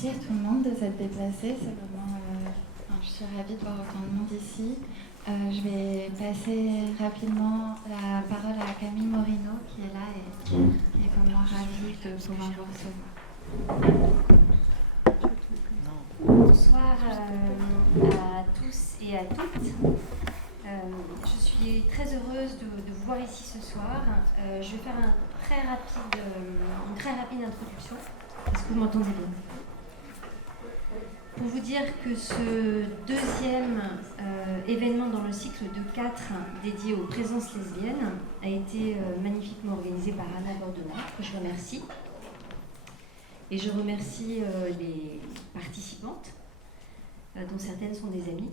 merci à tout le monde de s'être déplacé. C'est vraiment, je suis ravie de voir autant de monde ici. Je vais passer rapidement la parole à Camille Morino qui est là et vraiment ravie de pouvoir vous recevoir. Bonsoir à tous et à toutes. Je suis très heureuse de vous voir ici ce soir. Je vais faire une très rapide introduction. Est-ce que vous m'entendez bien ? Pour vous dire que ce deuxième événement dans le cycle de 4 dédié aux présences lesbiennes a été magnifiquement organisé par Anna Bordona, que je remercie. Et je remercie les participantes, dont certaines sont des amies,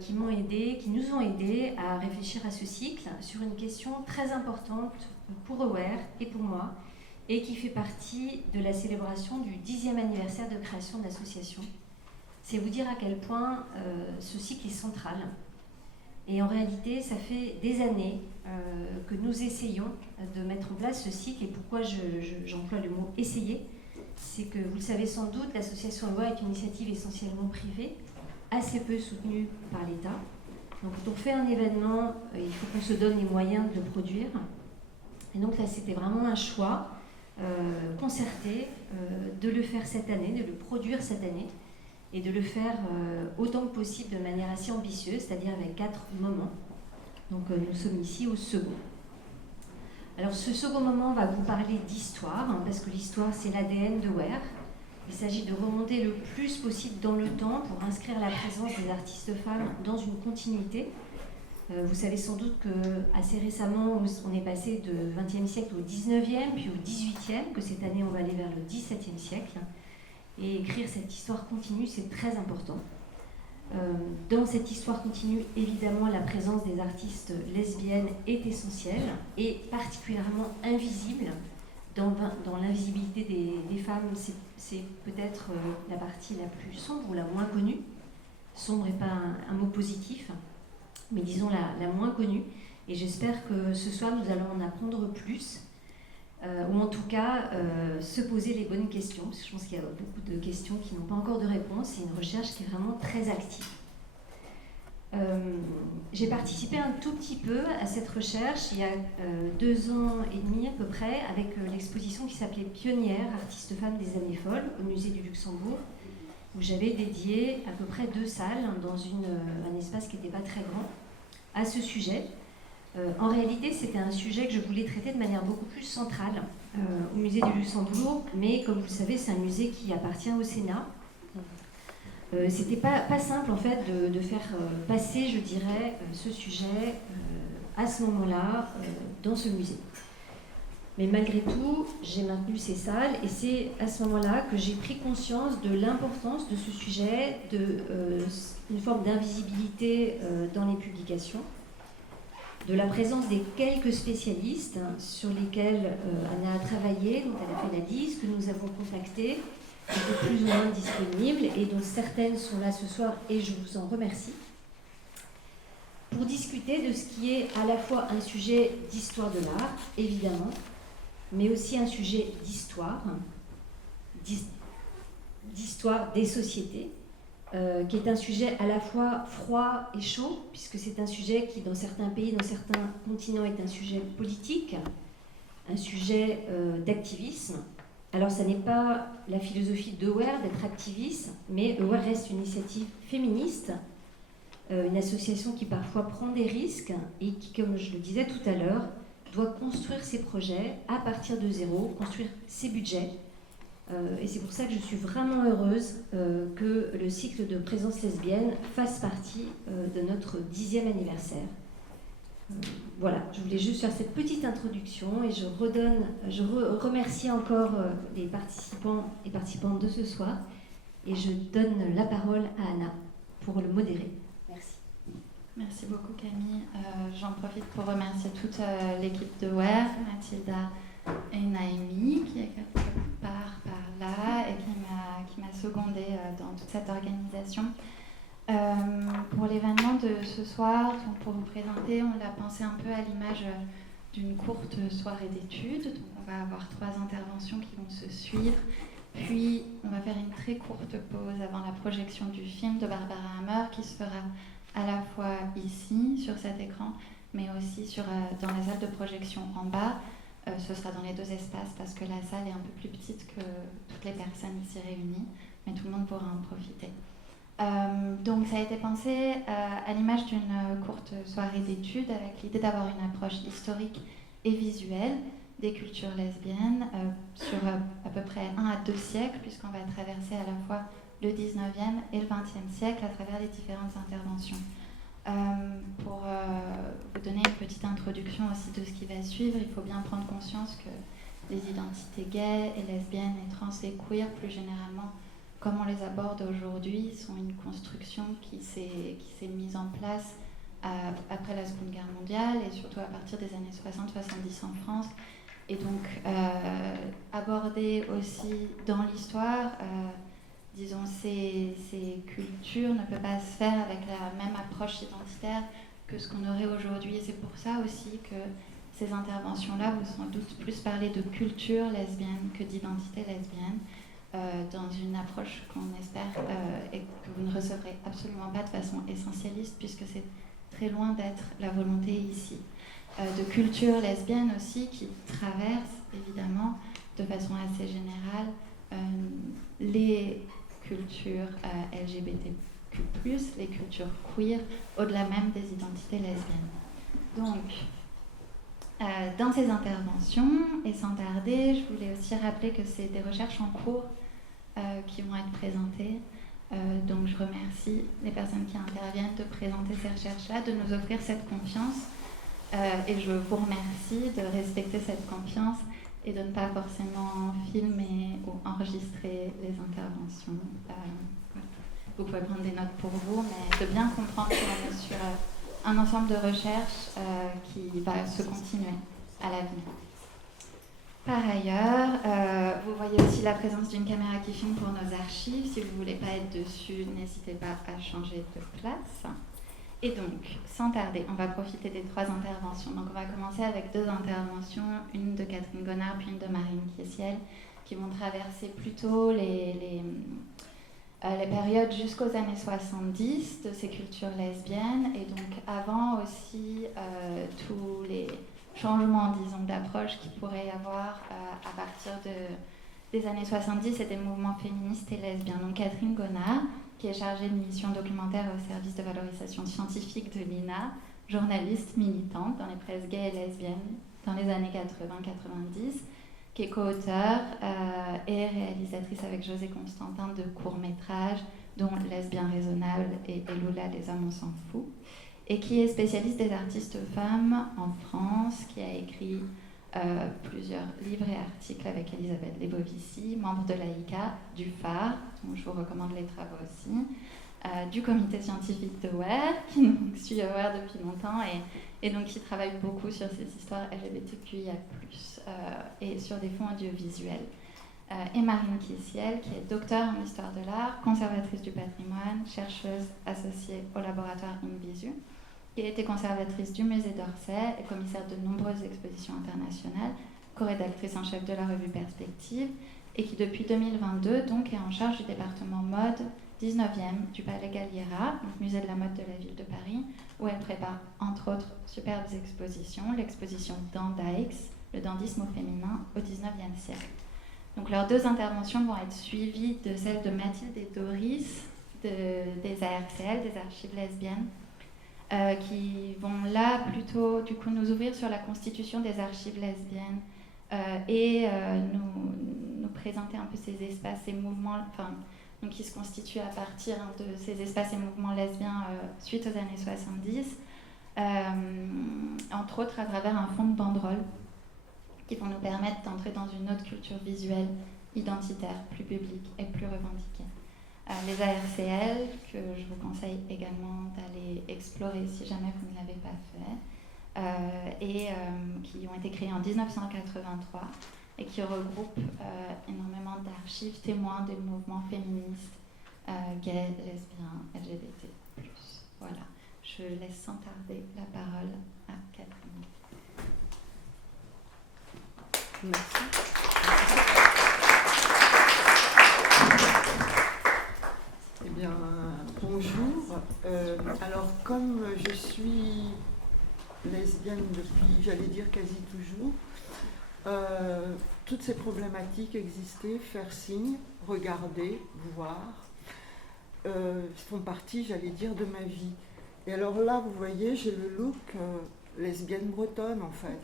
qui nous ont aidés à réfléchir à ce cycle sur une question très importante pour Aware et pour moi, et qui fait partie de la célébration du 10e anniversaire de création de l'association. C'est vous dire à quel point ce cycle est central. Et en réalité, ça fait des années que nous essayons de mettre en place ce cycle. Et pourquoi j'emploie le mot « essayer », c'est que, vous le savez sans doute, l'association Aware est une initiative essentiellement privée, assez peu soutenue par l'État. Donc quand on fait un événement, il faut qu'on se donne les moyens de le produire. Et donc là, c'était vraiment un choix concerté de le faire cette année, de le produire cette année, et de le faire autant que possible de manière assez ambitieuse, c'est-à-dire avec 4 moments. Donc nous sommes ici au second. Alors ce second moment va vous parler d'histoire, parce que l'histoire c'est l'ADN de Aware. Il s'agit de remonter le plus possible dans le temps pour inscrire la présence des artistes femmes dans une continuité. Vous savez sans doute qu'assez récemment, on est passé du XXe siècle au XIXe, puis au XVIIIe, que cette année on va aller vers le XVIIe siècle. Et écrire cette histoire continue, c'est très important. Dans cette histoire continue, évidemment, la présence des artistes lesbiennes est essentielle et particulièrement invisible. Dans l'invisibilité des femmes, c'est peut-être la partie la plus sombre ou la moins connue. Sombre n'est pas un mot positif, mais disons la moins connue. Et j'espère que ce soir, nous allons en apprendre plus. Ou en tout cas se poser les bonnes questions, parce que je pense qu'il y a beaucoup de questions qui n'ont pas encore de réponse. C'est une recherche qui est vraiment très active. J'ai participé un tout petit peu à cette recherche il y a 2 ans et demi à peu près, avec l'exposition qui s'appelait Pionnières, artistes femmes des années folles, au musée du Luxembourg, où j'avais dédié à peu près 2 salles dans un espace qui n'était pas très grand à ce sujet. En réalité, c'était un sujet que je voulais traiter de manière beaucoup plus centrale au musée du Luxembourg, mais comme vous le savez, c'est un musée qui appartient au Sénat. C'était pas simple en fait de faire passer, je dirais, ce sujet à ce moment-là dans ce musée. Mais malgré tout, j'ai maintenu ces salles et c'est à ce moment-là que j'ai pris conscience de l'importance de ce sujet, une forme d'invisibilité dans les publications, de la présence des quelques spécialistes sur lesquels Anna a travaillé, dont elle a fait la liste, que nous avons contactées, qui étaient plus ou moins disponibles et dont certaines sont là ce soir et je vous en remercie, pour discuter de ce qui est à la fois un sujet d'histoire de l'art, évidemment, mais aussi un sujet d'histoire des sociétés, qui est un sujet à la fois froid et chaud, puisque c'est un sujet qui, dans certains pays, dans certains continents, est un sujet politique, un sujet d'activisme. Alors, ça n'est pas la philosophie d'Aware d'être activiste, mais Aware reste une initiative féministe, une association qui parfois prend des risques et qui, comme je le disais tout à l'heure, doit construire ses projets à partir de zéro, construire ses budgets. Et c'est pour ça que je suis vraiment heureuse que le cycle de présence lesbienne fasse partie de notre 10e anniversaire. Voilà, je voulais juste faire cette petite introduction et je remercie encore les participants et participantes de ce soir et je donne la parole à Anna pour le modérer. Merci. Merci beaucoup Camille. J'en profite pour remercier toute l'équipe de Aware, Mathilda et Naomi qui est quelque part par là et qui m'a secondée dans toute cette organisation. Pour l'événement de ce soir, donc pour vous présenter, on l'a pensé un peu à l'image d'une courte soirée d'études. Donc on va avoir 3 interventions qui vont se suivre, Puis, on va faire une très courte pause avant la projection du film de Barbara Hammer qui se fera à la fois ici, sur cet écran, mais aussi dans la salle de projection en bas. Ce sera dans les deux espaces parce que la salle est un peu plus petite que toutes les personnes ici réunies, mais tout le monde pourra en profiter. Donc ça a été pensé à l'image d'une courte soirée d'études avec l'idée d'avoir une approche historique et visuelle des cultures lesbiennes sur à peu près 1 à 2 siècles, puisqu'on va traverser à la fois le 19e et le 20e siècle à travers les différentes interventions. Pour vous donner une petite introduction aussi de ce qui va suivre, il faut bien prendre conscience que les identités gays et lesbiennes et trans et queer, plus généralement, comme on les aborde aujourd'hui, sont une construction qui s'est mise en place après la Seconde Guerre mondiale et surtout à partir des années 60-70 en France. Et donc, aborder aussi dans l'histoire, disons, ces cultures ne peut pas se faire avec la même approche identitaire que ce qu'on aurait aujourd'hui. Et c'est pour ça aussi que ces interventions-là vont sans doute plus parler de culture lesbienne que d'identité lesbienne, dans une approche qu'on espère et que vous ne recevrez absolument pas de façon essentialiste, puisque c'est très loin d'être la volonté ici. De culture lesbienne aussi qui traverse évidemment de façon assez générale les cultures LGBTQ+, les cultures queer, au-delà même des identités lesbiennes. Donc, dans ces interventions, et sans tarder, je voulais aussi rappeler que c'est des recherches en cours qui vont être présentées. Donc je remercie les personnes qui interviennent de présenter ces recherches-là, de nous offrir cette confiance. Et je vous remercie de respecter cette confiance et de ne pas forcément filmer ou enregistrer les interventions. Vous pouvez prendre des notes pour vous, mais de bien comprendre qu'on est sur un ensemble de recherches qui va se continuer à l'avenir. Par ailleurs, vous voyez aussi la présence d'une caméra qui filme pour nos archives. Si vous ne voulez pas être dessus, n'hésitez pas à changer de place. Et donc, sans tarder, on va profiter des 3 interventions. Donc, on va commencer avec 2 interventions, une de Catherine Gonard puis une de Marine Kiesiel, qui vont traverser plutôt les périodes jusqu'aux années 70 de ces cultures lesbiennes, et donc avant aussi tous les changements, disons, d'approche qu'il pourrait y avoir à partir des années 70 et des mouvements féministes et lesbiens. Donc Catherine Gonard, qui est chargée de mission documentaire au service de valorisation scientifique de l'INA, journaliste militante dans les presses gays et lesbiennes dans les années 80-90, qui est co-auteure et réalisatrice avec José Constantin de courts-métrages, dont Lesbien raisonnable et Lula, les hommes on s'en fout, et qui est spécialiste des artistes femmes en France, qui a écrit plusieurs livres et articles avec Elisabeth Lebovici, membre de l'AICA, du phare, dont je vous recommande les travaux aussi, du comité scientifique de WER, qui suit WER depuis longtemps et donc qui travaille beaucoup sur ces histoires LGBTQIA+, et sur des fonds audiovisuels. Et Marine Kiesiel, qui est docteure en histoire de l'art, conservatrice du patrimoine, chercheuse associée au laboratoire INVISU, qui a été conservatrice du musée d'Orsay et commissaire de nombreuses expositions internationales, co-rédactrice en chef de la revue Perspective, et qui depuis 2022 donc est en charge du département mode 19e du Palais Galliera, donc musée de la mode de la ville de Paris, où elle prépare entre autres superbes expositions, l'exposition Dandykes, le dandysme au féminin au 19e siècle. Donc leurs 2 interventions vont être suivies de celles de Mathilde et Doris, des ARCL, des archives lesbiennes, qui vont là plutôt du coup nous ouvrir sur la constitution des archives lesbiennes et nous présenter un peu ces espaces et mouvements, donc qui se constituent à partir de ces espaces et mouvements lesbiens suite aux années 70, entre autres à travers un fonds de banderoles qui vont nous permettre d'entrer dans une autre culture visuelle, identitaire, plus publique et plus revendiquée. Les ARCL, que je vous conseille également d'aller explorer si jamais vous ne l'avez pas fait, et qui ont été créés en 1983 et qui regroupent énormément d'archives témoins des mouvements féministes, gays, lesbiens, LGBT+. Voilà, je laisse sans tarder la parole à Catherine. Merci. je suis lesbienne depuis, j'allais dire quasi toujours. Toutes ces problématiques existaient, faire signe, regarder, voir, font partie, j'allais dire, de ma vie. Et alors là, vous voyez, j'ai le look lesbienne bretonne, en fait.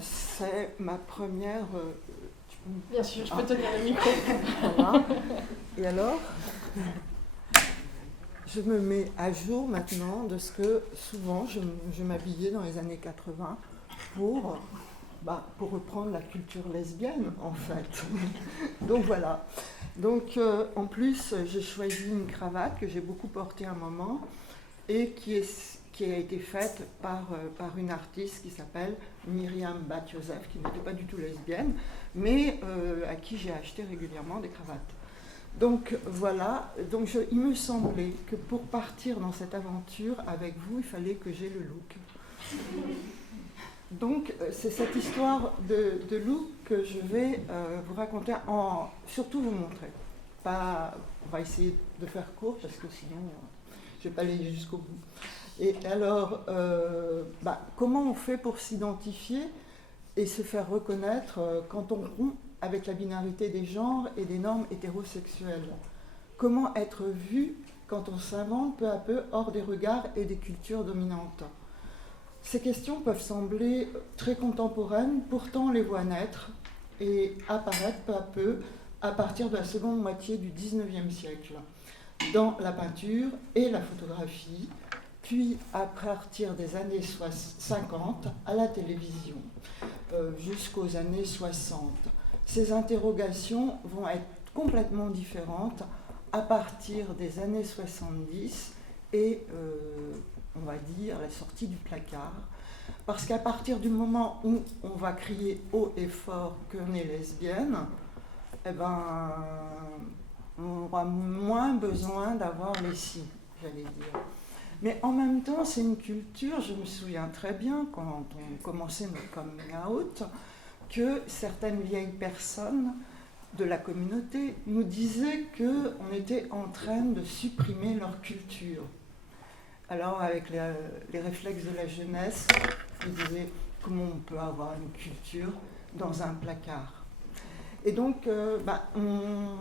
C'est ma première... Bien sûr, je peux tenir le micro. Voilà. Et alors, je me mets à jour maintenant de ce que souvent je m'habillais dans les années 80 pour reprendre la culture lesbienne, en fait. Donc voilà. Donc en plus, j'ai choisi une cravate que j'ai beaucoup portée un moment et qui a été faite par une artiste qui s'appelle Myriam Bat-Yosef, qui n'était pas du tout lesbienne, mais à qui j'ai acheté régulièrement des cravates. Donc voilà, il me semblait que pour partir dans cette aventure avec vous, il fallait que j'aie le look. Donc c'est cette histoire de look que je vais vous raconter, surtout vous montrer. On va essayer de faire court parce que sinon je ne vais pas aller jusqu'au bout. Et alors, comment on fait pour s'identifier et se faire reconnaître quand on rompt avec la binarité des genres et des normes hétérosexuelles? Comment être vu quand on s'invente peu à peu hors des regards et des cultures dominantes? Ces questions peuvent sembler très contemporaines, pourtant on les voit naître et apparaître peu à peu à partir de la seconde moitié du XIXe siècle, dans la peinture et la photographie, puis à partir des années 50 à la télévision, jusqu'aux années 60. Ces interrogations vont être complètement différentes à partir des années 70 et, on va dire, la sortie du placard. Parce qu'à partir du moment où on va crier haut et fort qu'on est lesbienne, on aura moins besoin d'avoir les signes, j'allais dire. Mais en même temps, c'est une culture, je me souviens très bien, quand on commençait notre coming out, que certaines vieilles personnes de la communauté nous disaient qu'on était en train de supprimer leur culture. Alors, avec les réflexes de la jeunesse, ils disaient comment on peut avoir une culture dans un placard. Et donc,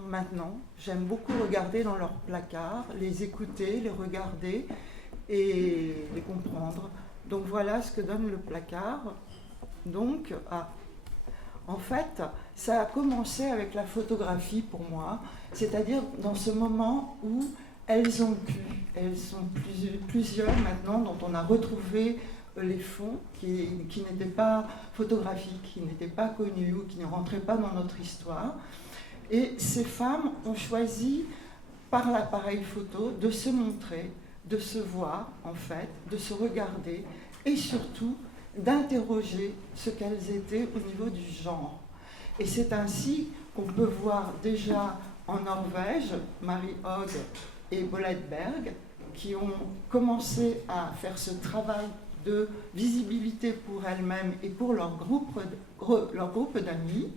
maintenant, j'aime beaucoup regarder dans leurs placards, les écouter, les regarder et les comprendre. Donc voilà ce que donne le placard. Donc, en fait, ça a commencé avec la photographie pour moi, c'est-à-dire dans ce moment où elles sont plusieurs maintenant, dont on a retrouvé les fonds qui n'étaient pas photographiques, qui n'étaient pas connus ou qui ne rentraient pas dans notre histoire. Et ces femmes ont choisi, par l'appareil photo, de se montrer, de se voir, en fait, de se regarder et surtout d'interroger ce qu'elles étaient au niveau du genre. Et c'est ainsi qu'on peut voir déjà en Norvège, Marie Hogg et Bolette Berg, qui ont commencé à faire ce travail de visibilité pour elles-mêmes et pour leur groupe d'amis.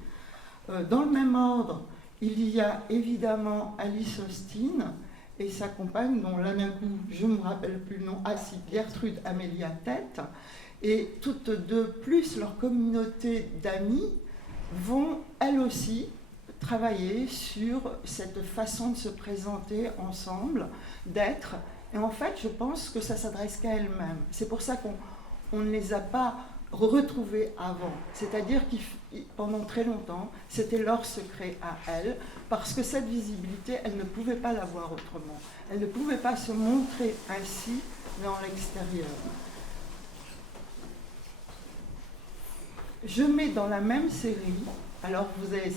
Dans le même ordre, il y a évidemment Alice Austin et sa compagne, dont là d'un coup, je ne me rappelle plus le nom, Gertrude Amelia Tête, et toutes deux, plus leur communauté d'amis, vont elles aussi travailler sur cette façon de se présenter ensemble, d'être. Et en fait, je pense que ça s'adresse qu'à elles-mêmes. C'est pour ça qu'on ne les a pas retrouvées avant. C'est-à-dire que pendant très longtemps, c'était leur secret à elles, parce que cette visibilité, elles ne pouvaient pas l'avoir autrement. Elles ne pouvaient pas se montrer ainsi dans l'extérieur. Je mets dans la même série, alors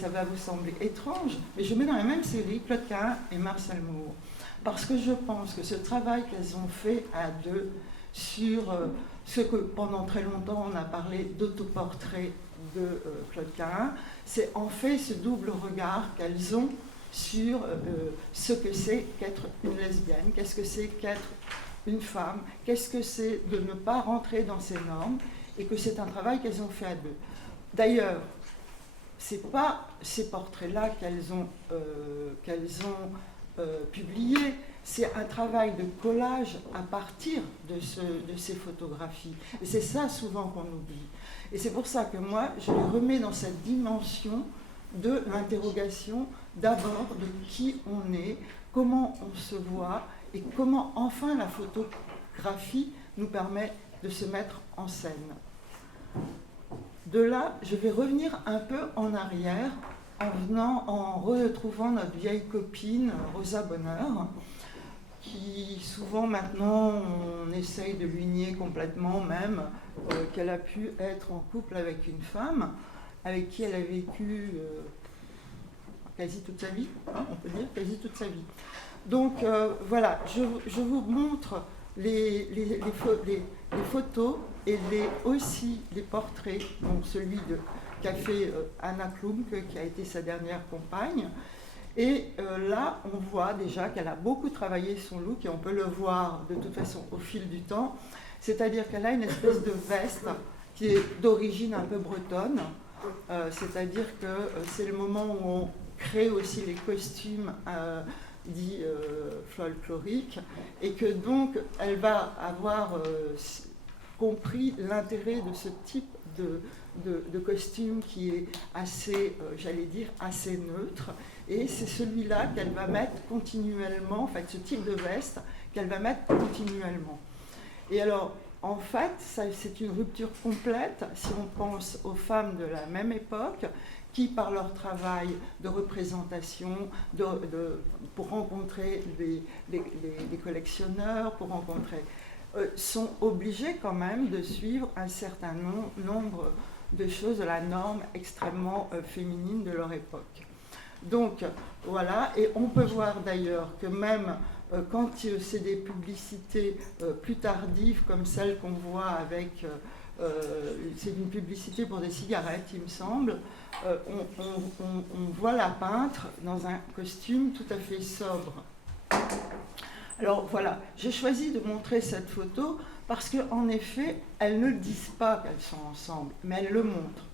ça va vous sembler étrange, mais je mets dans la même série Claude Cahun et Marcel Moore. Parce que je pense que ce travail qu'elles ont fait à deux sur ce que pendant très longtemps on a parlé d'autoportrait de Claude Cahun, c'est en fait ce double regard qu'elles ont sur ce que c'est qu'être une lesbienne, qu'est-ce que c'est qu'être une femme, qu'est-ce que c'est de ne pas rentrer dans ces normes, et que c'est un travail qu'elles ont fait à deux. D'ailleurs, ce n'est pas ces portraits-là qu'elles ont publiés, c'est un travail de collage à partir de ces photographies. Et c'est ça souvent qu'on oublie. Et c'est pour ça que moi, je les remets dans cette dimension de l'interrogation, d'abord de qui on est, comment on se voit, et comment enfin la photographie nous permet de se mettre en scène. De là, je vais revenir un peu en arrière, en retrouvant notre vieille copine Rosa Bonheur, qui souvent maintenant on essaye de lui nier complètement même qu'elle a pu être en couple avec une femme avec qui elle a vécu quasi toute sa vie, hein, on peut dire quasi toute sa vie. Donc voilà, je vous montre les photos et aussi les portraits, donc celui qu'a fait Anna Klumke, qui a été sa dernière compagne. Et là, on voit déjà qu'elle a beaucoup travaillé son look, et on peut le voir de toute façon au fil du temps. C'est-à-dire qu'elle a une espèce de veste qui est d'origine un peu bretonne. C'est-à-dire que c'est le moment où on crée aussi les costumes dits folkloriques, et que donc elle va avoir compris l'intérêt de ce type de costume qui est assez, j'allais dire, assez neutre. Et c'est celui-là qu'elle va mettre continuellement, en fait, ce type de veste qu'elle va mettre continuellement. Et alors, en fait, c'est une rupture complète si on pense aux femmes de la même époque qui, par leur travail de représentation, pour rencontrer des collectionneurs, pour rencontrer, sont obligées quand même de suivre un certain nombre de choses de la norme extrêmement féminine de leur époque. Donc voilà, et on peut voir d'ailleurs que même quand c'est des publicités plus tardives comme celle qu'on voit avec, c'est une publicité pour des cigarettes il me semble, on voit la peintre dans un costume tout à fait sobre. Alors voilà, j'ai choisi de montrer cette photo parce qu'en effet, elles ne disent pas qu'elles sont ensemble, mais elles le montrent.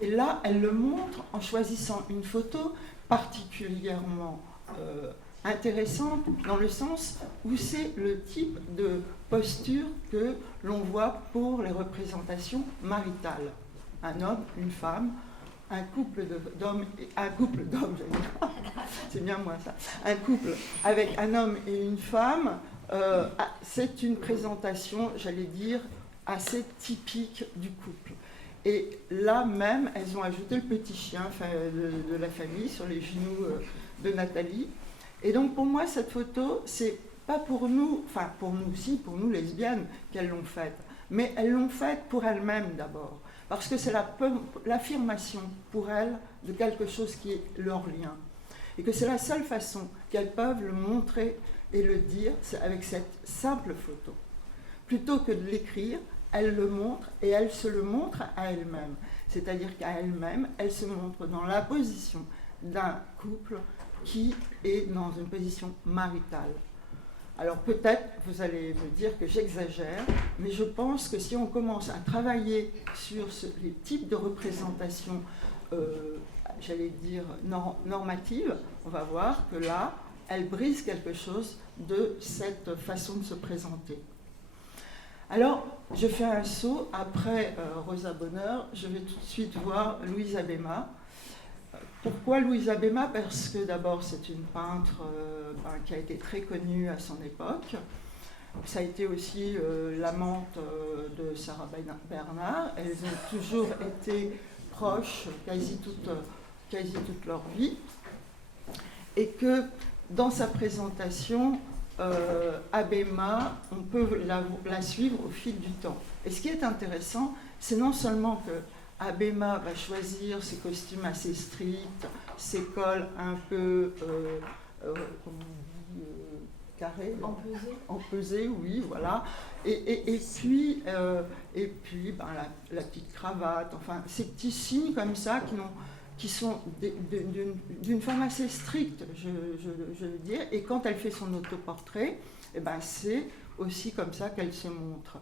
Et là, elles le montrent en choisissant une photo particulièrement intéressante dans le sens où c'est le type de posture que l'on voit pour les représentations maritales. Un homme, une femme, un couple d'hommes, j'allais dire, c'est bien moi ça, un couple avec un homme et une femme, c'est une présentation, j'allais dire, assez typique du couple. Et là même, elles ont ajouté le petit chien de la famille sur les genoux de Nathalie. Et donc pour moi, cette photo, c'est pas pour nous, enfin pour nous aussi, pour nous lesbiennes, qu'elles l'ont faite, mais elles l'ont faite pour elles-mêmes d'abord. Parce que c'est l'affirmation pour elles de quelque chose qui est leur lien. Et que c'est la seule façon qu'elles peuvent le montrer et le dire, c'est avec cette simple photo. Plutôt que de l'écrire, elles le montrent et elles se le montrent à elles-mêmes. C'est-à-dire qu'à elles-mêmes, elles se montrent dans la position d'un couple qui est dans une position maritale. Alors peut-être, vous allez me dire que j'exagère, mais je pense que si on commence à travailler sur les types de représentations, j'allais dire normatives, on va voir que là, elle brise quelque chose de cette façon de se présenter. Alors, je fais un saut, après Rosa Bonheur, je vais tout de suite voir Louise Abema. Pourquoi Louise Abema? Parce que d'abord c'est une peintre qui a été très connue à son époque. Ça a été aussi l'amante de Sarah Bernard. Elles ont toujours été proches quasi toute leur vie. Et que dans sa présentation, Abema, on peut la suivre au fil du temps. Et ce qui est intéressant, c'est non seulement que Abema va choisir ses costumes assez stricts, ses cols un peu carrés, empesés, oui, voilà. Et puis la petite cravate, enfin ces petits signes comme ça qui sont d'une forme assez stricte, je veux dire. Et quand elle fait son autoportrait, eh ben, c'est aussi comme ça qu'elle se montre.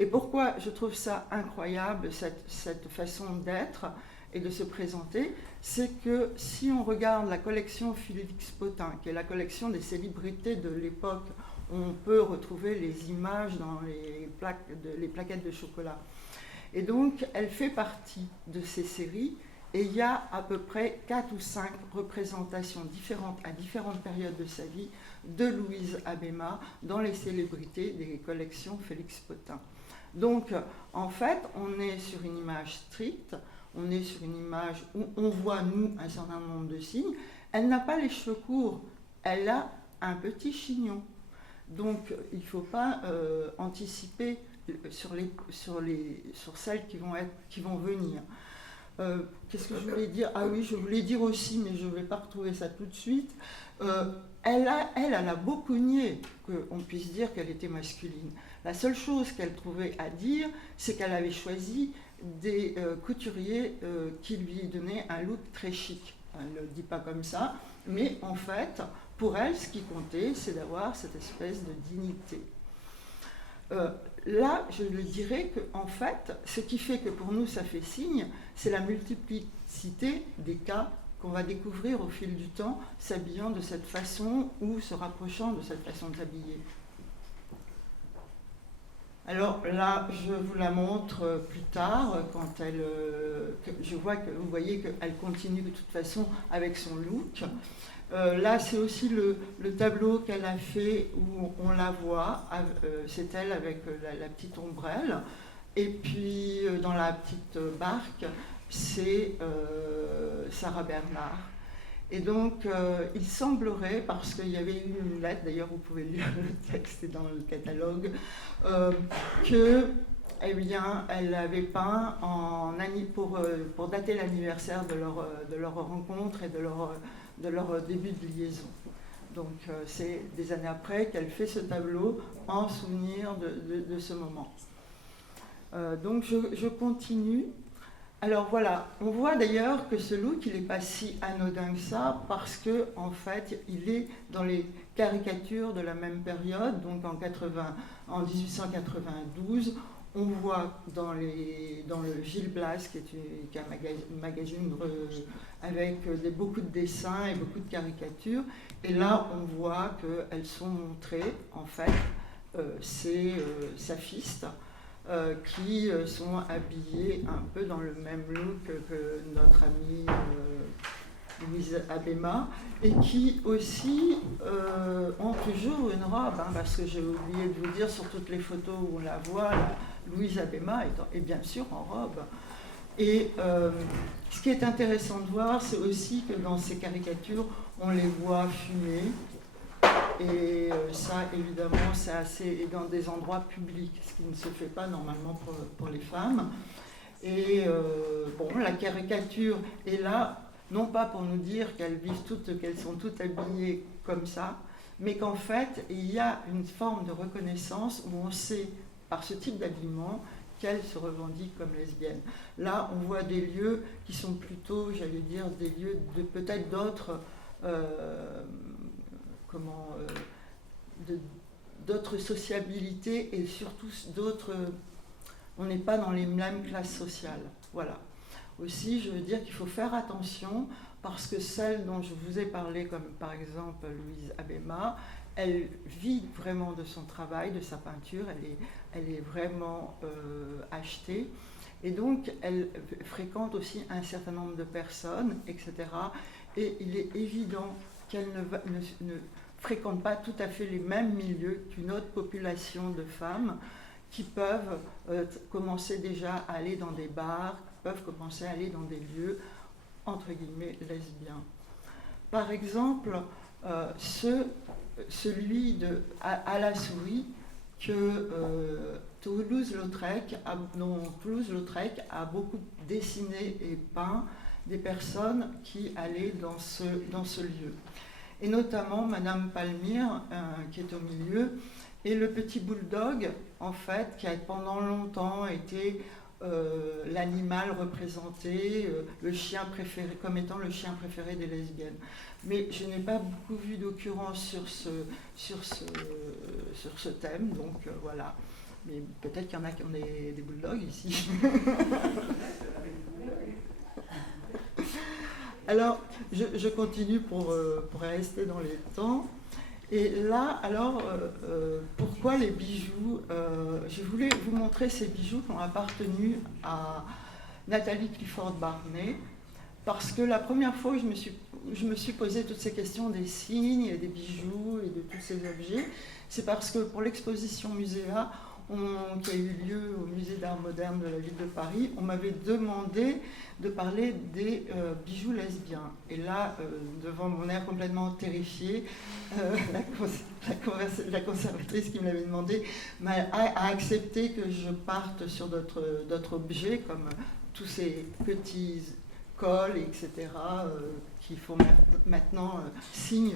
Et pourquoi je trouve ça incroyable, cette façon d'être, et de se présenter, c'est que si on regarde la collection Félix Potin, qui est la collection des célébrités de l'époque, on peut retrouver les images dans les plaquettes de chocolat. Et donc, elle fait partie de ces séries, et il y a à peu près 4 ou 5 représentations différentes à différentes périodes de sa vie de Louise Abéma dans les célébrités des collections Félix Potin. Donc, en fait, on est sur une image stricte, on est sur une image où on voit, nous, un certain nombre de signes. Elle n'a pas les cheveux courts, elle a un petit chignon. Donc, il ne faut pas anticiper sur celles qui vont venir. Qu'est-ce que je voulais dire? Ah oui, je voulais dire aussi, mais je ne vais pas retrouver ça tout de suite. Elle a beaucoup nié qu'on puisse dire qu'elle était masculine. La seule chose qu'elle trouvait à dire, c'est qu'elle avait choisi des couturiers qui lui donnaient un look très chic. Elle ne le dit pas comme ça, mais en fait, pour elle, ce qui comptait, c'est d'avoir cette espèce de dignité. Là, je le dirais qu'en fait, ce qui fait que pour nous, ça fait signe, c'est la multiplicité des cas qu'on va découvrir au fil du temps, s'habillant de cette façon ou se rapprochant de cette façon de s'habiller. Alors là, je vous la montre plus tard, quand je vois que vous voyez qu'elle continue de toute façon avec son look. Là, c'est aussi le tableau qu'elle a fait où on la voit, c'est elle avec la petite ombrelle. Et puis, dans la petite barque, c'est Sarah Bernard. Et donc, il semblerait, parce qu'il y avait eu une lettre, d'ailleurs vous pouvez lire le texte dans le catalogue, que, eh bien, elle avait peint pour dater l'anniversaire de leur rencontre et de leur début de liaison. Donc, c'est des années après qu'elle fait ce tableau en souvenir de ce moment. Donc, je continue. Alors voilà, on voit d'ailleurs que ce look, il n'est pas si anodin que ça, parce que en fait, il est dans les caricatures de la même période, donc en 1892, on voit dans le Gil Blas, qui est un magazine avec beaucoup de dessins et beaucoup de caricatures, et là on voit qu'elles sont montrées, en fait, ces saphistes, qui sont habillés un peu dans le même look que notre amie Louise Abéma, et qui aussi ont toujours une robe, hein, parce que j'ai oublié de vous dire, sur toutes les photos où on la voit, Louise Abéma est bien sûr en robe. Et ce qui est intéressant de voir, c'est aussi que dans ces caricatures, on les voit fumer. Et ça, évidemment, c'est assez dans des endroits publics, ce qui ne se fait pas normalement pour les femmes. Et bon, la caricature est là, non pas pour nous dire qu'elles sont toutes habillées comme ça, mais qu'en fait, il y a une forme de reconnaissance où on sait, par ce type d'habillement, qu'elles se revendiquent comme lesbiennes. Là, on voit des lieux qui sont plutôt, j'allais dire, des lieux de peut-être d'autres... d'autres sociabilités et surtout d'autres... On n'est pas dans les mêmes classes sociales. Voilà. Aussi, je veux dire qu'il faut faire attention parce que celle dont je vous ai parlé, comme par exemple Louise Abéma, elle vit vraiment de son travail, de sa peinture, elle est vraiment achetée. Et donc, elle fréquente aussi un certain nombre de personnes, etc. Et il est évident qu'elle ne fréquente pas tout à fait les mêmes milieux qu'une autre population de femmes qui peuvent commencer déjà à aller dans des bars, peuvent commencer à aller dans des lieux, entre guillemets, lesbiens. Par exemple, celui de à la souris que Toulouse-Lautrec a beaucoup dessiné et peint des personnes qui allaient dans ce lieu. Et notamment Madame Palmyre, qui est au milieu, et le petit bulldog, en fait, qui a pendant longtemps été l'animal représenté, le chien préféré, comme étant le chien préféré des lesbiennes. Mais je n'ai pas beaucoup vu d'occurrence sur ce thème, donc voilà. Mais peut-être qu'il y en a qui ont des bulldogs ici. Alors, je continue pour rester dans les temps. Et là, alors, pourquoi les bijoux Je voulais vous montrer ces bijoux qui ont appartenu à Nathalie Clifford Barney, parce que la première fois où je me suis posé toutes ces questions des signes et des bijoux et de tous ces objets, c'est parce que pour l'exposition Muséa, qui a eu lieu au Musée d'art moderne de la ville de Paris, on m'avait demandé de parler des bijoux lesbiens. Et là, devant mon air complètement terrifié, la conservatrice qui me l'avait demandé a accepté que je parte sur d'autres objets, comme tous ces petits cols, etc., qui font maintenant signe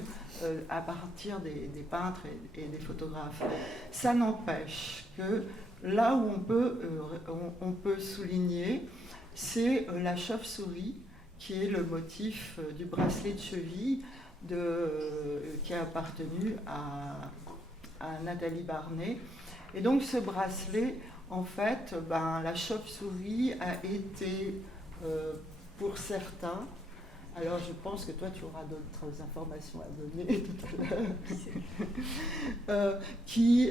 à partir des peintres et des photographes. Ça n'empêche que là où on peut souligner, c'est la chauve-souris, qui est le motif du bracelet de cheville qui a appartenu à Nathalie Barney. Et donc ce bracelet, en fait, la chauve-souris a été, pour certains, alors je pense que toi tu auras d'autres informations à donner tout à l'heure, qui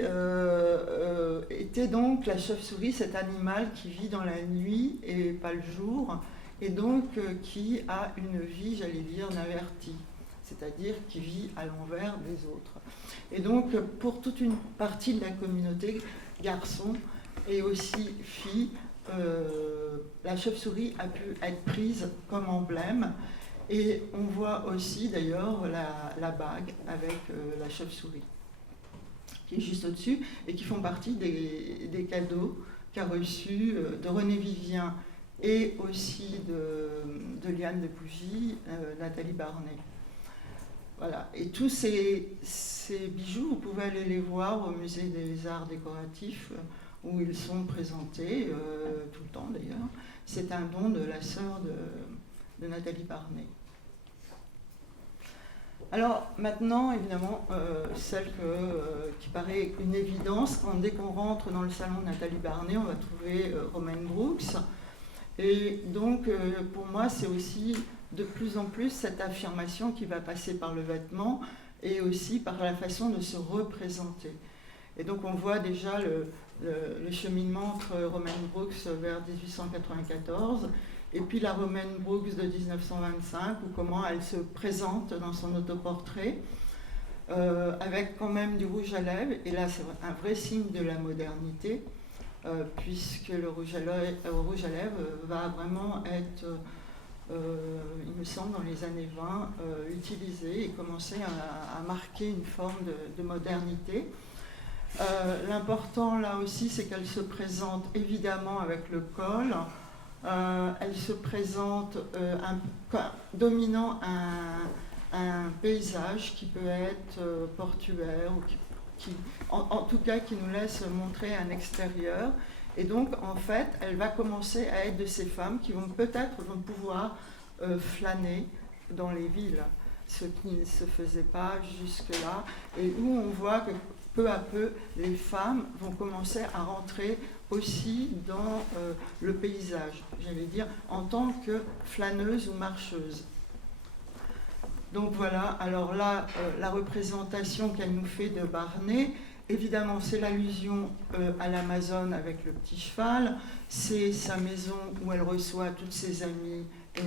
était donc la chauve-souris, cet animal qui vit dans la nuit et pas le jour, et donc qui a une vie, j'allais dire, invertie, c'est-à-dire qui vit à l'envers des autres. Et donc pour toute une partie de la communauté, garçons et aussi filles, la chauve-souris a pu être prise comme emblème. Et on voit aussi d'ailleurs la bague avec la chauve-souris qui est juste au-dessus et qui font partie des cadeaux qu'a reçus de René Vivien et aussi de Liane de Pougy, Nathalie Barney. Voilà. Et tous ces bijoux, vous pouvez aller les voir au Musée des Arts Décoratifs où ils sont présentés, tout le temps d'ailleurs. C'est un don de la sœur de Nathalie Barney. Alors maintenant, évidemment, celle qui paraît une évidence, dès qu'on rentre dans le salon de Nathalie Barney, on va trouver Romaine Brooks. Et donc, pour moi, c'est aussi de plus en plus cette affirmation qui va passer par le vêtement et aussi par la façon de se représenter. Et donc, on voit déjà le cheminement entre Romaine Brooks vers 1894 et puis la Romaine Brooks de 1925, ou comment elle se présente dans son autoportrait, avec quand même du rouge à lèvres. Et là, c'est un vrai signe de la modernité, puisque le rouge à lèvres va vraiment être, il me semble, dans les années 20, utilisé et commencer à marquer une forme de modernité. L'important là aussi, c'est qu'elle se présente évidemment avec le col. Elle se présente dominant un paysage qui peut être portuaire, ou en tout cas qui nous laisse montrer un extérieur. Et donc, en fait, elle va commencer à être de ces femmes qui vont pouvoir flâner dans les villes, ce qui ne se faisait pas jusque-là, et où on voit que peu à peu, les femmes vont commencer à rentrer aussi dans le paysage, j'allais dire, en tant que flâneuse ou marcheuse. Donc voilà, alors là, la représentation qu'elle nous fait de Barney, évidemment, c'est l'allusion à l'Amazone avec le petit cheval, c'est sa maison où elle reçoit toutes ses amies et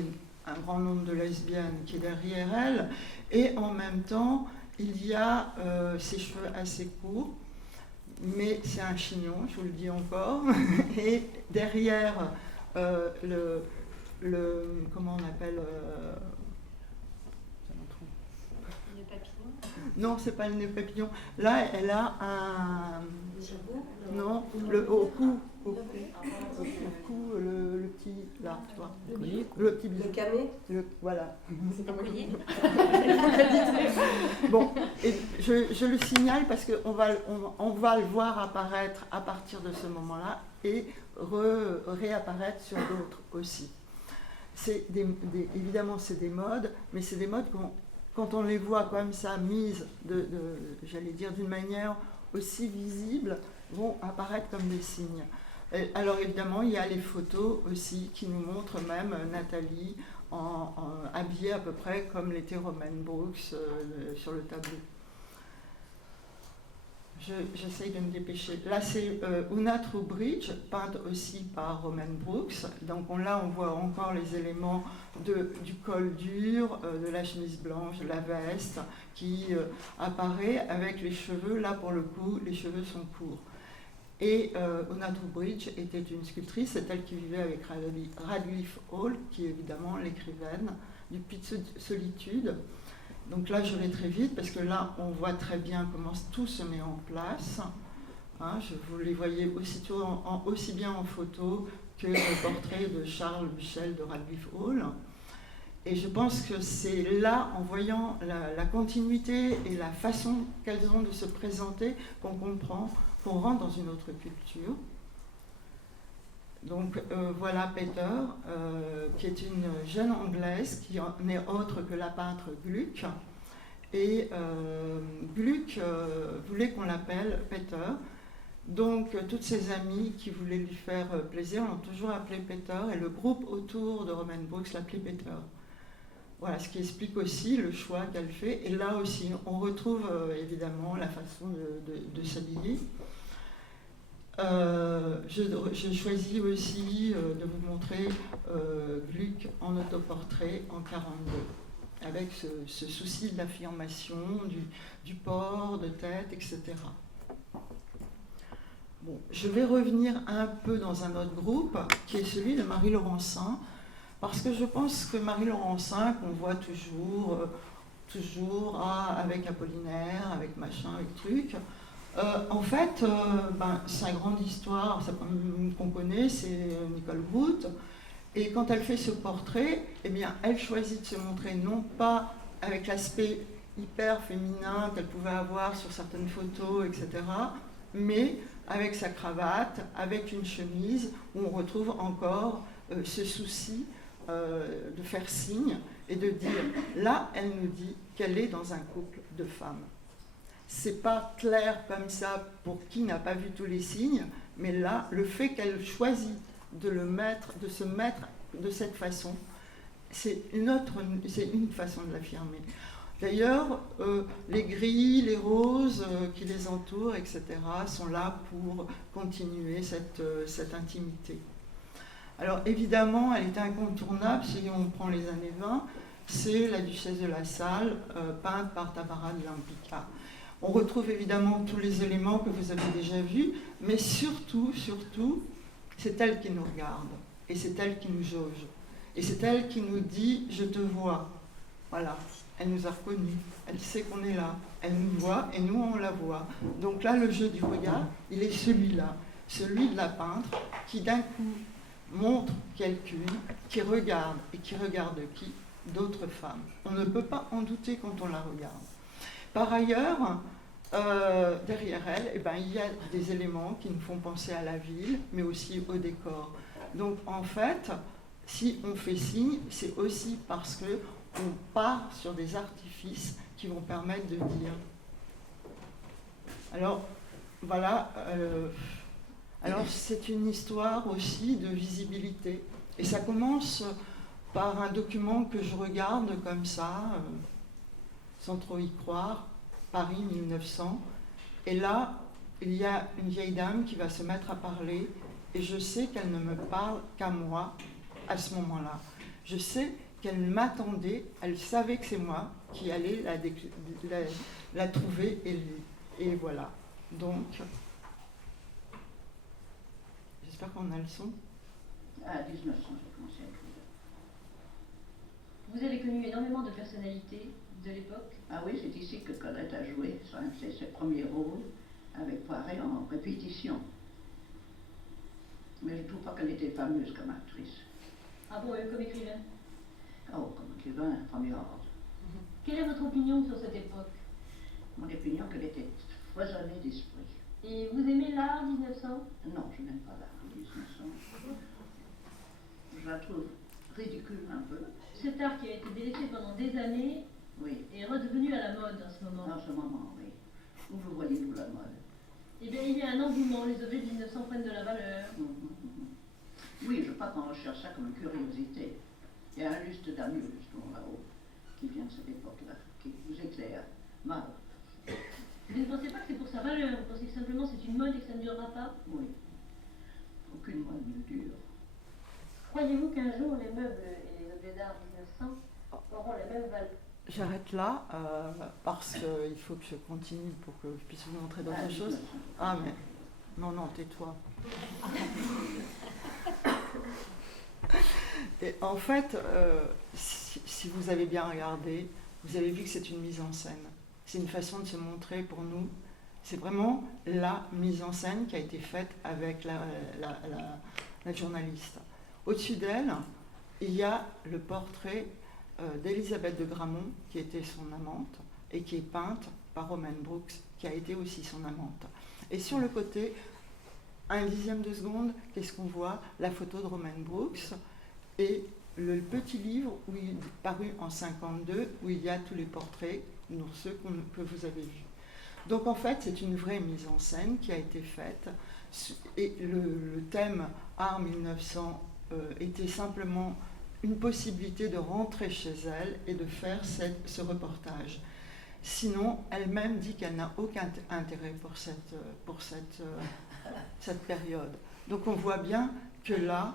un grand nombre de lesbiennes qui est derrière elle, et en même temps, il y a ses cheveux assez courts, mais c'est un chignon, je vous le dis encore, et derrière comment on appelle Le papillon. Non, c'est pas le nœud papillon. Là, elle a un... Non, au cou, le petit, là, tu vois. Le petit bijou. Le camé. Voilà. C'est un collier. Bon, et je le signale parce qu'on va le voir apparaître à partir de ce moment-là et réapparaître sur d'autres aussi. Évidemment, c'est des modes, mais c'est des modes quand on les voit comme ça, mises, j'allais dire d'une manière aussi visible, vont apparaître comme des signes. Alors évidemment, il y a les photos aussi qui nous montrent même Nathalie habillée à peu près comme l'était Romain Brooks sur le tableau. J'essaye de me dépêcher. Là, c'est Una Troubridge, peinte aussi par Romain Brooks. Donc là, on voit encore les éléments du col dur, de la chemise blanche, de la veste, qui apparaît avec les cheveux. Là, pour le coup, les cheveux sont courts. Et Una Troubridge était une sculptrice, c'est elle qui vivait avec Radcliffe Hall, qui est évidemment l'écrivaine du Puits de Solitude. Donc là, je vais très vite, parce que là, on voit très bien comment tout se met en place. Hein, vous les voyez aussi bien en photo que le portrait de Charles Buchel de Radcliffe Hall. Et je pense que c'est là, en voyant la continuité et la façon qu'elles ont de se présenter, qu'on comprend qu'on rentre dans une autre culture. Donc voilà Peter, qui est une jeune Anglaise qui n'est autre que la peintre Gluck. Et Gluck voulait qu'on l'appelle Peter. Donc toutes ses amies qui voulaient lui faire plaisir l'ont toujours appelé Peter, et le groupe autour de Romain Brooks l'appelait Peter. Voilà, ce qui explique aussi le choix qu'elle fait. Et là aussi, on retrouve évidemment la façon de s'habiller. Je choisis aussi de vous montrer Gluck en autoportrait en 1942, avec ce souci de l'affirmation, du port de tête, etc. Bon, je vais revenir un peu dans un autre groupe, qui est celui de Marie Laurencin, parce que je pense que Marie Laurencin, qu'on voit toujours avec Apollinaire, avec machin, avec truc, en fait, sa grande histoire qu'on connaît, c'est Nicole Grout. Et quand elle fait ce portrait, eh bien, elle choisit de se montrer non pas avec l'aspect hyper féminin qu'elle pouvait avoir sur certaines photos, etc., mais avec sa cravate, avec une chemise, où on retrouve encore ce souci de faire signe et de dire, là, elle nous dit qu'elle est dans un couple de femmes. C'est pas clair comme ça pour qui n'a pas vu tous les signes, mais là, le fait qu'elle choisit de se mettre de cette façon, c'est une façon de l'affirmer. D'ailleurs, les gris, les roses qui les entourent, etc., sont là pour continuer cette intimité. Alors évidemment, elle est incontournable si on prend les années 20, c'est la duchesse de La Salle, peinte par Tamara de Lempicka. On retrouve évidemment tous les éléments que vous avez déjà vus, mais surtout, c'est elle qui nous regarde, et c'est elle qui nous jauge, et c'est elle qui nous dit « je te vois ». Voilà, elle nous a reconnus, elle sait qu'on est là, elle nous voit et nous on la voit. Donc là, le jeu du regard, il est celui-là, celui de la peintre qui d'un coup montre quelqu'une, qui regarde, et qui regarde qui? D'autres femmes. On ne peut pas en douter quand on la regarde. Par ailleurs, derrière elle, il y a des éléments qui nous font penser à la ville, mais aussi au décor. Donc en fait, si on fait signe, c'est aussi parce qu'on part sur des artifices qui vont permettre de dire. Alors, voilà. Alors c'est une histoire aussi de visibilité. Et ça commence par un document que je regarde comme ça, sans trop y croire, Paris 1900. Et là, il y a une vieille dame qui va se mettre à parler, et je sais qu'elle ne me parle qu'à moi à ce moment-là. Je sais qu'elle m'attendait, elle savait que c'est moi qui allais la trouver, et voilà. Donc, j'espère qu'on a le son. À 1900, j'ai commencé à écrire. Vous avez connu énormément de personnalités de l'époque. Ah oui, c'est ici que Colette a joué ses premiers rôles avec Poiret en répétition. Mais je ne trouve pas qu'elle était fameuse comme actrice. Ah bon, comme écrivain? Oh, comme écrivain, premier ordre. Quelle est votre opinion sur cette époque? Mon opinion qu'elle était foisonnée d'esprit. Et vous aimez l'art 1900? Non, je n'aime pas l'art 1900. Je la trouve ridicule un peu. Cet art qui a été délaissé pendant des années, oui, est redevenu à la mode en ce moment. En ce moment, oui. Où vous voyez-vous la mode? Eh bien, il y a un engouement, les objets de 1900 prennent de la valeur. quand on cherche ça comme une curiosité. Il y a un lustre d'Amuse, là-haut, qui vient de cette époque-là, qui vous éclaire. Mal. Vous ne pensez pas que c'est pour sa valeur? Vous pensez que simplement c'est une mode et que ça ne durera pas? Oui. Aucune mode ne dure. Croyez-vous qu'un jour les meubles et les objets d'art 1900 auront la même valeur? J'arrête là parce qu'il faut que je continue pour que je puisse vous montrer d'autres choses. Ah mais non, tais-toi. Et en fait, si vous avez bien regardé, vous avez vu que c'est une mise en scène. C'est une façon de se montrer pour nous. C'est vraiment la mise en scène qui a été faite avec la journaliste. Au-dessus d'elle, il y a le portrait d'Elisabeth de Gramont, qui était son amante, et qui est peinte par Romaine Brooks, qui a été aussi son amante. Et sur le côté, un dixième de seconde, qu'est-ce qu'on voit? La photo de Romaine Brooks et le petit livre paru en 1952, où il y a tous les portraits, dont ceux que vous avez vus. Donc en fait, c'est une vraie mise en scène qui a été faite. Et le thème Art 1900 était simplement une possibilité de rentrer chez elle et de faire ce reportage. Sinon, elle-même dit qu'elle n'a aucun intérêt pour cette période. Donc on voit bien que là,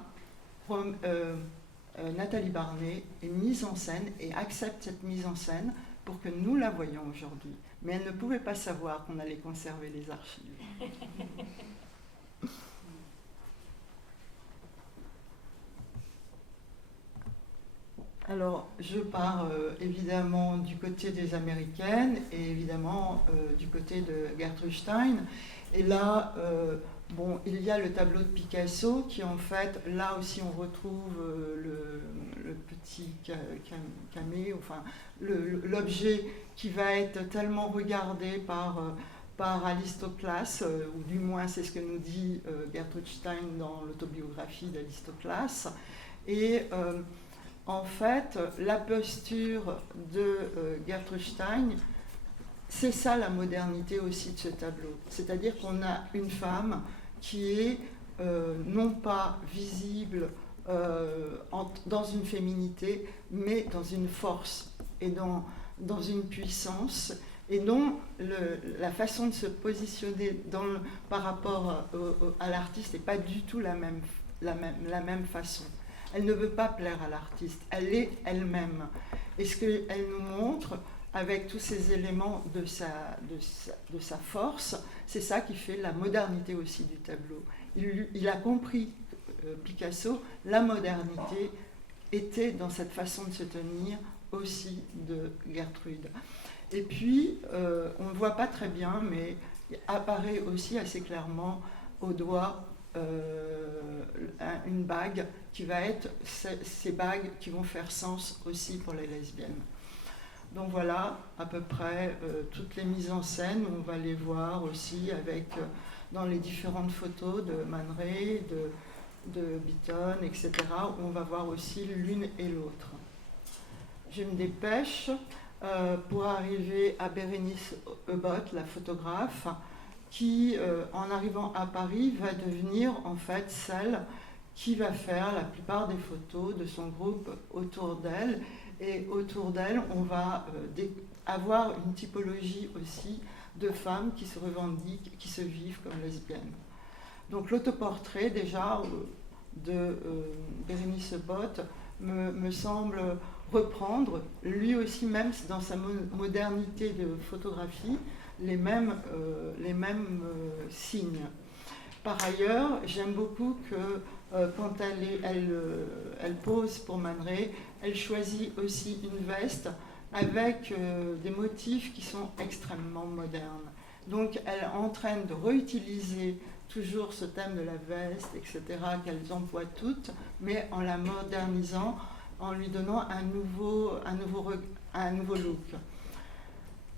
Nathalie Barnay est mise en scène et accepte cette mise en scène pour que nous la voyions aujourd'hui. Mais elle ne pouvait pas savoir qu'on allait conserver les archives. Alors, je pars évidemment du côté des Américaines et évidemment du côté de Gertrude Stein. Et là, il y a le tableau de Picasso qui, en fait, là aussi on retrouve le petit camé, enfin, l'objet qui va être tellement regardé par Aristoclas, ou du moins c'est ce que nous dit Gertrude Stein dans l'autobiographie d'Aristoclas. Et en fait, la posture de Gertrude Stein, c'est ça la modernité aussi de ce tableau. C'est-à-dire qu'on a une femme qui est non pas visible dans une féminité, mais dans une force et dans une puissance, et dont la façon de se positionner par rapport à l'artiste n'est pas du tout la même façon. Elle ne veut pas plaire à l'artiste, elle est elle-même. Et ce qu'elle nous montre, avec tous ces éléments de sa force, c'est ça qui fait la modernité aussi du tableau. Il a compris, Picasso, la modernité était dans cette façon de se tenir aussi de Gertrude. Et puis, on ne voit pas très bien, mais il apparaît aussi assez clairement au doigt une bague qui va être ces bagues qui vont faire sens aussi pour les lesbiennes. Donc voilà à peu près toutes les mises en scène. On va les voir aussi dans les différentes photos de Man Ray, de Beaton, etc. Où on va voir aussi l'une et l'autre. Je me dépêche pour arriver à Bérénice Ebbot, la photographe, qui, en arrivant à Paris, va devenir en fait celle qui va faire la plupart des photos de son groupe autour d'elle. Et autour d'elle, on va avoir une typologie aussi de femmes qui se revendiquent, qui se vivent comme lesbiennes. Donc l'autoportrait déjà de Bérénice Ebbot me semble reprendre, lui aussi même dans sa modernité de photographie, les mêmes signes. Par ailleurs, j'aime beaucoup que quand elle pose pour Man Ray, elle choisit aussi une veste avec des motifs qui sont extrêmement modernes. Donc elle est en train de réutiliser toujours ce thème de la veste, etc., qu'elles emploient toutes, mais en la modernisant, en lui donnant un nouveau look.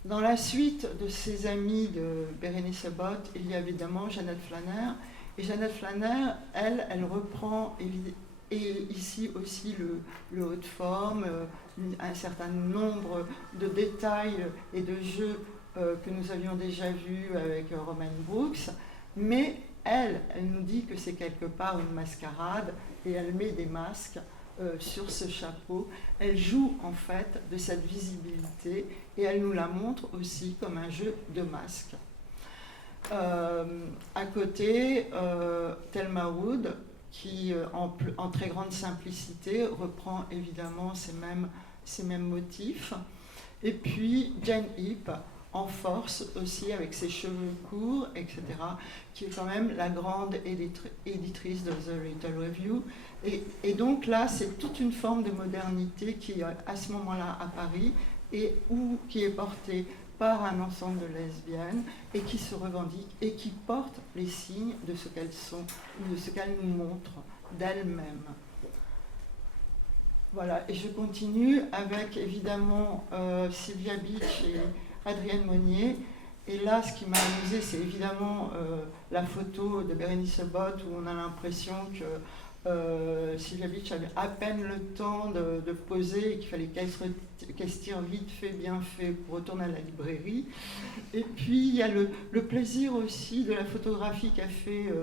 Dans la suite de ses amies de Bérénice Ebbot, il y a évidemment Jeannette Flanner. Et Jeannette Flanner, elle reprend et ici aussi le haut de forme, un certain nombre de détails et de jeux que nous avions déjà vus avec Romaine Brooks, mais elle nous dit que c'est quelque part une mascarade et elle met des masques sur ce chapeau. Elle joue en fait de cette visibilité et elle nous la montre aussi comme un jeu de masques. À côté, Thelma Wood, qui en très grande simplicité reprend évidemment ces mêmes motifs. Et puis Jane Heap, en force aussi avec ses cheveux courts, etc., qui est quand même la grande éditrice de The Little Review. Et donc là, c'est toute une forme de modernité qui est à ce moment-là à Paris et qui est portée par un ensemble de lesbiennes et qui se revendiquent et qui portent les signes de ce qu'elles sont ou de ce qu'elles nous montrent d'elles-mêmes. Voilà, et je continue avec évidemment Sylvia Beach et Adrienne Monnier. Et là, ce qui m'a amusé, c'est évidemment la photo de Bérénice Bott où on a l'impression que Sylvia Beach avait à peine le temps de poser et qu'il fallait qu'elle se tire vite fait, bien fait pour retourner à la librairie. Et puis il y a le plaisir aussi de la photographie qu'a fait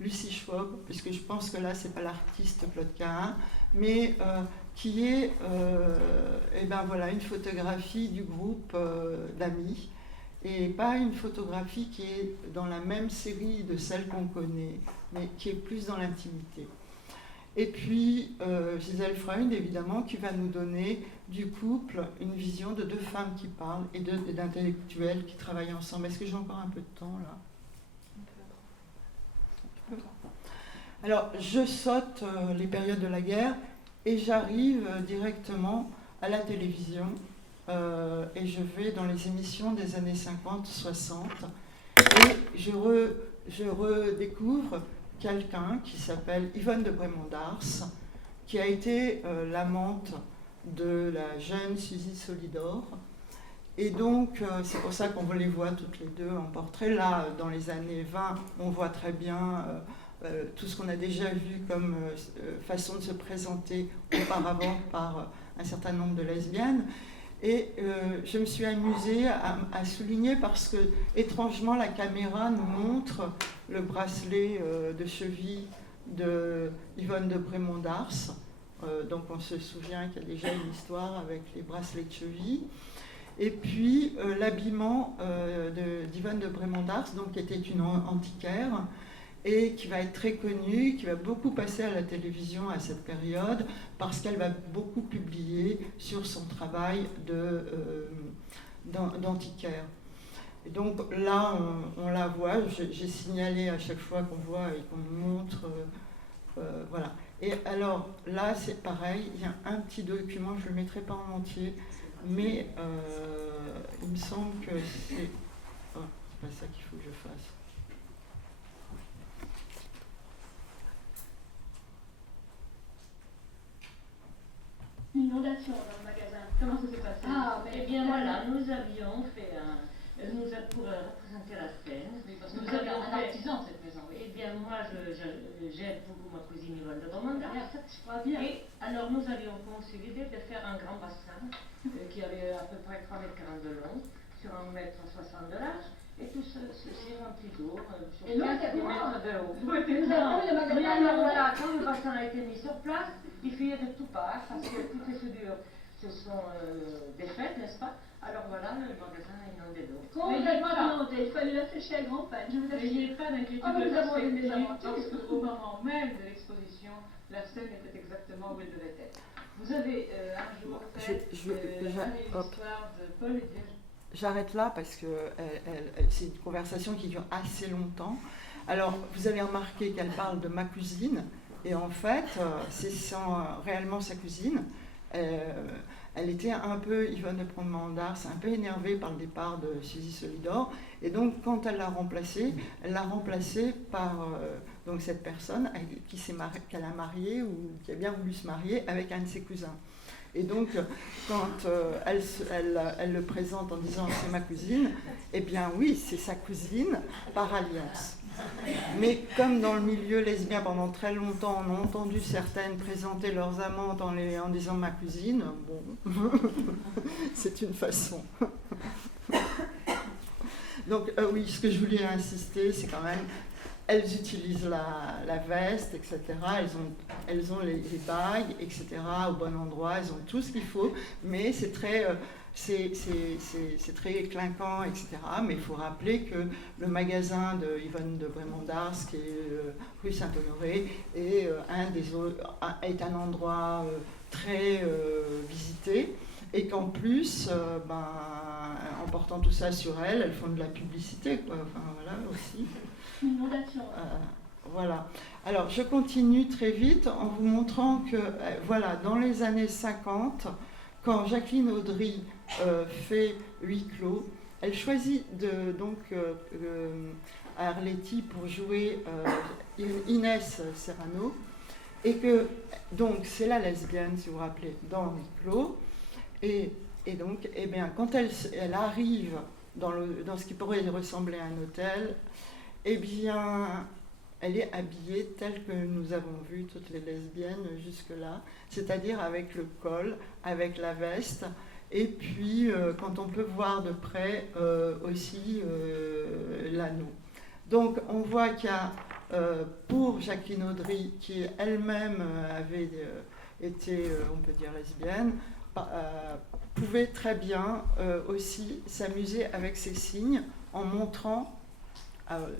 Lucie Schwab, puisque je pense que là c'est pas l'artiste Claude Cahin, mais qui est une photographie du groupe d'amis. Et pas une photographie qui est dans la même série de celles qu'on connaît, mais qui est plus dans l'intimité. Et puis Gisèle Freund, évidemment, qui va nous donner du couple une vision de deux femmes qui parlent et d'intellectuels qui travaillent ensemble. Est-ce que j'ai encore un peu de temps là ? Alors, je saute les périodes de la guerre et j'arrive directement à la télévision et je vais dans les émissions des années 50-60 et je redécouvre quelqu'un qui s'appelle Yvonne de Brémond-d'Ars, qui a été l'amante de la jeune Suzy Solidor. Et donc, c'est pour ça qu'on les voit toutes les deux en portrait. Là, dans les années 20, on voit très bien tout ce qu'on a déjà vu comme façon de se présenter auparavant par un certain nombre de lesbiennes. Et je me suis amusée à souligner parce que, étrangement, la caméra nous montre le bracelet de cheville de Yvonne de Brémond-d'Ars. Donc on se souvient qu'il y a déjà une histoire avec les bracelets de cheville. Et puis l'habillement d'Yvonne de Brémond-d'Ars, donc, qui était une antiquaire, et qui va être très connue, qui va beaucoup passer à la télévision à cette période, parce qu'elle va beaucoup publier sur son travail d'antiquaire. Et donc là, on la voit, j'ai signalé à chaque fois qu'on voit et qu'on montre, voilà. Et alors là, c'est pareil, il y a un petit document, je ne le mettrai pas en entier, mais il me semble que c'est... Oh, c'est pas ça qu'il faut que je fasse. Inondation dans le magasin. Comment ça s'est passé? Eh bien voilà, nous avions fait pour représenter la scène. Oui, parce que vous avez un artisan cette maison. Eh bien moi, j'aide beaucoup ma cousine Yvonne de Brémond-d'Ars. Ça, je crois bien. Et alors nous avions conçu l'idée de faire un grand bassin qui avait à peu près 3,40 m de long, sur 1,60 m de large. Et tout ceci rempli d'eau, sur 4 mètres de haut. Mais alors voilà, quand le bassin a été mis sur place, il fuyait de tout part, parce que toutes les soudures se sont défaites, n'est-ce pas? Alors voilà, le magasin est inondé d'eau. Complètement inondé, il fallait la sécher à grand-peine, je vous assure. N'ayez pas d'inquiétude parce qu'au moment même de l'exposition, la scène était exactement où elle devait être. Vous avez un jour fait l'histoire de Paul et Virginie. J'arrête là parce que c'est une conversation qui dure assez longtemps. Alors, vous avez remarqué qu'elle parle de ma cousine, et en fait, c'est réellement sa cousine. Elle était un peu, Yvonne de Brémond-d'Ars, un peu énervée par le départ de Suzy Solidor, et donc quand elle l'a remplacée par donc cette personne qu'elle a mariée ou qui a bien voulu se marier avec un de ses cousins. Et donc, quand elle le présente en disant « c'est ma cousine », eh bien oui, c'est sa cousine par alliance. Mais comme dans le milieu lesbien, pendant très longtemps, on a entendu certaines présenter leurs amantes en disant « ma cousine », bon, c'est une façon. Donc oui, ce que je voulais insister, c'est quand même elles utilisent la veste, etc. Elles ont les bagues, etc. au bon endroit, elles ont tout ce qu'il faut, mais c'est très clinquant, etc. Mais il faut rappeler que le magasin de Yvonne de Brémond-d'Ars, qui est rue Saint-Honoré, est un endroit très visité, et qu'en plus, en portant tout ça sur elles font de la publicité, quoi. Enfin, voilà, aussi. Voilà. Alors, je continue très vite en vous montrant que, voilà, dans les années 50, quand Jacqueline Audry fait Huis clos, elle choisit à Arletty pour jouer Inès Serrano, et que, donc, c'est la lesbienne, si vous vous rappelez, dans Huis clos, et donc, eh bien, quand elle arrive dans ce qui pourrait ressembler à un hôtel, eh bien, elle est habillée telle que nous avons vu toutes les lesbiennes jusque-là, c'est-à-dire avec le col, avec la veste, et puis quand on peut voir de près aussi l'anneau. Donc on voit qu'il y a, pour Jacqueline Audry, qui elle-même avait été, on peut dire, lesbienne, pouvait très bien aussi s'amuser avec ces signes en montrant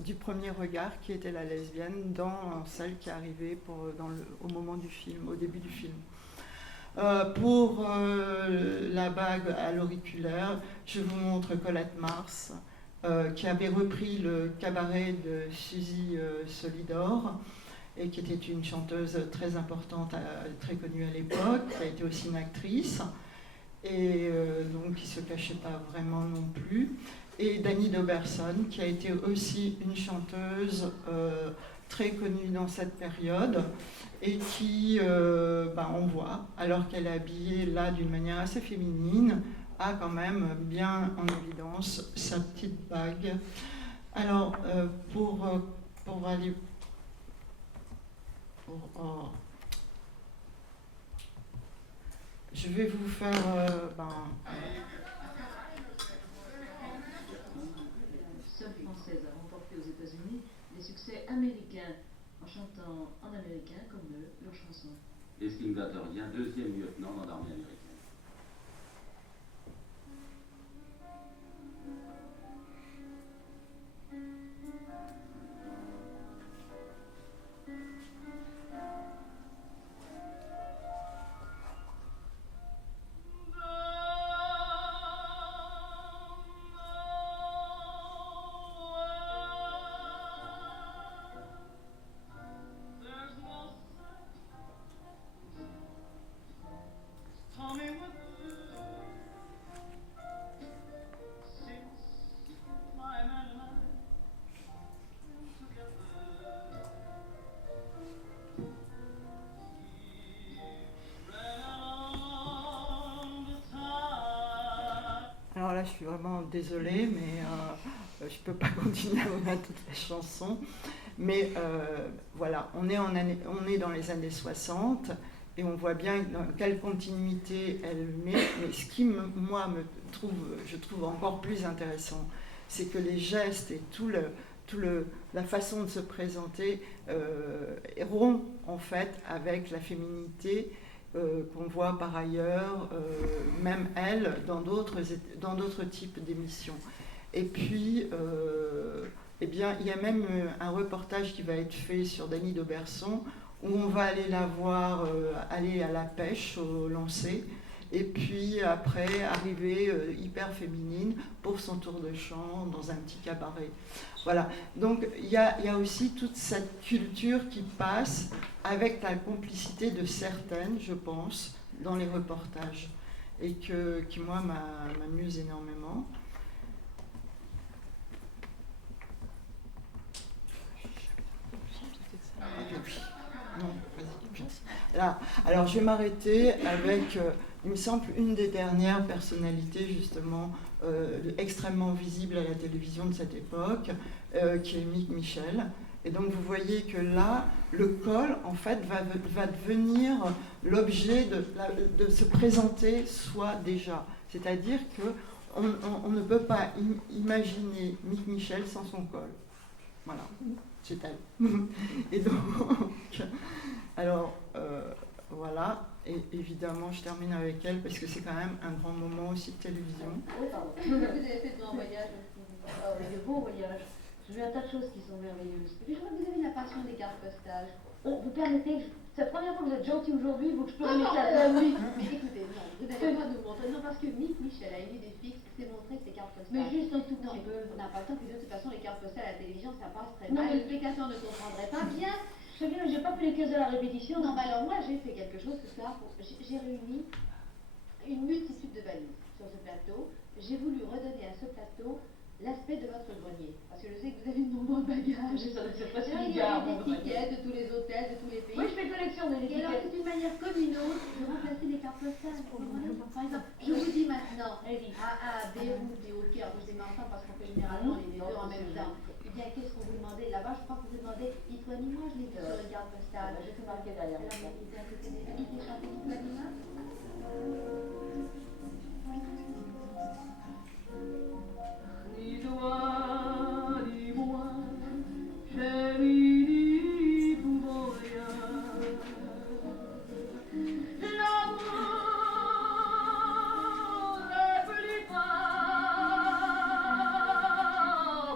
du premier regard qui était la lesbienne dans celle qui arrivait au moment du film, au début du film. Pour la bague à l'auriculaire, je vous montre Colette Mars, qui avait repris le cabaret de Suzy Solidor, et qui était une chanteuse très importante, très connue à l'époque, qui a été aussi une actrice, et donc qui ne se cachait pas vraiment non plus. Et Dany Dauberson, qui a été aussi une chanteuse très connue dans cette période, et qui, on voit, alors qu'elle est habillée là d'une manière assez féminine, a quand même bien en évidence sa petite bague. Alors, pour aller... je vais vous faire... Seule française a remporté aux États-Unis des succès américains en chantant en américain comme leur chanson. Esquime Gatorien, 2e lieutenant dans l'armée américaine. Alors là, je suis vraiment désolée, mais je ne peux pas continuer à vous mettre toutes les chansons. Mais voilà, on est dans les années 60, et on voit bien dans quelle continuité elle met. Mais ce qui, je trouve encore plus intéressant, c'est que les gestes et la façon de se présenter rompt en fait avec la féminité qu'on voit par ailleurs, même elle, dans d'autres types d'émissions. Et puis, eh bien, il y a même un reportage qui va être fait sur Dany Dauberson, où on va aller la voir aller à la pêche au lancer, et puis après arriver hyper féminine pour son tour de chant dans un petit cabaret. Voilà, donc il y a aussi toute cette culture qui passe avec la complicité de certaines, je pense, dans les reportages, et qui moi m'amuse énormément. Non, vas-y. Là, alors je vais m'arrêter avec, il me semble, une des dernières personnalités justement extrêmement visible à la télévision de cette époque, qui est Mick Michel. Et donc vous voyez que là, le col, en fait, va devenir l'objet de se présenter soi déjà. C'est-à-dire qu'on ne peut pas imaginer Mick Michel sans son col. Voilà. c'est elle. Et donc, alors, voilà, et évidemment, je termine avec elle parce que c'est quand même un grand moment aussi de télévision. Oui, pardon. Vous avez fait de grands voyages, de beaux voyages. J'ai vu un tas de choses qui sont merveilleuses. Et puis je vois que vous avez la passion des cartes postales. Vous permettez que c'est la première fois que vous êtes gentil aujourd'hui, vous que je peux remettre ça. Oui, mais écoutez, non, vous n'avez pas de nous montrer. Non, parce que Mick Michel a une idée fixe, c'est montrer ses cartes postales. Mais juste un tout petit peu. On n'a pas le temps, puis de toute façon, les cartes postales à la télévision, ça passe très mal. Les spectateurs ne comprendraient pas bien. Je sais bien, j'ai pas fait les caisses de la répétition. Non, mais alors moi, j'ai fait quelque chose ce soir. J'ai réuni une multitude de valises sur ce plateau. J'ai voulu redonner à ce plateau l'aspect de votre grenier. Parce que je sais que vous avez de nombreux bagages. C'est pas si Il y a des tickets de tous les hôtels, de tous les pays. Oui, je fais collection de Et alors, l'étiquette. c'est une manière comme une autre de remplacer les cartes postales. Par exemple, je vous dis maintenant, à Beyrouth et au Caire, je les mets ensemble parce qu'on fait généralement les deux en même temps. Eh bien, qu'est-ce qu'on vous demandait là-bas? Je crois que vous demandez Itoanima, je l'ai vu sur une carte postale. Je sais marquer derrière. Il était à côté des amis qui chantaient Itoanima. Dis-toi, dis-moi, chérie, dis-moi rien. L'amour ne plie pas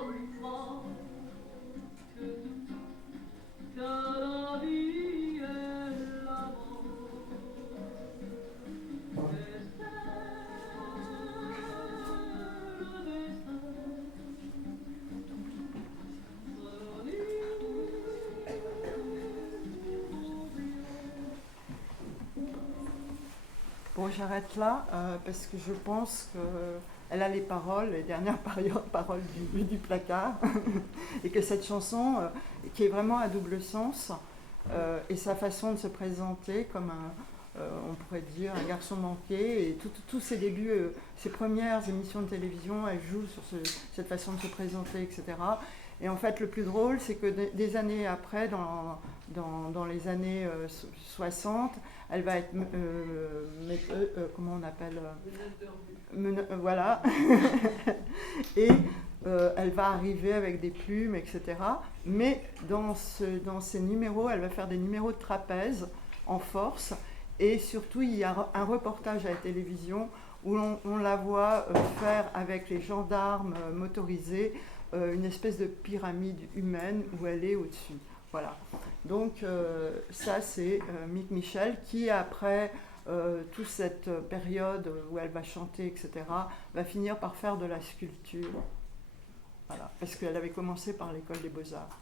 plus fort que tout, car la vie est l'amour. Bon, j'arrête là parce que je pense qu'elle a les paroles, les dernières paroles du placard, et que cette chanson, qui est vraiment à double sens, et sa façon de se présenter comme on pourrait dire, un garçon manqué, et tous ses débuts, ses premières émissions de télévision, elle joue sur cette façon de se présenter, etc. Et en fait, le plus drôle, c'est que des années après, dans les années 60, elle va être, comment on appelle voilà. Et elle va arriver avec des plumes, etc. Mais dans ces numéros, elle va faire des numéros de trapèze en force. Et surtout, il y a un reportage à la télévision où on la voit faire avec les gendarmes motorisés une espèce de pyramide humaine où elle est au-dessus. Voilà. Donc ça, c'est Mick Michel qui, après toute cette période où elle va chanter, etc., va finir par faire de la sculpture. Voilà. Parce qu'elle avait commencé par l'école des Beaux-Arts.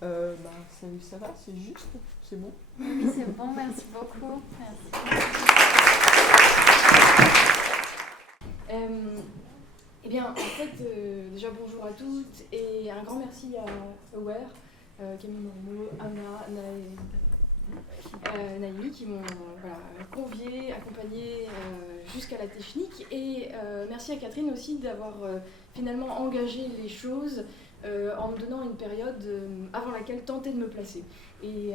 Ça va, c'est juste, c'est bon. Oui, c'est bon, merci beaucoup. Merci. Eh bien, en fait, déjà bonjour à toutes et un grand merci à Aware, Camille Morneau, Anna, Naïmi qui m'ont conviée, accompagnée jusqu'à la technique, et merci à Catherine aussi d'avoir finalement engagé les choses en me donnant une période avant laquelle tenter de me placer. Et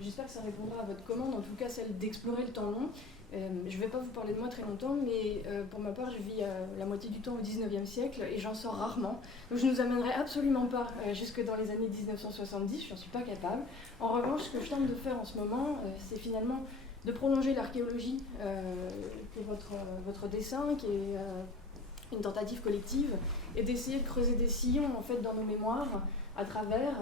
j'espère que ça répondra à votre commande, en tout cas celle d'explorer le temps long. Je ne vais pas vous parler de moi très longtemps, mais pour ma part, je vis la moitié du temps au 19e siècle et j'en sors rarement. Donc je ne nous amènerai absolument pas jusque dans les années 1970, je n'en suis pas capable. En revanche, ce que je tente de faire en ce moment, c'est finalement de prolonger l'archéologie que votre dessin, qui est une tentative collective, et d'essayer de creuser des sillons en fait, dans nos mémoires à travers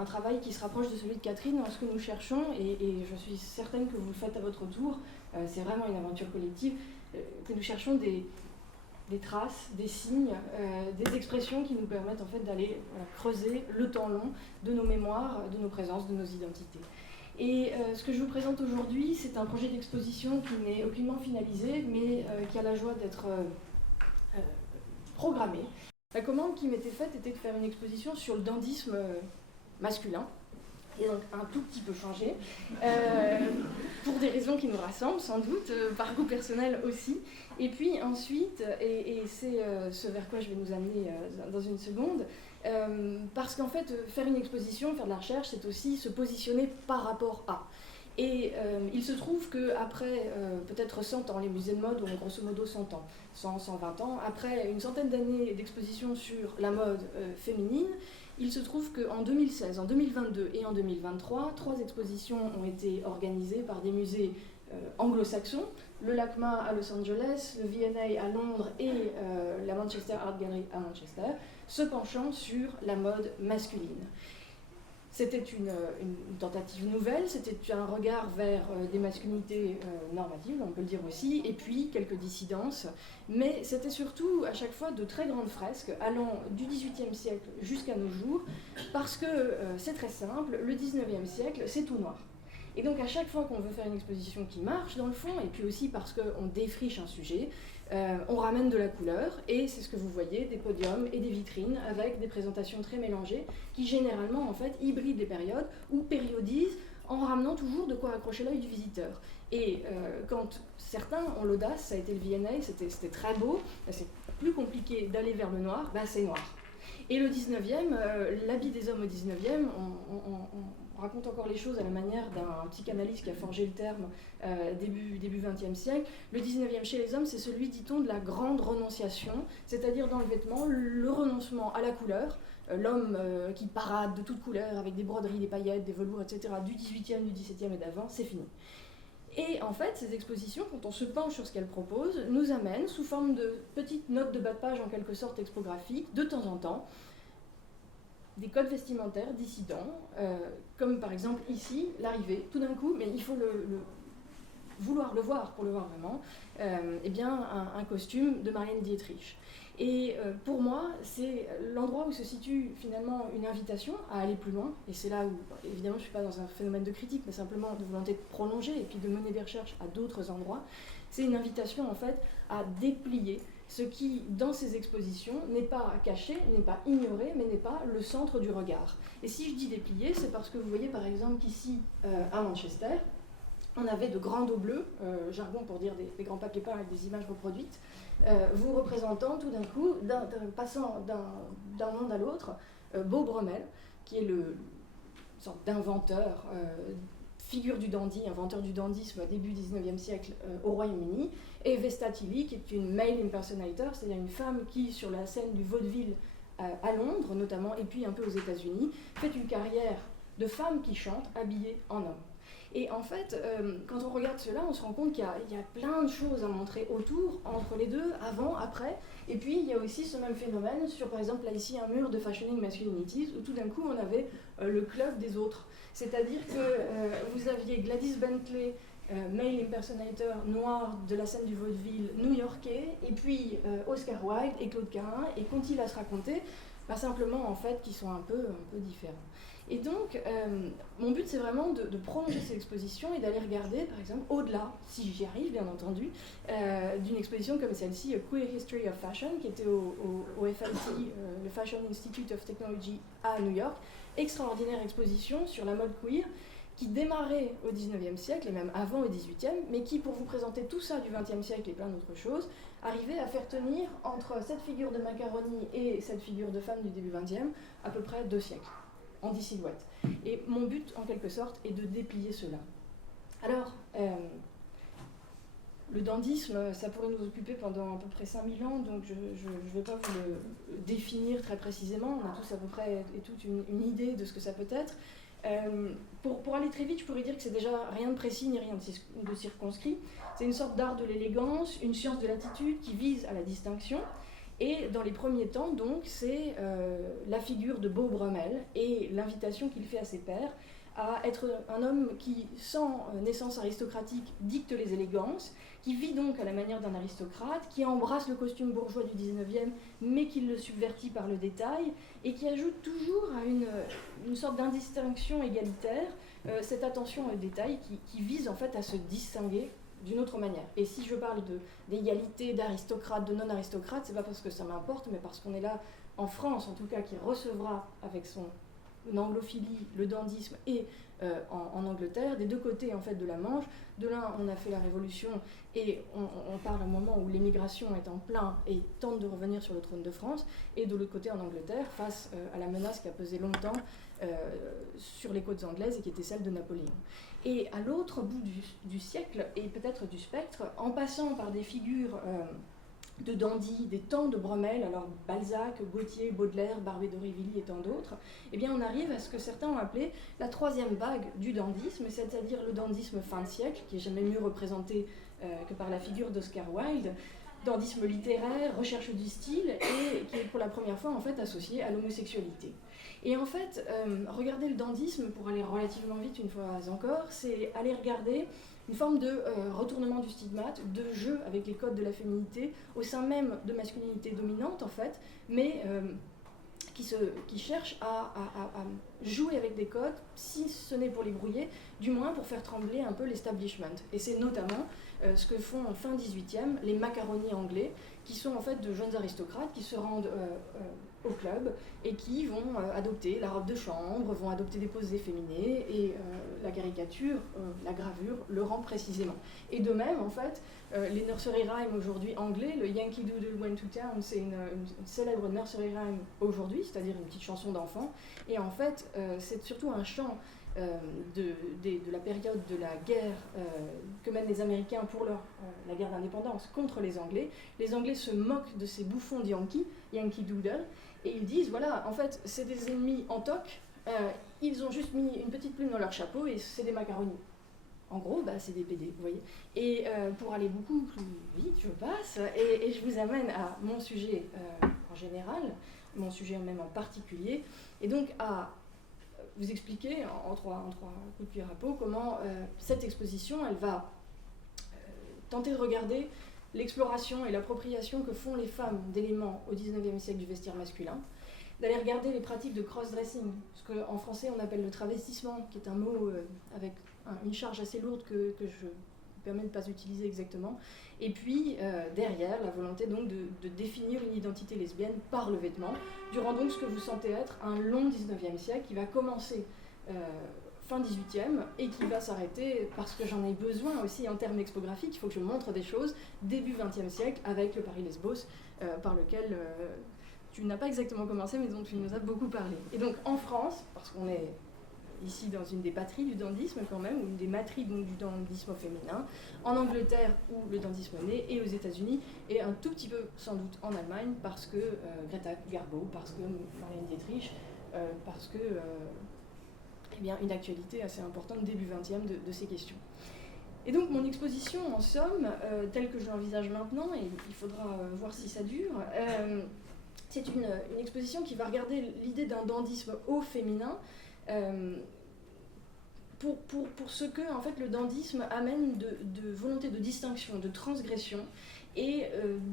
un travail qui se rapproche de celui de Catherine dans ce que nous cherchons, et je suis certaine que vous le faites à votre tour. C'est vraiment une aventure collective, que nous cherchons des traces, des signes, des expressions qui nous permettent en fait d'aller creuser le temps long de nos mémoires, de nos présences, de nos identités. Et ce que je vous présente aujourd'hui, c'est un projet d'exposition qui n'est aucunement finalisé, mais qui a la joie d'être programmé. La commande qui m'était faite était de faire une exposition sur le dandysme masculin, et donc un tout petit peu changé, pour des raisons qui nous rassemblent sans doute, par goût personnel aussi. Et puis ensuite, et c'est ce vers quoi je vais nous amener dans une seconde, parce qu'en fait, faire une exposition, faire de la recherche, c'est aussi se positionner par rapport à. Et il se trouve qu'après peut-être 100 ans, les musées de mode ont grosso modo 100 ans, 100, 120 ans, après une centaine d'années d'exposition sur la mode féminine, Il se trouve qu'en 2016, en 2022 et en 2023, 3 expositions ont été organisées par des musées anglo-saxons, le LACMA à Los Angeles, le V&A à Londres et la Manchester Art Gallery à Manchester, se penchant sur la mode masculine. C'était une tentative nouvelle, c'était un regard vers des masculinités normatives, on peut le dire aussi, et puis quelques dissidences, mais c'était surtout à chaque fois de très grandes fresques allant du XVIIIe siècle jusqu'à nos jours, parce que c'est très simple, le XIXe siècle c'est tout noir. Et donc à chaque fois qu'on veut faire une exposition qui marche dans le fond, et puis aussi parce qu'on défriche un sujet, on ramène de la couleur, et c'est ce que vous voyez, des podiums et des vitrines avec des présentations très mélangées qui généralement en fait hybrident les périodes ou périodisent en ramenant toujours de quoi accrocher l'œil du visiteur. Et quand certains ont l'audace, ça a été le V&A, c'était très beau, c'est plus compliqué d'aller vers le noir, c'est noir. Et le 19e, l'habit des hommes au 19e, on raconte encore les choses à la manière d'un psychanalyste qui a forgé le terme début 20e siècle. Le 19e chez les hommes, c'est celui, dit-on, de la grande renonciation, c'est-à-dire dans le vêtement, le renoncement à la couleur, l'homme qui parade de toutes couleurs avec des broderies, des paillettes, des velours, etc. du 18e, du 17e et d'avant, c'est fini. Et en fait, ces expositions, quand on se penche sur ce qu'elles proposent, nous amènent, sous forme de petites notes de bas de page en quelque sorte expographiques, de temps en temps, des codes vestimentaires dissidents, comme par exemple ici, l'arrivée, tout d'un coup, mais il faut vouloir le voir pour le voir vraiment, eh bien un costume de Marlène Dietrich. Et pour moi, c'est l'endroit où se situe finalement une invitation à aller plus loin, et c'est là où, évidemment, je ne suis pas dans un phénomène de critique, mais simplement de volonté de prolonger et puis de mener des recherches à d'autres endroits. C'est une invitation en fait à déplier ce qui, dans ces expositions, n'est pas caché, n'est pas ignoré, mais n'est pas le centre du regard. Et si je dis déplier, c'est parce que vous voyez par exemple qu'ici, à Manchester, on avait de grands dos bleus, jargon pour dire des grands papiers peints avec des images reproduites, vous représentant tout d'un coup, passant d'un monde à l'autre, Beau Brummel, qui est une sorte d'inventeur, figure du dandy, inventeur du dandysme début 19e siècle au Royaume-Uni, et Vesta Tilley, qui est une male impersonator, c'est-à-dire une femme qui, sur la scène du vaudeville à Londres notamment, et puis un peu aux États-Unis, fait une carrière de femme qui chante habillée en homme. Et en fait, quand on regarde cela, on se rend compte qu'il y a plein de choses à montrer autour, entre les deux, avant, après. Et puis, il y a aussi ce même phénomène sur, par exemple, là ici, un mur de Fashioning Masculinities, où tout d'un coup, on avait le club des autres. C'est-à-dire que vous aviez Gladys Bentley, male impersonator noir de la scène du vaudeville new-yorkais, et puis Oscar Wilde et Claude Carain, et qu'ont-ils à se raconter ? Simplement, en fait, qu'ils sont un peu différents. Et donc, mon but, c'est vraiment de prolonger cette exposition et d'aller regarder, par exemple, au-delà, si j'y arrive, bien entendu, d'une exposition comme celle-ci, A Queer History of Fashion, qui était au FIT, le Fashion Institute of Technology à New York. Extraordinaire exposition sur la mode queer, qui démarrait au 19e siècle, et même avant au 18e, mais qui, pour vous présenter tout ça du 20e siècle et plein d'autres choses, arrivait à faire tenir entre cette figure de macaroni et cette figure de femme du début 20e à peu près 2 siècles, en 10 silhouettes. Et mon but, en quelque sorte, est de déplier cela. Alors, le dandysme, ça pourrait nous occuper pendant à peu près 5000 ans, donc je ne vais pas vous le définir très précisément, on a tous à peu près et toute une idée de ce que ça peut être. Pour aller très vite, je pourrais dire que c'est déjà rien de précis ni rien de circonscrit. C'est une sorte d'art de l'élégance, une science de l'attitude qui vise à la distinction. Et dans les premiers temps, donc, c'est la figure de Beau Brummel et l'invitation qu'il fait à ses pairs à être un homme qui, sans naissance aristocratique, dicte les élégances, qui vit donc à la manière d'un aristocrate, qui embrasse le costume bourgeois du 19e, mais qui le subvertit par le détail, et qui ajoute toujours à une sorte d'indistinction égalitaire cette attention au détail qui vise en fait à se distinguer d'une autre manière. Et si je parle d'égalité, d'aristocrate, de non-aristocrate, c'est pas parce que ça m'importe, mais parce qu'on est là, en France en tout cas, qui recevra avec son anglophilie, le dandysme, et en Angleterre, des deux côtés en fait de la Manche. De l'un, on a fait la Révolution, et on parle au moment où l'émigration est en plein et tente de revenir sur le trône de France, et de l'autre côté en Angleterre, face à la menace qui a pesé longtemps sur les côtes anglaises et qui était celle de Napoléon. Et à l'autre bout du siècle, et peut-être du spectre, en passant par des figures de dandy des temps de Bromel, alors Balzac, Gautier, Baudelaire, Barbé d'Aurevilly et tant d'autres, eh bien on arrive à ce que certains ont appelé la troisième vague du dandysme, c'est-à-dire le dandysme fin de siècle, qui est jamais mieux représenté que par la figure d'Oscar Wilde, dandysme littéraire, recherche du style, et qui est pour la première fois en fait associé à l'homosexualité. Et en fait, regarder le dandysme, pour aller relativement vite une fois encore, c'est aller regarder une forme de retournement du stigmate, de jeu avec les codes de la féminité, au sein même de masculinité dominante en fait, mais qui cherche à jouer avec des codes, si ce n'est pour les brouiller, du moins pour faire trembler un peu l'establishment. Et c'est notamment ce que font en fin 18e les macaronis anglais, qui sont en fait de jeunes aristocrates qui se rendent au club et qui vont adopter la robe de chambre, vont adopter des poses efféminées, et la caricature, la gravure le rend précisément. Et de même, en fait, les nursery rhymes aujourd'hui anglais, le Yankee Doodle Went to Town, c'est une célèbre nursery rhyme aujourd'hui, c'est-à-dire une petite chanson d'enfant, et en fait, c'est surtout un chant de la période de la guerre que mènent les Américains pour la guerre d'indépendance contre les Anglais. Les Anglais se moquent de ces bouffons de Yankee Doodle, et ils disent, voilà, en fait, c'est des ennemis en toc, ils ont juste mis une petite plume dans leur chapeau et c'est des macaronis. En gros, bah, c'est des PD, vous voyez. Et pour aller beaucoup plus vite, je passe, et je vous amène à mon sujet en général, mon sujet même en particulier, et donc à vous expliquer en trois coups de cuillère à peau comment cette exposition, elle va tenter de regarder l'exploration et l'appropriation que font les femmes d'éléments au XIXe siècle du vestiaire masculin, d'aller regarder les pratiques de cross-dressing, ce qu'en français on appelle le travestissement, qui est un mot avec une charge assez lourde que je me permets de ne pas utiliser exactement, et puis derrière la volonté donc de définir une identité lesbienne par le vêtement, durant donc ce que vous sentez être un long 19e siècle qui va commencer fin 18e et qui va s'arrêter, parce que j'en ai besoin aussi en termes expographiques, il faut que je montre des choses, début 20e siècle avec le Paris-Lesbos, par lequel tu n'as pas exactement commencé mais dont tu nous as beaucoup parlé. Et donc en France, parce qu'on est ici dans une des patries du dandysme quand même, ou une des matrices donc, du dandysme féminin, en Angleterre où le dandysme est né, et aux États-Unis, et un tout petit peu sans doute en Allemagne, parce que Greta Garbo, parce que Marlène Dietrich, parce que eh bien, une actualité assez importante début 20e de ces questions. Et donc mon exposition, en somme, telle que je l'envisage maintenant, et il faudra voir si ça dure, c'est une exposition qui va regarder l'idée d'un dandysme au féminin, pour ce que en fait, le dandysme amène de volonté de distinction, de transgression et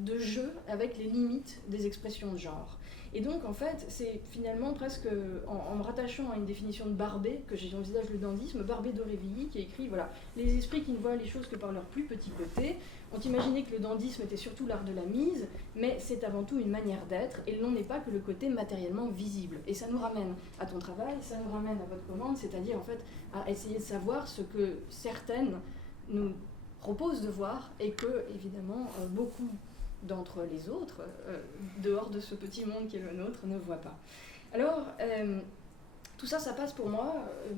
de jeu avec les limites des expressions de genre. Et donc en fait, c'est finalement presque en me rattachant à une définition de Barbé que j'envisage le dandysme, Barbé d'Aurevilly qui écrit voilà, les esprits qui ne voient les choses que par leur plus petit côté ont imaginé que le dandysme était surtout l'art de la mise, mais c'est avant tout une manière d'être, et l'on n'est pas que le côté matériellement visible. Et ça nous ramène à ton travail, ça nous ramène à votre commande, c'est-à-dire en fait à essayer de savoir ce que certaines nous proposent de voir, et que évidemment beaucoup d'entre les autres, dehors de ce petit monde qui est le nôtre, ne voient pas. Alors, tout ça, ça passe pour moi,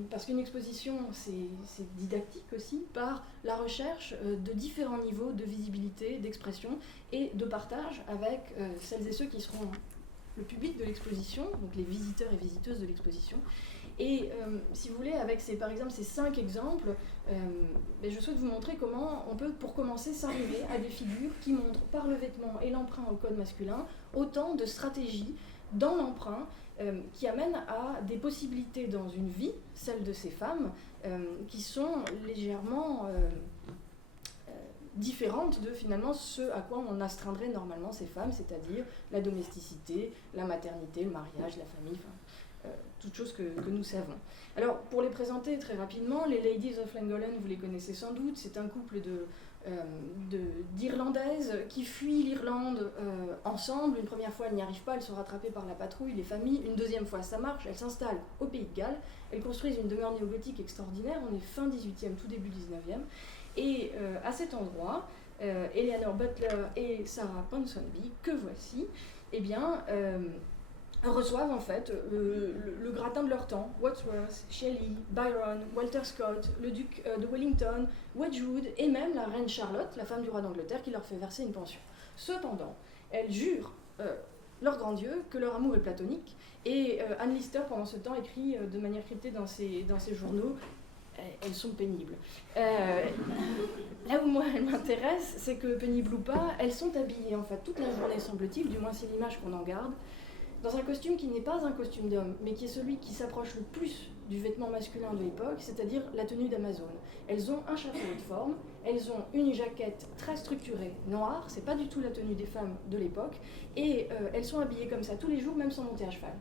parce qu'une exposition, c'est didactique aussi, par la recherche de différents niveaux de visibilité, d'expression et de partage avec celles et ceux qui seront le public de l'exposition, donc les visiteurs et visiteuses de l'exposition. Et si vous voulez, avec par exemple ces 5 exemples, je souhaite vous montrer comment on peut, pour commencer, s'arriver à des figures qui montrent par le vêtement et l'emprunt au code masculin autant de stratégies dans l'emprunt qui amènent à des possibilités dans une vie, celle de ces femmes, qui sont légèrement différentes de finalement ce à quoi on astreindrait normalement ces femmes, c'est-à-dire la domesticité, la maternité, le mariage, la famille, toutes choses que nous savons. Alors, pour les présenter très rapidement, les Ladies of Llangollen, vous les connaissez sans doute, c'est un couple d'Irlandaises qui fuient l'Irlande ensemble. Une première fois, elles n'y arrivent pas, elles sont rattrapées par la patrouille, les familles. Une deuxième fois, ça marche, elles s'installent au Pays de Galles, elles construisent une demeure néogothique extraordinaire, on est fin 18e, tout début 19e, et à cet endroit, Eleanor Butler et Sarah Ponsonby, que voici, eh bien, reçoivent en fait le gratin de leur temps, Wordsworth, Shelley, Byron, Walter Scott, le duc de Wellington, Wedgwood et même la reine Charlotte, la femme du roi d'Angleterre, qui leur fait verser une pension. Cependant, elles jurent leur grand Dieu que leur amour est platonique, et Anne Lister, pendant ce temps, écrit de manière cryptée dans ses journaux, elles sont pénibles. Là où moi elles m'intéressent, c'est que pénibles ou pas, elles sont habillées en fait toute la journée, semble-t-il, du moins c'est l'image qu'on en garde, dans un costume qui n'est pas un costume d'homme, mais qui est celui qui s'approche le plus du vêtement masculin de l'époque, c'est-à-dire la tenue d'Amazon. Elles ont un chapeau de forme, elles ont une jaquette très structurée noire, c'est pas du tout la tenue des femmes de l'époque, et elles sont habillées comme ça tous les jours, même sans monter à cheval.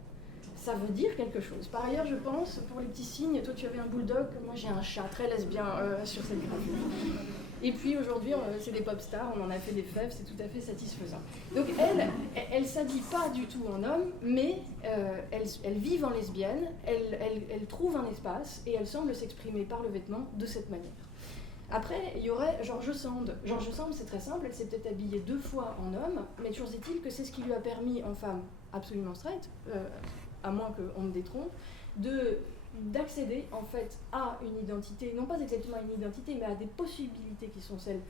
Ça veut dire quelque chose. Par ailleurs, je pense, pour les petits signes, toi tu avais un bulldog, moi j'ai un chat très lesbien sur cette gravure. Et puis aujourd'hui, c'est des pop stars, on en a fait des fèves, c'est tout à fait satisfaisant. Donc elles ne s'habillent pas du tout en homme, mais elles vivent en lesbienne, elles trouvent un espace et elles semblent s'exprimer par le vêtement de cette manière. Après, il y aurait George Sand. George Sand, c'est très simple, elle s'est peut-être habillée 2 fois en homme, mais toujours est-il que c'est ce qui lui a permis, en femme absolument straight, à moins qu'on me détrompe, d'accéder en fait à une identité, non pas exactement à une identité, mais à des possibilités qui sont celles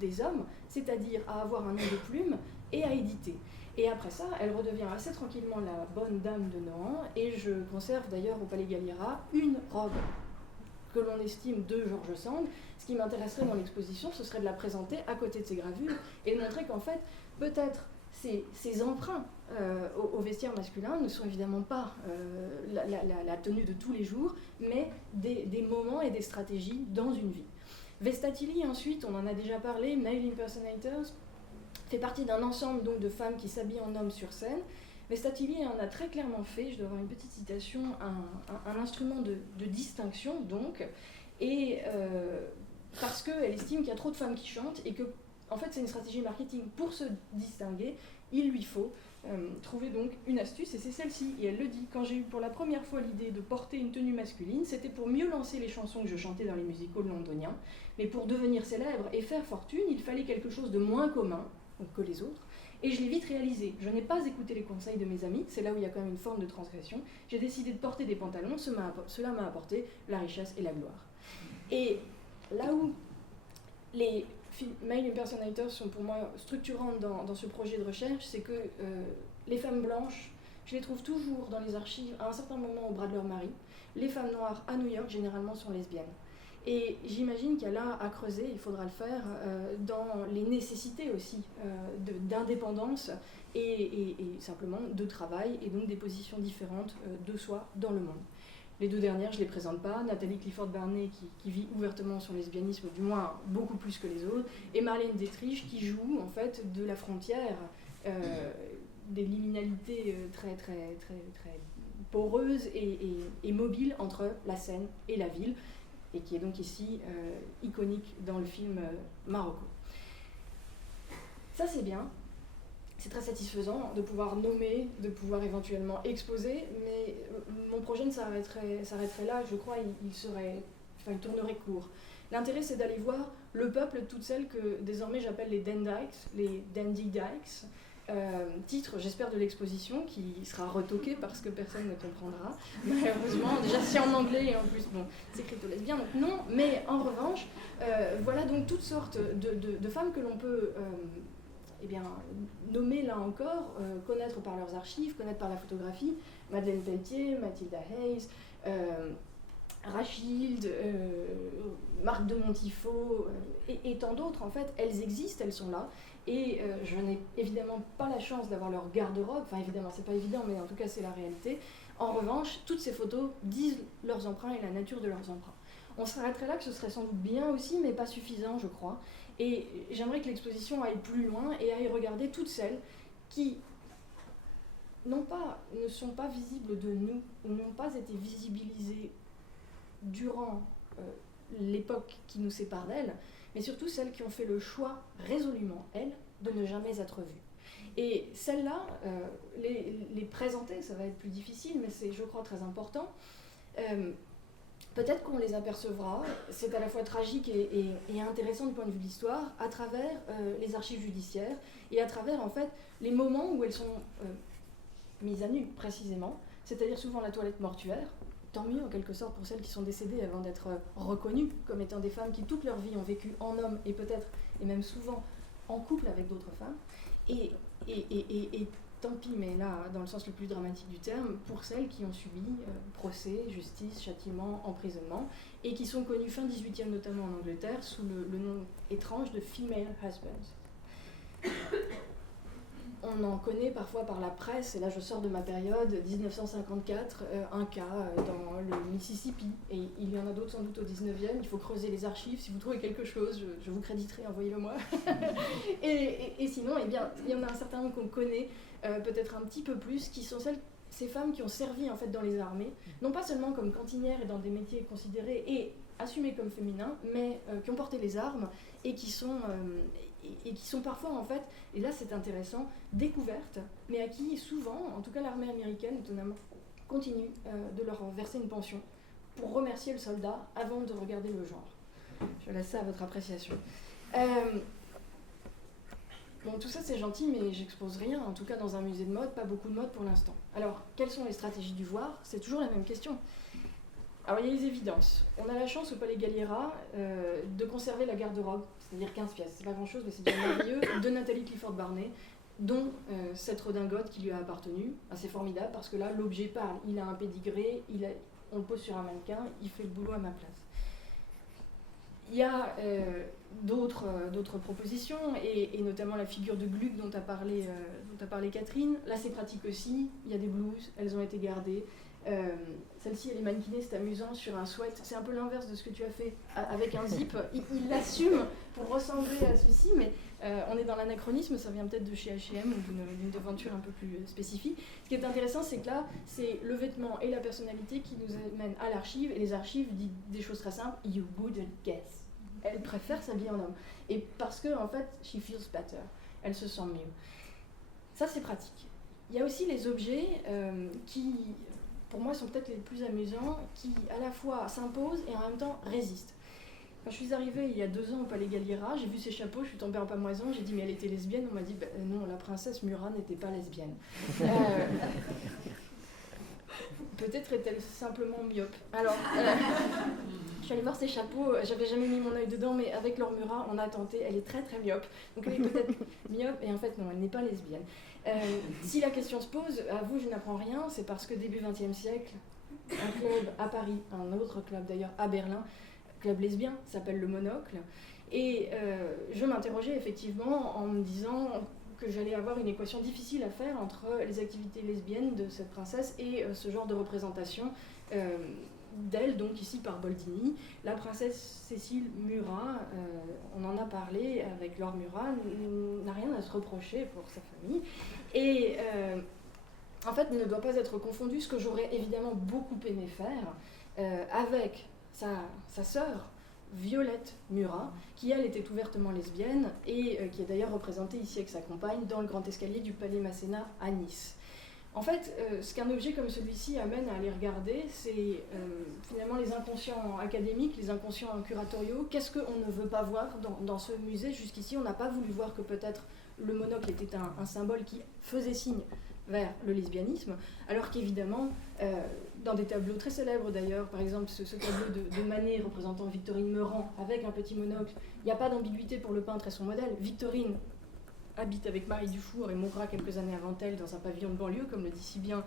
des hommes, c'est-à-dire à avoir un nom de plume et à éditer. Et après ça, elle redevient assez tranquillement la bonne dame de Nohant, et je conserve d'ailleurs au Palais Galliera une robe que l'on estime de George Sand. Ce qui m'intéresserait dans l'exposition, ce serait de la présenter à côté de ces gravures et de montrer qu'en fait, peut-être ces emprunts au vestiaire masculin ne sont évidemment pas la tenue de tous les jours, mais des moments et des stratégies dans une vie. Vestatilly, ensuite, on en a déjà parlé, Male Impersonators, fait partie d'un ensemble donc, de femmes qui s'habillent en hommes sur scène. Vestatilly en a très clairement fait, je dois avoir une petite citation, un instrument de distinction, donc, et parce qu'elle estime qu'il y a trop de femmes qui chantent et que en fait, c'est une stratégie marketing. Pour se distinguer, il lui faut trouver donc une astuce, et c'est celle-ci. Et elle le dit, quand j'ai eu pour la première fois l'idée de porter une tenue masculine, c'était pour mieux lancer les chansons que je chantais dans les musicals londoniens. Mais pour devenir célèbre et faire fortune, il fallait quelque chose de moins commun que les autres. Et je l'ai vite réalisé. Je n'ai pas écouté les conseils de mes amis, c'est là où il y a quand même une forme de transgression. J'ai décidé de porter des pantalons, cela m'a apporté la richesse et la gloire. Et là où les Male Impersonators sont pour moi structurantes dans ce projet de recherche, c'est que les femmes blanches, je les trouve toujours dans les archives à un certain moment au bras de leur mari. Les femmes noires à New York, généralement, sont lesbiennes. Et j'imagine qu'il y a là à creuser, il faudra le faire, dans les nécessités aussi d'indépendance et simplement de travail, et donc des positions différentes de soi dans le monde. Les 2 dernières, je ne les présente pas. Nathalie Clifford Barney, qui vit ouvertement son lesbianisme, du moins beaucoup plus que les autres, et Marlène Dietrich, qui joue en fait de la frontière, des liminalités très, très, très, très poreuses et mobiles entre la scène et la ville, et qui est donc ici iconique dans le film Marocco. Ça, c'est bien. C'est très satisfaisant de pouvoir nommer, de pouvoir éventuellement exposer, mais mon projet ne s'arrêterait là, je crois, il tournerait court. L'intérêt, c'est d'aller voir le peuple, toutes celles que désormais j'appelle les Dandykes, les Dandy Dykes, titre, j'espère, de l'exposition, qui sera retoqué parce que personne ne comprendra, malheureusement, déjà si en anglais et en plus, bon, c'est crypto-lesbien, donc non, mais en revanche, voilà donc toutes sortes de femmes que l'on peut nommer là encore, connaître par leurs archives, connaître par la photographie, Madeleine Pelletier, Mathilda Hayes, Rachilde, Marc de Montifaux, et tant d'autres, en fait, elles existent, elles sont là, et je n'ai évidemment pas la chance d'avoir leur garde-robe, enfin évidemment c'est pas évident, mais en tout cas c'est la réalité. En revanche, toutes ces photos disent leurs emprunts et la nature de leurs emprunts. On s'arrêterait là, que ce serait sans doute bien aussi, mais pas suffisant, je crois. Et j'aimerais que l'exposition aille plus loin et aille regarder toutes celles qui ne sont pas visibles de nous, n'ont pas été visibilisées durant l'époque qui nous sépare d'elles, mais surtout celles qui ont fait le choix résolument, elles, de ne jamais être vues. Et celles-là, les présenter, ça va être plus difficile, mais c'est, je crois, très important. Peut-être qu'on les apercevra, c'est à la fois tragique et intéressant du point de vue de l'histoire, à travers les archives judiciaires et à travers, en fait, les moments où elles sont mises à nu, précisément, c'est-à-dire souvent la toilette mortuaire. Tant mieux, en quelque sorte, pour celles qui sont décédées avant d'être reconnues comme étant des femmes qui, toute leur vie, ont vécu en homme et peut-être, et même souvent, en couple avec d'autres femmes, et tant pis, mais là, dans le sens le plus dramatique du terme, pour celles qui ont subi procès, justice, châtiment, emprisonnement, et qui sont connues fin 18e, notamment en Angleterre, sous le nom étrange de female husbands. On en connaît parfois par la presse, et là je sors de ma période, 1954, un cas dans le Mississippi, et il y en a d'autres sans doute au 19e, il faut creuser les archives, si vous trouvez quelque chose, je vous créditerai, envoyez-le moi. et sinon, eh bien, il y en a un certain nombre qu'on connaît, peut-être un petit peu plus, qui sont ces femmes qui ont servi en fait dans les armées, non pas seulement comme cantinières et dans des métiers considérés et assumés comme féminins, mais qui ont porté les armes et qui sont parfois en fait, et là c'est intéressant, découvertes, mais à qui souvent, en tout cas l'armée américaine étonnamment, continue de leur verser une pension pour remercier le soldat avant de regarder le genre. Je laisse ça à votre appréciation. Bon, tout ça c'est gentil, mais j'expose rien, en tout cas dans un musée de mode, pas beaucoup de mode pour l'instant. Alors, quelles sont les stratégies du voir? C'est toujours la même question. Alors, il y a les évidences. On a la chance au Palais Galliera de conserver la garde-robe, c'est-à-dire 15 pièces, c'est pas grand-chose, mais c'est déjà merveilleux, de Nathalie Clifford Barney, dont cette redingote qui lui a appartenu. C'est formidable parce que là, l'objet parle, il a un pédigré, on le pose sur un mannequin, il fait le boulot à ma place. Il y a d'autres propositions, et notamment la figure de Gluck dont a parlé Catherine. Là, c'est pratique aussi. Il y a des blouses, elles ont été gardées. Celle-ci, elle est mannequinée, c'est amusant, sur un sweat. C'est un peu l'inverse de ce que tu as fait avec un zip. Il l'assume pour ressembler à celui-ci, mais on est dans l'anachronisme, ça vient peut-être de chez H&M ou d'une devanture un peu plus spécifique. Ce qui est intéressant, c'est que là, c'est le vêtement et la personnalité qui nous amènent à l'archive, et les archives disent des choses très simples. You wouldn't guess. Elle préfère s'habiller en homme. Et parce que, en fait, she feels better. Elle se sent mieux. Ça, c'est pratique. Il y a aussi les objets qui, pour moi, sont peut-être les plus amusants, qui à la fois s'imposent et en même temps résistent. Quand je suis arrivée il y a 2 ans au Palais Galliera, j'ai vu ces chapeaux, je suis tombée en pamoison, j'ai dit mais elle était lesbienne, on m'a dit non, la princesse Murat n'était pas lesbienne. Peut-être est-elle simplement myope. Alors, je suis allée voir ces chapeaux, j'avais jamais mis mon œil dedans, mais avec Laure Murat, on a tenté, elle est très très myope. Donc elle est peut-être myope, et en fait non, elle n'est pas lesbienne. Si la question se pose, à vous je n'apprends rien, c'est parce que début XXe siècle, un club à Paris, un autre club d'ailleurs à Berlin, club lesbien, s'appelle Le Monocle, et je m'interrogeais effectivement en me disant que j'allais avoir une équation difficile à faire entre les activités lesbiennes de cette princesse et ce genre de représentation d'elle, donc ici par Boldini. La princesse Cécile Murat, on en a parlé avec Laure Murat, n'a rien à se reprocher pour sa famille, et en fait ne doit pas être confondue, ce que j'aurais évidemment beaucoup aimé faire, avec sa sœur, Violette Murat, qui elle était ouvertement lesbienne et qui est d'ailleurs représentée ici avec sa compagne dans le grand escalier du Palais Masséna à Nice. En fait, ce qu'un objet comme celui-ci amène à aller regarder, c'est finalement les inconscients académiques, les inconscients curatoriaux. Qu'est-ce qu'on ne veut pas voir dans ce musée? Jusqu'ici, on n'a pas voulu voir que peut-être le monocle était un symbole qui faisait signe vers le lesbianisme, alors qu'évidemment, dans des tableaux très célèbres d'ailleurs, par exemple ce tableau de Manet représentant Victorine Meurant avec un petit monocle, il n'y a pas d'ambiguïté pour le peintre et son modèle. Victorine habite avec Marie Dufour et mourra quelques années avant elle dans un pavillon de banlieue, comme le dit si bien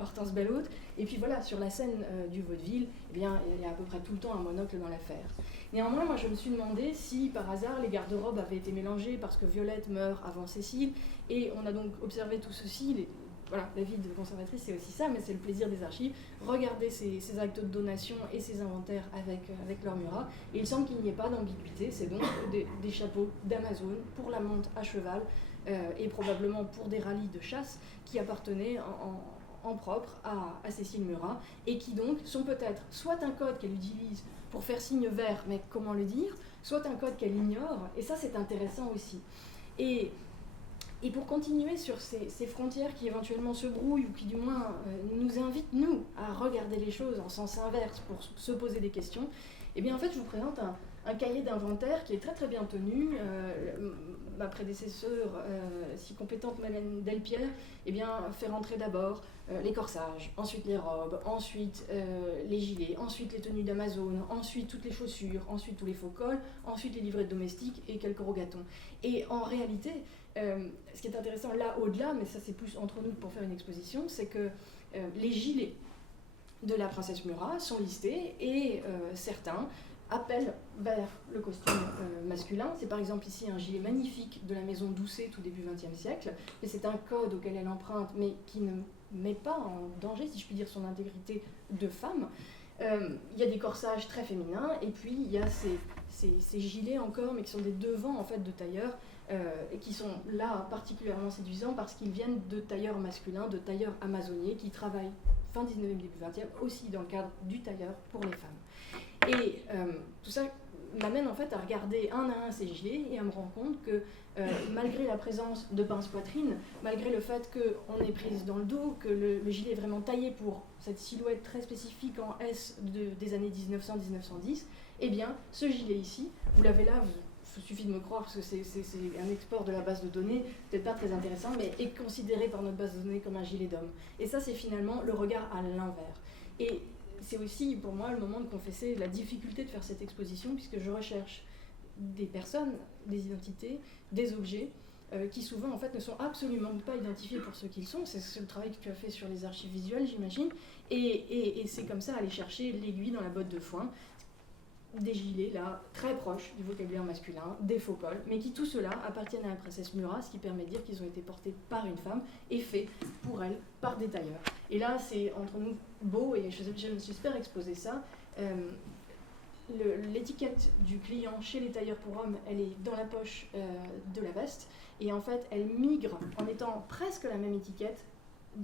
Hortense Bellhaute. Et puis voilà, sur la scène du vaudeville, eh bien, il y a à peu près tout le temps un monocle dans l'affaire. Néanmoins, moi je me suis demandé si par hasard les garde-robes avaient été mélangées parce que Violette meurt avant Cécile, et on a donc observé tout ceci. Voilà, la vie de conservatrice c'est aussi ça, mais c'est le plaisir des archives, regarder ces actes de donation et ces inventaires avec Laure Murat, et il semble qu'il n'y ait pas d'ambiguïté, c'est donc des chapeaux d'Amazon pour la monte à cheval, et probablement pour des rallyes de chasse qui appartenaient en propre à Cécile Murat, et qui donc sont peut-être soit un code qu'elle utilise pour faire signe vert, mais comment le dire, soit un code qu'elle ignore, et ça c'est intéressant aussi. Et pour continuer sur ces frontières qui éventuellement se brouillent, ou qui du moins nous invitent, nous, à regarder les choses en sens inverse pour se poser des questions, eh bien en fait je vous présente un cahier d'inventaire qui est très très bien tenu. Ma prédécesseure, si compétente, Madeleine Delpierre, eh bien, fait rentrer d'abord les corsages, ensuite les robes, ensuite les gilets, ensuite les tenues d'Amazon, ensuite toutes les chaussures, ensuite tous les faux cols, ensuite les livrets domestiques et quelques rogatons. Et en réalité, ce qui est intéressant là au-delà, mais ça c'est plus entre nous pour faire une exposition, c'est que les gilets de la princesse Murat sont listés et certains appellent vers le costume masculin. C'est par exemple ici un gilet magnifique de la maison Doucet tout début XXe siècle, et c'est un code auquel elle emprunte, mais qui ne met pas en danger, si je puis dire, son intégrité de femme. Il y a des corsages très féminins, et puis il y a ces gilets encore, mais qui sont des devants en fait de tailleurs, et qui sont là particulièrement séduisants parce qu'ils viennent de tailleurs masculins, de tailleurs amazoniers qui travaillent fin 19e, début 20e, aussi dans le cadre du tailleur pour les femmes. Et tout ça m'amène en fait à regarder un à un ces gilets et à me rendre compte que malgré la présence de pince-poitrine, malgré le fait qu'on est prise dans le dos, que le gilet est vraiment taillé pour cette silhouette très spécifique en S des années 1900-1910, eh bien ce gilet ici, vous l'avez là, il suffit de me croire parce que c'est un export de la base de données, peut-être pas très intéressant, mais est considéré par notre base de données comme un gilet d'homme. Et ça c'est finalement le regard à l'envers. Et c'est aussi pour moi le moment de confesser la difficulté de faire cette exposition, puisque je recherche des personnes, des identités, des objets qui souvent en fait ne sont absolument pas identifiés pour ce qu'ils sont. C'est le travail que tu as fait sur les archives visuelles, j'imagine, et c'est comme ça aller chercher l'aiguille dans la botte de foin, des gilets là très proches du vocabulaire masculin, des faux cols, mais qui tout cela appartiennent à la princesse Murat, ce qui permet de dire qu'ils ont été portés par une femme et faits pour elle par des tailleurs. Et là c'est entre nous beau, et j'espère exposer ça. L'étiquette du client chez les tailleurs pour hommes, elle est dans la poche de la veste, et en fait elle migre en étant presque la même étiquette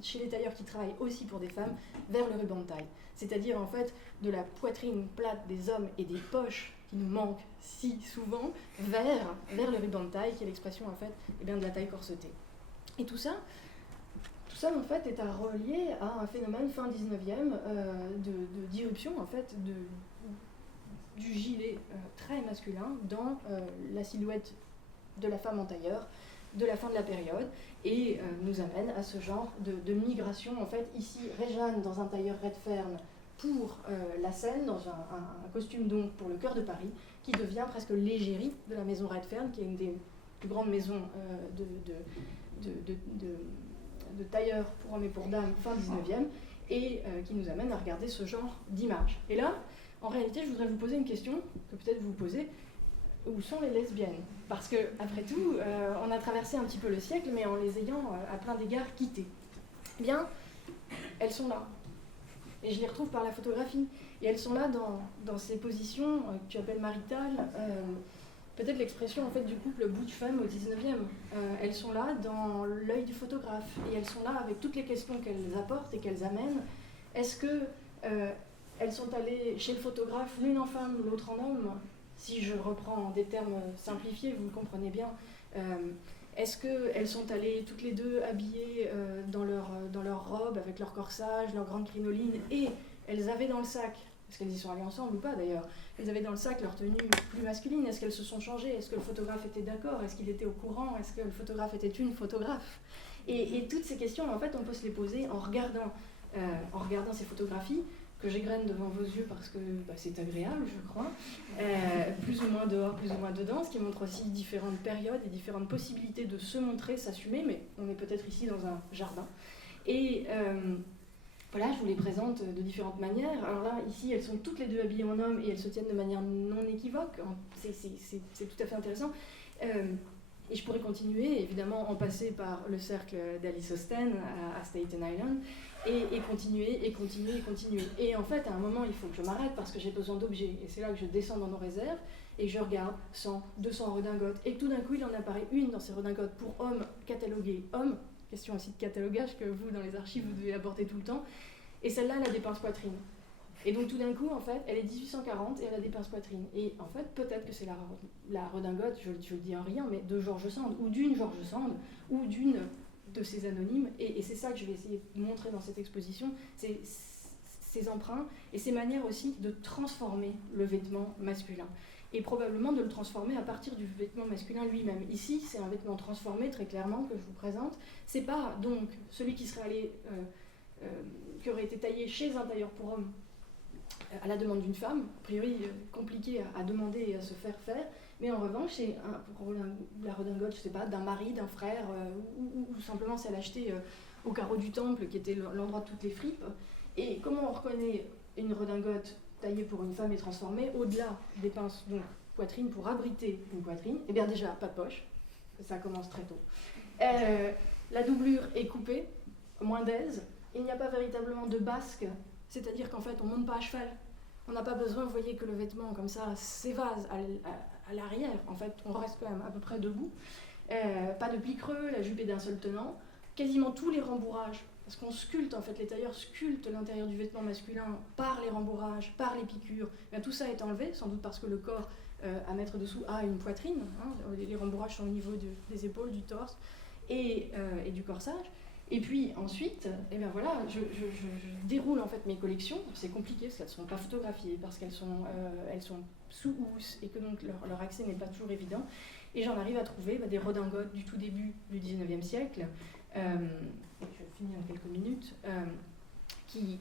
chez les tailleurs qui travaillent aussi pour des femmes vers le ruban de taille. C'est-à-dire en fait de la poitrine plate des hommes et des poches qui nous manquent si souvent vers le ruban de taille, qui est l'expression en fait de la taille corsetée. Et tout ça en fait est à relier à un phénomène fin 19e d'irruption en fait du gilet très masculin dans la silhouette de la femme en tailleur de la fin de la période, et nous amène à ce genre de migration. En fait, ici, Réjeanne dans un tailleur Redfern pour la scène, dans un costume donc pour le cœur de Paris, qui devient presque l'égérie de la maison Redfern, qui est une des plus grandes maisons de tailleurs pour hommes et pour dames fin 19e, et qui nous amène à regarder ce genre d'image. Et là, en réalité, je voudrais vous poser une question que peut-être vous posez: où sont les lesbiennes? Parce que, après tout, on a traversé un petit peu le siècle, mais en les ayant à plein d'égards quittés. Eh bien, elles sont là. Et je les retrouve par la photographie. Et elles sont là dans ces positions que tu appelles maritales, peut-être l'expression en fait du couple butch-femme au 19e. Elles sont là dans l'œil du photographe. Et elles sont là avec toutes les questions qu'elles apportent et qu'elles amènent. Est-ce que elles sont allées chez le photographe, l'une en femme, l'autre en homme? Si je reprends des termes simplifiés, vous le comprenez bien. Est-ce qu'elles sont allées toutes les deux habillées dans leur robe, avec leur corsage, leur grande crinoline, et elles avaient dans le sac, est-ce qu'elles y sont allées ensemble ou pas d'ailleurs, elles avaient dans le sac leur tenue plus masculine? Est-ce qu'elles se sont changées? Est-ce que le photographe était d'accord? Est-ce qu'il était au courant? Est-ce que le photographe était une photographe? Et toutes ces questions, en fait, on peut se les poser en regardant ces photographies, que j'égrène devant vos yeux parce que c'est agréable, je crois, plus ou moins dehors, plus ou moins dedans, ce qui montre aussi différentes périodes et différentes possibilités de se montrer, s'assumer, mais on est peut-être ici dans un jardin. Et voilà, je vous les présente de différentes manières. Alors là, ici, elles sont toutes les deux habillées en homme et elles se tiennent de manière non équivoque. C'est tout à fait intéressant. Et je pourrais continuer, évidemment, en passer par le cercle d'Alice Austen à Staten Island, et continuer. Et en fait, à un moment, il faut que je m'arrête parce que j'ai besoin d'objets. Et c'est là que je descends dans nos réserves et je regarde 100, 200 redingotes. Et tout d'un coup, il en apparaît une dans ces redingotes pour hommes catalogués hommes. Question aussi de catalogage que vous, dans les archives, vous devez apporter tout le temps. Et celle-là, elle a des pinces-poitrines. Et donc tout d'un coup, en fait, elle est 1840 et elle a des pinces-poitrines. Et en fait, peut-être que c'est la redingote, je le dis en riant, mais de George Sand, ou d'une George Sand, ou d'une de ces anonymes. Et c'est ça que je vais essayer de montrer dans cette exposition, c'est ces emprunts et ces manières aussi de transformer le vêtement masculin. Et probablement de le transformer à partir du vêtement masculin lui-même. Ici, c'est un vêtement transformé, très clairement, que je vous présente. C'est pas donc celui qui serait allé qui aurait été taillé chez un tailleur pour homme à la demande d'une femme, a priori compliqué à demander et à se faire faire, mais en revanche, c'est pour la redingote, je sais pas, d'un mari, d'un frère, ou simplement celle achetée au carreau du temple, qui était l'endroit de toutes les fripes. Et comment on reconnaît une redingote taillée pour une femme et transformée, au-delà des pinces donc poitrine pour abriter une poitrine? Eh bien déjà, pas de poche, ça commence très tôt. La doublure est coupée, moins d'aise, il n'y a pas véritablement de basque, c'est-à-dire qu'en fait on ne monte pas à cheval. On n'a pas besoin, vous voyez, que le vêtement comme ça s'évase à l'arrière, en fait on reste quand même à peu près debout. Pas de pli creux, la jupe est d'un seul tenant, quasiment tous les rembourrages, parce qu'on sculpte, en fait les tailleurs sculptent l'intérieur du vêtement masculin par les rembourrages, par les piqûres, bien, tout ça est enlevé, sans doute parce que le corps à mettre dessous a une poitrine, hein, les rembourrages sont au niveau des épaules, du torse et du corsage. Et puis ensuite, eh bien voilà, je déroule en fait mes collections. C'est compliqué parce qu'elles ne sont pas photographiées, parce qu'elles sont sous housse et que donc leur accès n'est pas toujours évident. Et j'en arrive à trouver des redingotes du tout début du 19e siècle, et je finis en quelques minutes, qui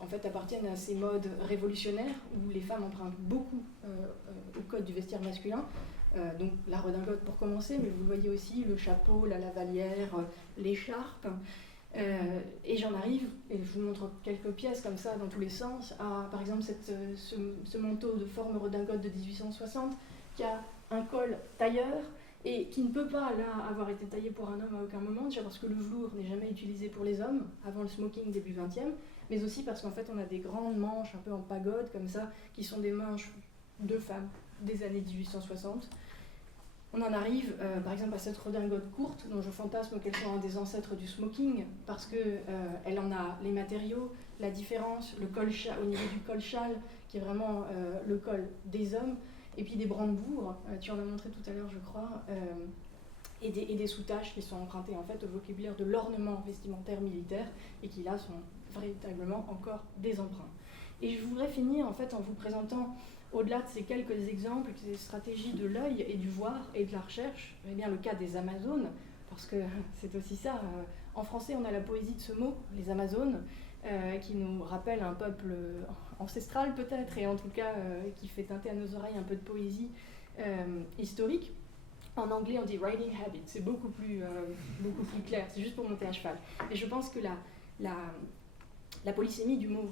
en fait appartiennent à ces modes révolutionnaires où les femmes empruntent beaucoup au code du vestiaire masculin. Donc la redingote pour commencer, mais vous le voyez aussi, le chapeau, la lavalière, l'écharpe. Et j'en arrive, et je vous montre quelques pièces comme ça dans tous les sens, à par exemple ce manteau de forme redingote de 1860 qui a un col tailleur et qui ne peut pas là avoir été taillé pour un homme à aucun moment, déjà parce que le velours n'est jamais utilisé pour les hommes avant le smoking début 20e, mais aussi parce qu'en fait on a des grandes manches un peu en pagode comme ça, qui sont des manches de femmes des années 1860. On en arrive par exemple à cette redingote courte dont je fantasme qu'elle soit un des ancêtres du smoking parce qu'elle en a les matériaux, la différence, le col au niveau du col châle qui est vraiment le col des hommes, et puis des brandebourgs, tu en as montré tout à l'heure je crois, et des soutaches qui sont empruntées en fait au vocabulaire de l'ornement vestimentaire militaire et qui là sont véritablement encore des emprunts. Et je voudrais finir en fait en vous présentant, au-delà de ces quelques exemples, ces stratégies de l'œil et du voir et de la recherche, eh bien le cas des Amazones, parce que c'est aussi ça, en français on a la poésie de ce mot, les Amazones, qui nous rappelle un peuple ancestral peut-être, et en tout cas qui fait teinter à nos oreilles un peu de poésie historique. En anglais on dit riding habit, c'est beaucoup plus clair, c'est juste pour monter à cheval. Et je pense que la polysémie du mot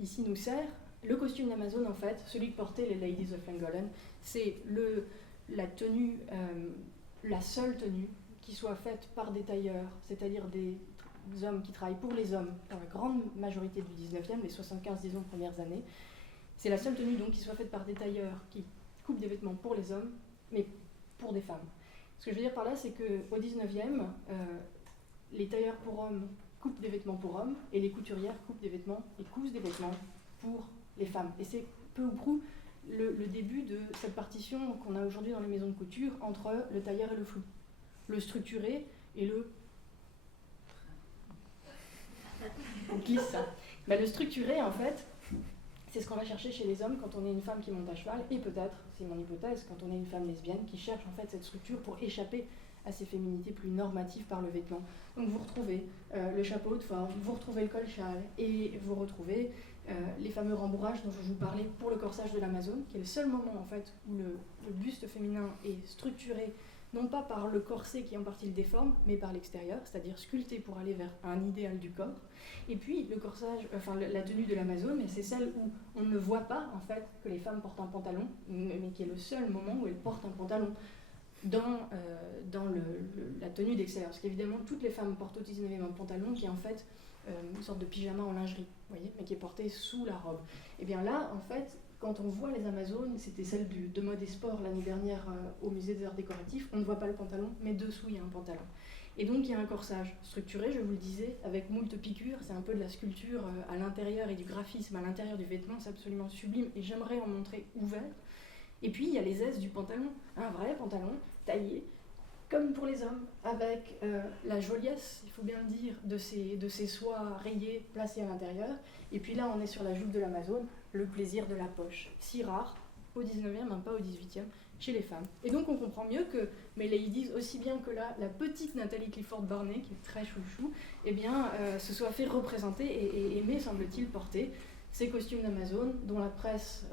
ici nous sert. Le costume d'Amazon, en fait, celui que portaient les Ladies of Llangollen, c'est la tenue, la seule tenue qui soit faite par des tailleurs, c'est-à-dire des hommes qui travaillent pour les hommes dans la grande majorité du 19e, les 75 disons premières années. C'est la seule tenue donc qui soit faite par des tailleurs qui coupent des vêtements pour les hommes, mais pour des femmes. Ce que je veux dire par là, c'est qu'au 19e, les tailleurs pour hommes coupent des vêtements pour hommes et les couturières coupent des vêtements et cousent des vêtements pour les femmes. Et c'est peu ou prou le début de cette partition qu'on a aujourd'hui dans les maisons de couture entre le tailleur et le flou, le structuré et le... On glisse ça. Le structuré, en fait, c'est ce qu'on va chercher chez les hommes quand on est une femme qui monte à cheval, et peut-être, c'est mon hypothèse, quand on est une femme lesbienne qui cherche en fait cette structure pour échapper à ces féminités plus normatives par le vêtement. Donc vous retrouvez le chapeau de forme, vous retrouvez le col châle, et vous retrouvez les fameux rembourrages dont je vous parlais pour le corsage de l'Amazone, qui est le seul moment en fait où le buste féminin est structuré, non pas par le corset qui en partie le déforme, mais par l'extérieur, c'est-à-dire sculpté pour aller vers un idéal du corps. Et puis le corsage, la tenue de l'Amazone, c'est celle où on ne voit pas en fait que les femmes portent un pantalon, mais qui est le seul moment où elles portent un pantalon dans la tenue d'extérieur. Parce qu'évidemment, toutes les femmes portent au 19e un pantalon qui est en fait une sorte de pyjama en lingerie, vous voyez, mais qui est porté sous la robe. Et bien là, en fait, quand on voit les Amazones, c'était celle de mode et sport l'année dernière au musée des arts décoratifs, on ne voit pas le pantalon, mais dessous il y a un pantalon. Et donc il y a un corsage structuré, je vous le disais, avec moult piqûres, c'est un peu de la sculpture à l'intérieur et du graphisme à l'intérieur du vêtement, c'est absolument sublime, et j'aimerais en montrer ouvert. Et puis il y a les aises du pantalon, un vrai pantalon taillé, comme pour les hommes, avec la joliesse, il faut bien le dire, de ces soies rayées placées à l'intérieur. Et puis là, on est sur la jupe de l'Amazone, le plaisir de la poche. Si rare, au 19e, hein, pas au 18e, chez les femmes. Et donc on comprend mieux que mes ladies, aussi bien que la petite Nathalie Clifford Barney, qui est très chouchou, eh bien, se soit fait représenter et aimé, semble-t-il, porter ces costumes d'Amazon dont la presse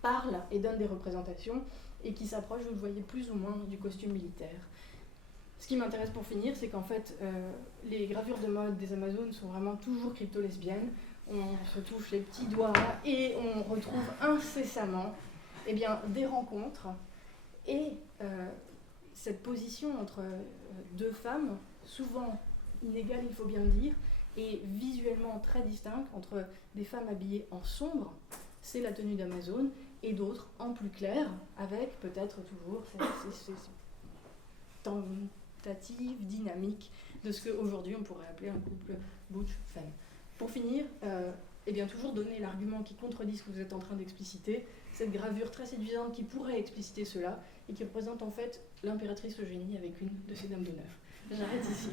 parle et donne des représentations et qui s'approche, vous le voyez, plus ou moins du costume militaire. Ce qui m'intéresse pour finir, c'est qu'en fait, les gravures de mode des Amazones sont vraiment toujours crypto-lesbiennes. On se touche les petits doigts et on retrouve incessamment eh bien, des rencontres et cette position entre deux femmes, souvent inégale, il faut bien le dire, et visuellement très distincte, entre des femmes habillées en sombre, c'est la tenue d'Amazon, et d'autres en plus clair, avec peut-être toujours ces tentatives dynamiques de ce qu'aujourd'hui on pourrait appeler un couple butch-femme. Pour finir, eh bien toujours donner l'argument qui contredit ce que vous êtes en train d'expliciter, cette gravure très séduisante qui pourrait expliciter cela et qui représente en fait l'impératrice Eugénie avec une de ses dames d'honneur. J'arrête ici.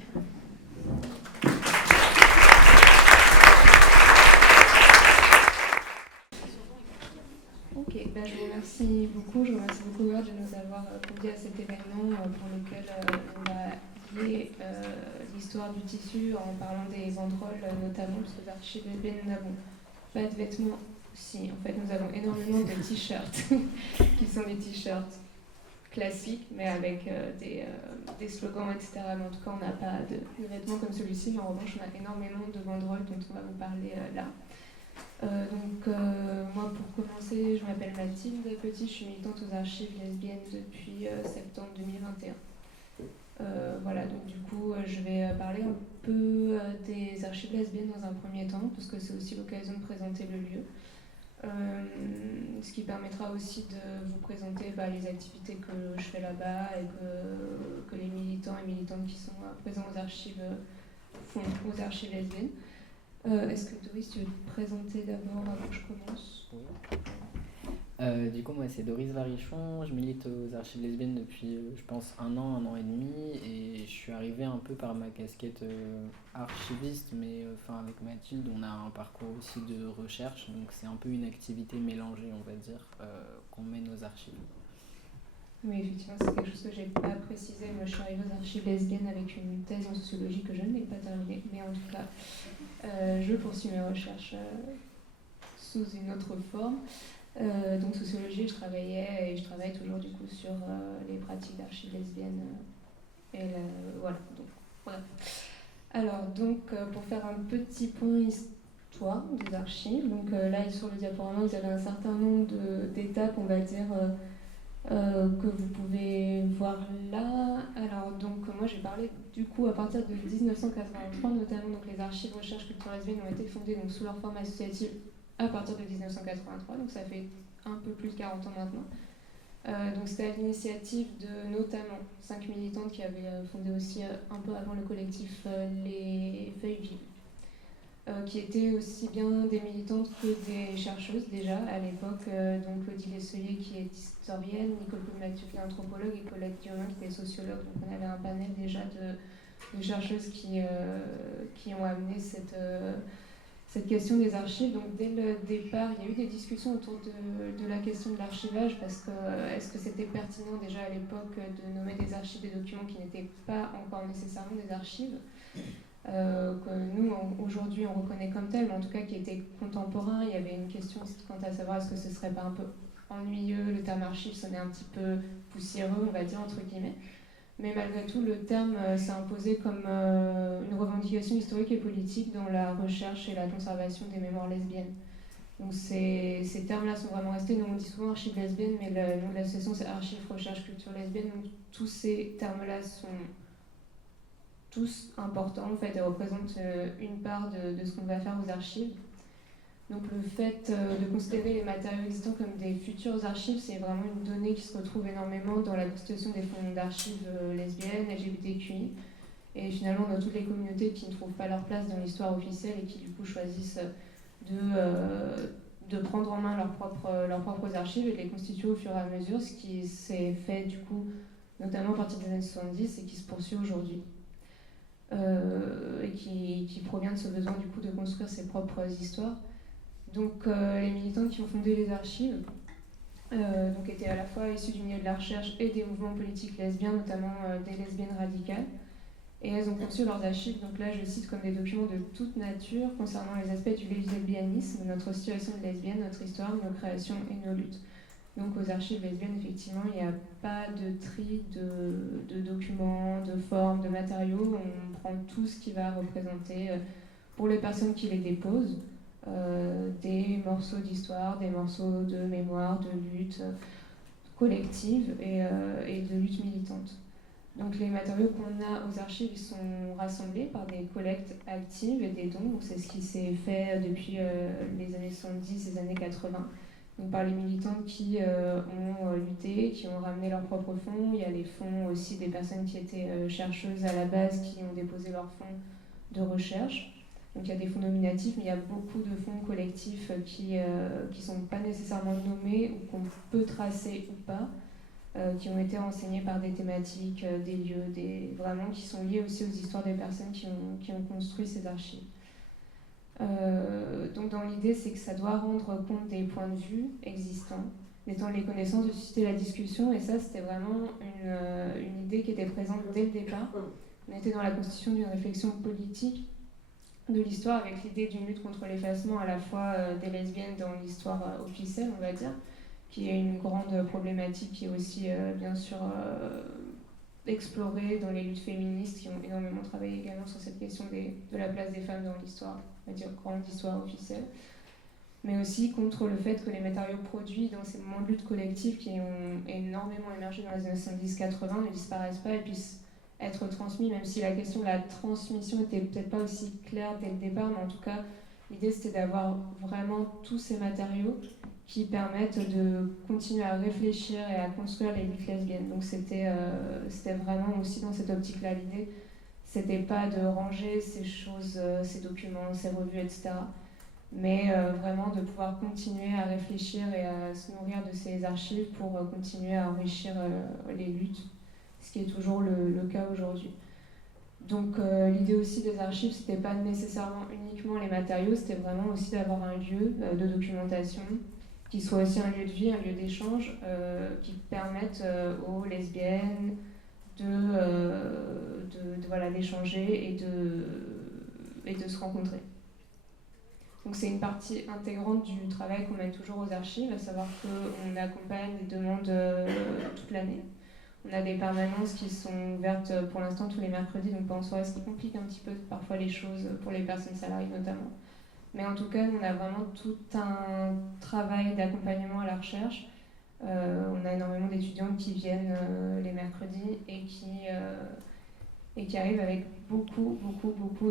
Ok, je vous remercie beaucoup. Je remercie beaucoup Word de nous avoir conviés à cet événement pour lequel on va lier l'histoire du tissu en parlant des banderoles notamment, parce que d'archives lesbiennes, nous n'avons pas de vêtements. Si, en fait, nous avons énormément de t-shirts qui sont des t-shirts classiques, mais avec des slogans, etc. Mais en tout cas, on n'a pas de vêtements comme celui-ci, mais en revanche, on a énormément de banderoles dont on va vous parler là. Moi, pour commencer, je m'appelle Mathilde Petit, je suis militante aux archives lesbiennes depuis septembre 2021. Voilà, donc du coup, je vais parler un peu des archives lesbiennes dans un premier temps, parce que c'est aussi l'occasion de présenter le lieu. Ce qui permettra aussi de vous présenter les activités que je fais là-bas et que les militants et militantes qui sont présents aux archives font aux archives lesbiennes. Est-ce que Doris, tu veux te présenter d'abord avant que je commence ? Oui. Du coup, moi, c'est Doris Varichon. Je milite aux archives lesbiennes depuis, je pense, un an et demi. Et je suis arrivée un peu par ma casquette archiviste, mais avec Mathilde, on a un parcours aussi de recherche. Donc, c'est un peu une activité mélangée, on va dire, qu'on mène aux archives. Oui, effectivement, c'est quelque chose que je n'ai pas précisé. Moi, je suis arrivée aux archives lesbiennes avec une thèse en sociologie que je n'ai pas terminée. Mais en tout cas, je poursuis mes recherches sous une autre forme. Donc, sociologie, je travaillais et je travaille toujours du coup sur les pratiques d'archives lesbiennes. Voilà, donc voilà. Alors, pour faire un petit point histoire des archives, donc là, sur le diaporama, vous avez un certain nombre d'étapes, on va dire, que vous pouvez voir là. Alors donc moi j'ai parlé du coup à partir de 1983 notamment, donc les archives recherche culture lesbienne ont été fondées donc, sous leur forme associative à partir de 1983, donc ça fait un peu plus de 40 ans maintenant. Donc c'était à l'initiative de notamment 5 militantes qui avaient fondé aussi un peu avant le collectif Les Feuilles Vives. Qui étaient aussi bien des militantes que des chercheuses déjà à l'époque, donc Claudie Lesselier qui est historienne, Nicole Koulmathieu qui est anthropologue et Colette Guillaumin qui est sociologue. Donc on avait un panel déjà de chercheuses qui ont amené cette question des archives. Donc dès le départ, il y a eu des discussions autour de la question de l'archivage parce que est-ce que c'était pertinent déjà à l'époque de nommer des archives des documents qui n'étaient pas encore nécessairement des archives que nous, aujourd'hui, on reconnaît comme tel, mais en tout cas qui était contemporain. Il y avait une question quant à savoir est-ce que ce serait pas un peu ennuyeux, le terme archive sonnait un petit peu poussiéreux, on va dire, entre guillemets. Mais malgré tout, le terme s'est imposé comme une revendication historique et politique dans la recherche et la conservation des mémoires lesbiennes. Donc ces termes-là sont vraiment restés. Nous, on dit souvent archives lesbiennes, mais le nom de l'association, c'est archives, recherche, culture lesbienne. Donc tous ces termes-là sont tous importants en fait et représentent une part de ce qu'on va faire aux archives. Donc le fait de considérer les matériaux existants comme des futures archives, c'est vraiment une donnée qui se retrouve énormément dans la constitution des fonds d'archives lesbiennes, LGBTQI, et finalement dans toutes les communautés qui ne trouvent pas leur place dans l'histoire officielle et qui du coup choisissent de prendre en main leurs propres archives et de les constituer au fur et à mesure, ce qui s'est fait du coup notamment à partir des années 70 et qui se poursuit aujourd'hui. Et qui provient de ce besoin du coup de construire ses propres histoires. Donc les militantes qui ont fondé les archives donc étaient à la fois issues du milieu de la recherche et des mouvements politiques lesbiens, notamment des lesbiennes radicales. Et elles ont conçu leurs archives, donc là je cite, comme des documents de toute nature concernant les aspects du lesbianisme, notre situation de lesbienne, notre histoire, nos créations et nos luttes. Donc aux archives lesbiennes, effectivement, il n'y a pas de tri de documents, de formes, de matériaux. On prend tout ce qui va représenter, pour les personnes qui les déposent, des morceaux d'histoire, des morceaux de mémoire, de lutte collective et de lutte militante. Donc les matériaux qu'on a aux archives sont rassemblés par des collectes actives et des dons. Donc c'est ce qui s'est fait depuis les années 70 et les années 80. Donc par les militantes qui ont lutté, qui ont ramené leurs propres fonds. Il y a les fonds aussi des personnes qui étaient chercheuses à la base, qui ont déposé leurs fonds de recherche. Donc il y a des fonds nominatifs, mais il y a beaucoup de fonds collectifs qui ne sont pas nécessairement nommés ou qu'on peut tracer ou pas. Qui ont été renseignés par des thématiques, des lieux, vraiment qui sont liés aussi aux histoires des personnes qui ont construit ces archives. Donc dans l'idée, c'est que ça doit rendre compte des points de vue existants, d'étendre les connaissances, de susciter la discussion, et ça c'était vraiment une idée qui était présente dès le départ. On était dans la constitution d'une réflexion politique de l'histoire avec l'idée d'une lutte contre l'effacement à la fois des lesbiennes dans l'histoire officielle, on va dire, qui est une grande problématique qui est aussi bien sûr explorée dans les luttes féministes qui ont énormément travaillé également sur cette question de la place des femmes dans l'histoire, on va dire grande histoire officielle, mais aussi contre le fait que les matériaux produits dans ces moments de lutte collective qui ont énormément émergé dans les années 70-80 ne disparaissent pas et puissent être transmis, même si la question de la transmission n'était peut-être pas aussi claire dès le départ, mais en tout cas l'idée c'était d'avoir vraiment tous ces matériaux qui permettent de continuer à réfléchir et à construire les luttes lesbiennes. Donc c'était vraiment aussi dans cette optique-là l'idée. C'était pas de ranger ces choses, ces documents, ces revues, etc. Mais vraiment de pouvoir continuer à réfléchir et à se nourrir de ces archives pour continuer à enrichir les luttes, ce qui est toujours le cas aujourd'hui. Donc l'idée aussi des archives, c'était pas nécessairement uniquement les matériaux, c'était vraiment aussi d'avoir un lieu de documentation qui soit aussi un lieu de vie, un lieu d'échange, qui permette aux lesbiennes voilà, d'échanger et de se rencontrer. Donc c'est une partie intégrante du travail qu'on mène toujours aux archives, à savoir qu'on accompagne des demandes toute l'année. On a des permanences qui sont ouvertes pour l'instant tous les mercredis, donc pas en soirée, ce qui complique un petit peu parfois les choses pour les personnes salariées notamment. Mais en tout cas, on a vraiment tout un travail d'accompagnement à la recherche. On a énormément d'étudiantes qui viennent les mercredis et qui arrivent avec beaucoup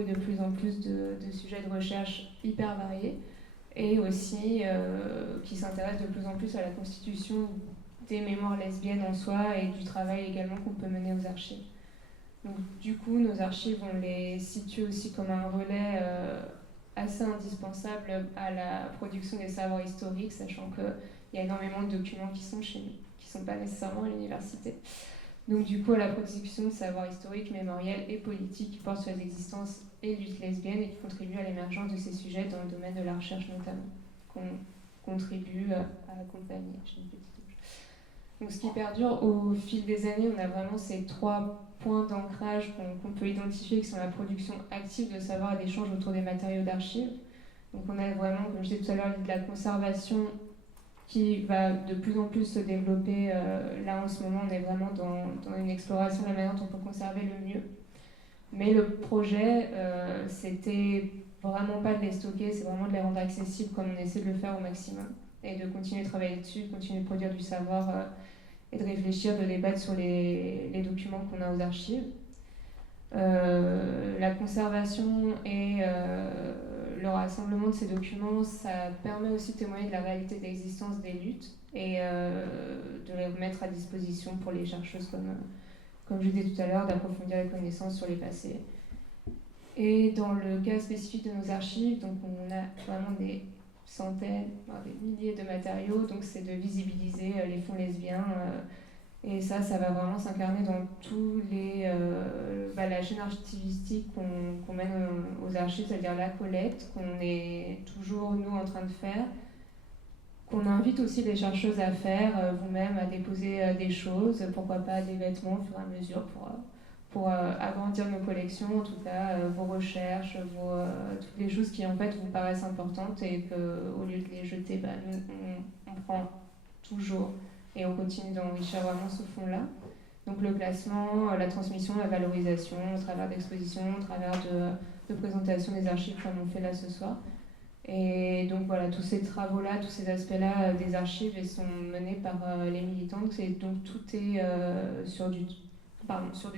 et de plus en plus de sujets de recherche hyper variés et aussi qui s'intéressent de plus en plus à la constitution des mémoires lesbiennes en soi et du travail également qu'on peut mener aux archives. Donc, du coup, nos archives, on les situe aussi comme un relais assez indispensable à la production des savoirs historiques, sachant qu'il y a énormément de documents qui sont chez nous, qui ne sont pas nécessairement à l'université. Donc du coup, à la production de savoirs historiques, mémoriels et politiques qui portent sur les existences et luttes lesbiennes et qui contribuent à l'émergence de ces sujets dans le domaine de la recherche notamment, qu'on contribue à accompagner. J'ai une petite touche. Donc ce qui perdure au fil des années, on a vraiment ces 3 points d'ancrage qu'on peut identifier, qui sont la production active de savoir et d'échange autour des matériaux d'archives. Donc on a vraiment, comme je disais tout à l'heure, de la conservation qui va de plus en plus se développer. Là en ce moment, on est vraiment dans une exploration de la manière dont on peut conserver le mieux. Mais le projet, c'était vraiment pas de les stocker, c'est vraiment de les rendre accessibles comme on essaie de le faire au maximum. Et de continuer de travailler dessus, de continuer de produire du savoir et de réfléchir, de débattre sur les documents qu'on a aux archives. La conservation et le rassemblement de ces documents, ça permet aussi de témoigner de la réalité d'existence des luttes et de les remettre à disposition pour les chercheuses, comme je disais tout à l'heure, d'approfondir les connaissances sur les passés. Et dans le cas spécifique de nos archives, donc on a vraiment des centaines, voire des milliers de matériaux, donc c'est de visibiliser les fonds lesbiens. Et ça va vraiment s'incarner dans tous la chaîne archivistique qu'on mène aux archives, c'est-à-dire la collecte, qu'on est toujours, nous, en train de faire, qu'on invite aussi les chercheuses à faire vous-même, à déposer des choses, pourquoi pas des vêtements au fur et à mesure pour agrandir nos collections, en tout cas vos recherches, toutes les choses qui en fait vous paraissent importantes et qu'au lieu de les jeter, nous, on prend toujours et on continue d'enrichir vraiment ce fonds-là. Donc le classement, la transmission, la valorisation au travers d'expositions, au travers de présentations des archives comme on fait là ce soir. Et donc voilà, tous ces travaux-là, tous ces aspects-là des archives ils sont menés par les militantes et donc tout est sur du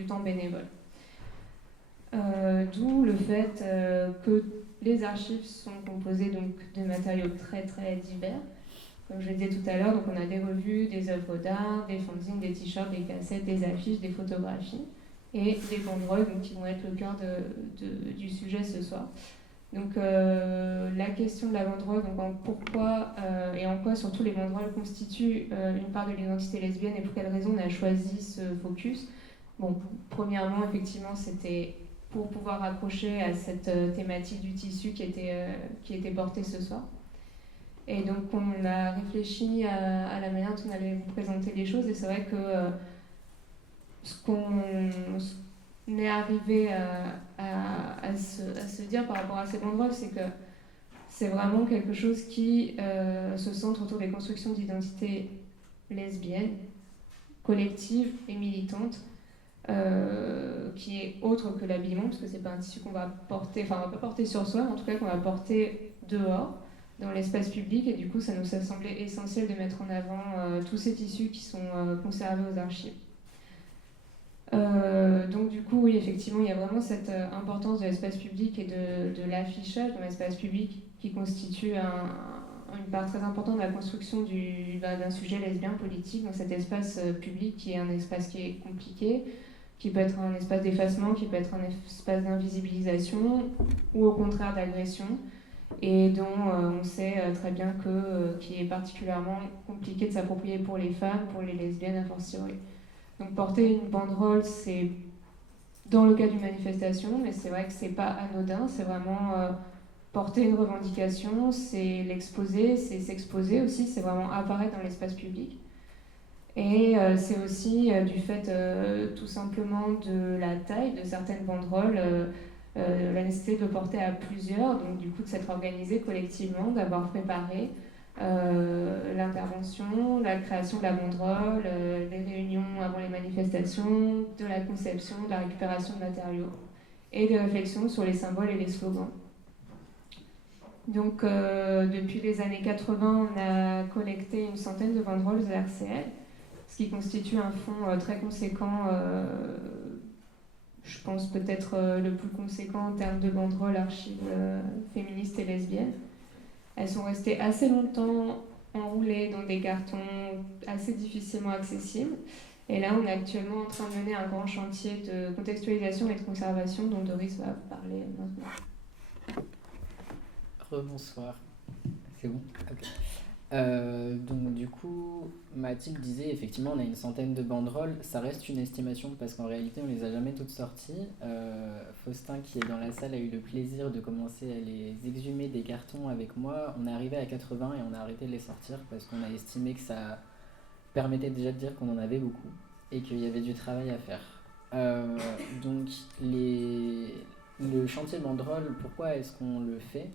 temps bénévole. D'où le fait que les archives sont composées donc, de matériaux très très divers. Comme je le disais tout à l'heure, donc on a des revues, des œuvres d'art, des fanzines, des t-shirts, des cassettes, des affiches, des photographies et des banderoles donc, qui vont être le cœur du sujet ce soir. Donc la question de la banderole, donc pourquoi et en quoi surtout les banderoles constituent une part de l'identité lesbienne et pour quelles raisons on a choisi ce focus. Bon, premièrement, effectivement, c'était pour pouvoir accrocher à cette thématique du tissu qui était portée ce soir. Et donc on a réfléchi à la manière dont on allait vous présenter les choses et c'est vrai que ce qu'on est arrivé à se dire par rapport à ces banderoles, c'est que c'est vraiment quelque chose qui se centre autour des constructions d'identité lesbienne, collective et militante, qui est autre que l'habillement, parce que c'est pas un tissu qu'on va porter, enfin on va pas porter sur soi, mais en tout cas qu'on va porter dehors, dans l'espace public, et du coup ça nous a semblé essentiel de mettre en avant tous ces tissus qui sont conservés aux archives. Donc du coup, oui, effectivement, il y a vraiment cette importance de l'espace public et de l'affichage dans l'espace public qui constitue une part très importante de la construction d'un sujet lesbien politique dans cet espace public qui est un espace qui est compliqué, qui peut être un espace d'effacement, qui peut être un espace d'invisibilisation ou au contraire d'agression, et dont on sait très bien qu'il est particulièrement compliqué de s'approprier pour les femmes, pour les lesbiennes a fortiori. Donc porter une banderole, c'est dans le cas d'une manifestation, mais c'est vrai que c'est pas anodin, c'est vraiment porter une revendication, c'est l'exposer, c'est s'exposer aussi, c'est vraiment apparaître dans l'espace public. Et c'est aussi du fait tout simplement de la taille de certaines banderoles, la nécessité de le porter à plusieurs, donc du coup de s'être organisé collectivement, d'avoir préparé l'intervention, la création de la banderole, les réunions avant les manifestations, de la conception, de la récupération de matériaux et des réflexions sur les symboles et les slogans. Donc depuis les années 80, on a collecté une centaine de banderoles de RCL, ce qui constitue un fonds très conséquent, je pense peut-être le plus conséquent en termes de banderoles archives féministes et lesbiennes. Elles sont restées assez longtemps enroulées dans des cartons assez difficilement accessibles. Et là, on est actuellement en train de mener un grand chantier de contextualisation et de conservation dont Doris va parler maintenant. Rebonsoir. C'est bon ? Ok. Donc du coup, Mathilde disait effectivement on a une centaine de banderoles, ça reste une estimation parce qu'en réalité on les a jamais toutes sorties. Faustin qui est dans la salle a eu le plaisir de commencer à les exhumer des cartons avec moi. On est arrivé à 80 et on a arrêté de les sortir parce qu'on a estimé que ça permettait déjà de dire qu'on en avait beaucoup et qu'il y avait du travail à faire. Donc le chantier banderole, pourquoi est-ce qu'on le fait ?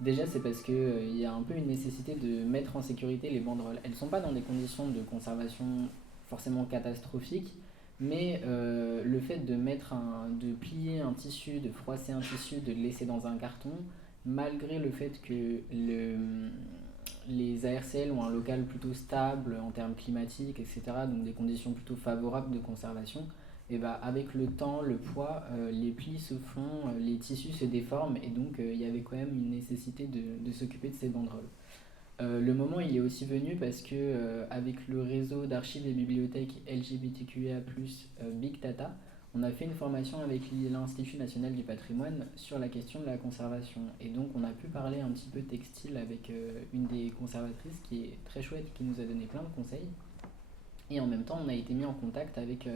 Déjà, c'est parce qu'il y a un peu une nécessité de mettre en sécurité les banderoles. Elles ne sont pas dans des conditions de conservation forcément catastrophiques, mais le fait de plier un tissu, de froisser un tissu, de le laisser dans un carton, malgré le fait que les ARCL ont un local plutôt stable en termes climatiques, etc., donc des conditions plutôt favorables de conservation, et bah, avec le temps, le poids, les plis se font, les tissus se déforment et donc il y avait quand même une nécessité de s'occuper de ces banderoles. Le moment il est aussi venu parce que avec le réseau d'archives et bibliothèques LGBTQIA+, Big Data, on a fait une formation avec l'Institut national du patrimoine sur la question de la conservation. Et donc on a pu parler un petit peu textile avec une des conservatrices qui est très chouette, qui nous a donné plein de conseils. Et en même temps on a été mis en contact avec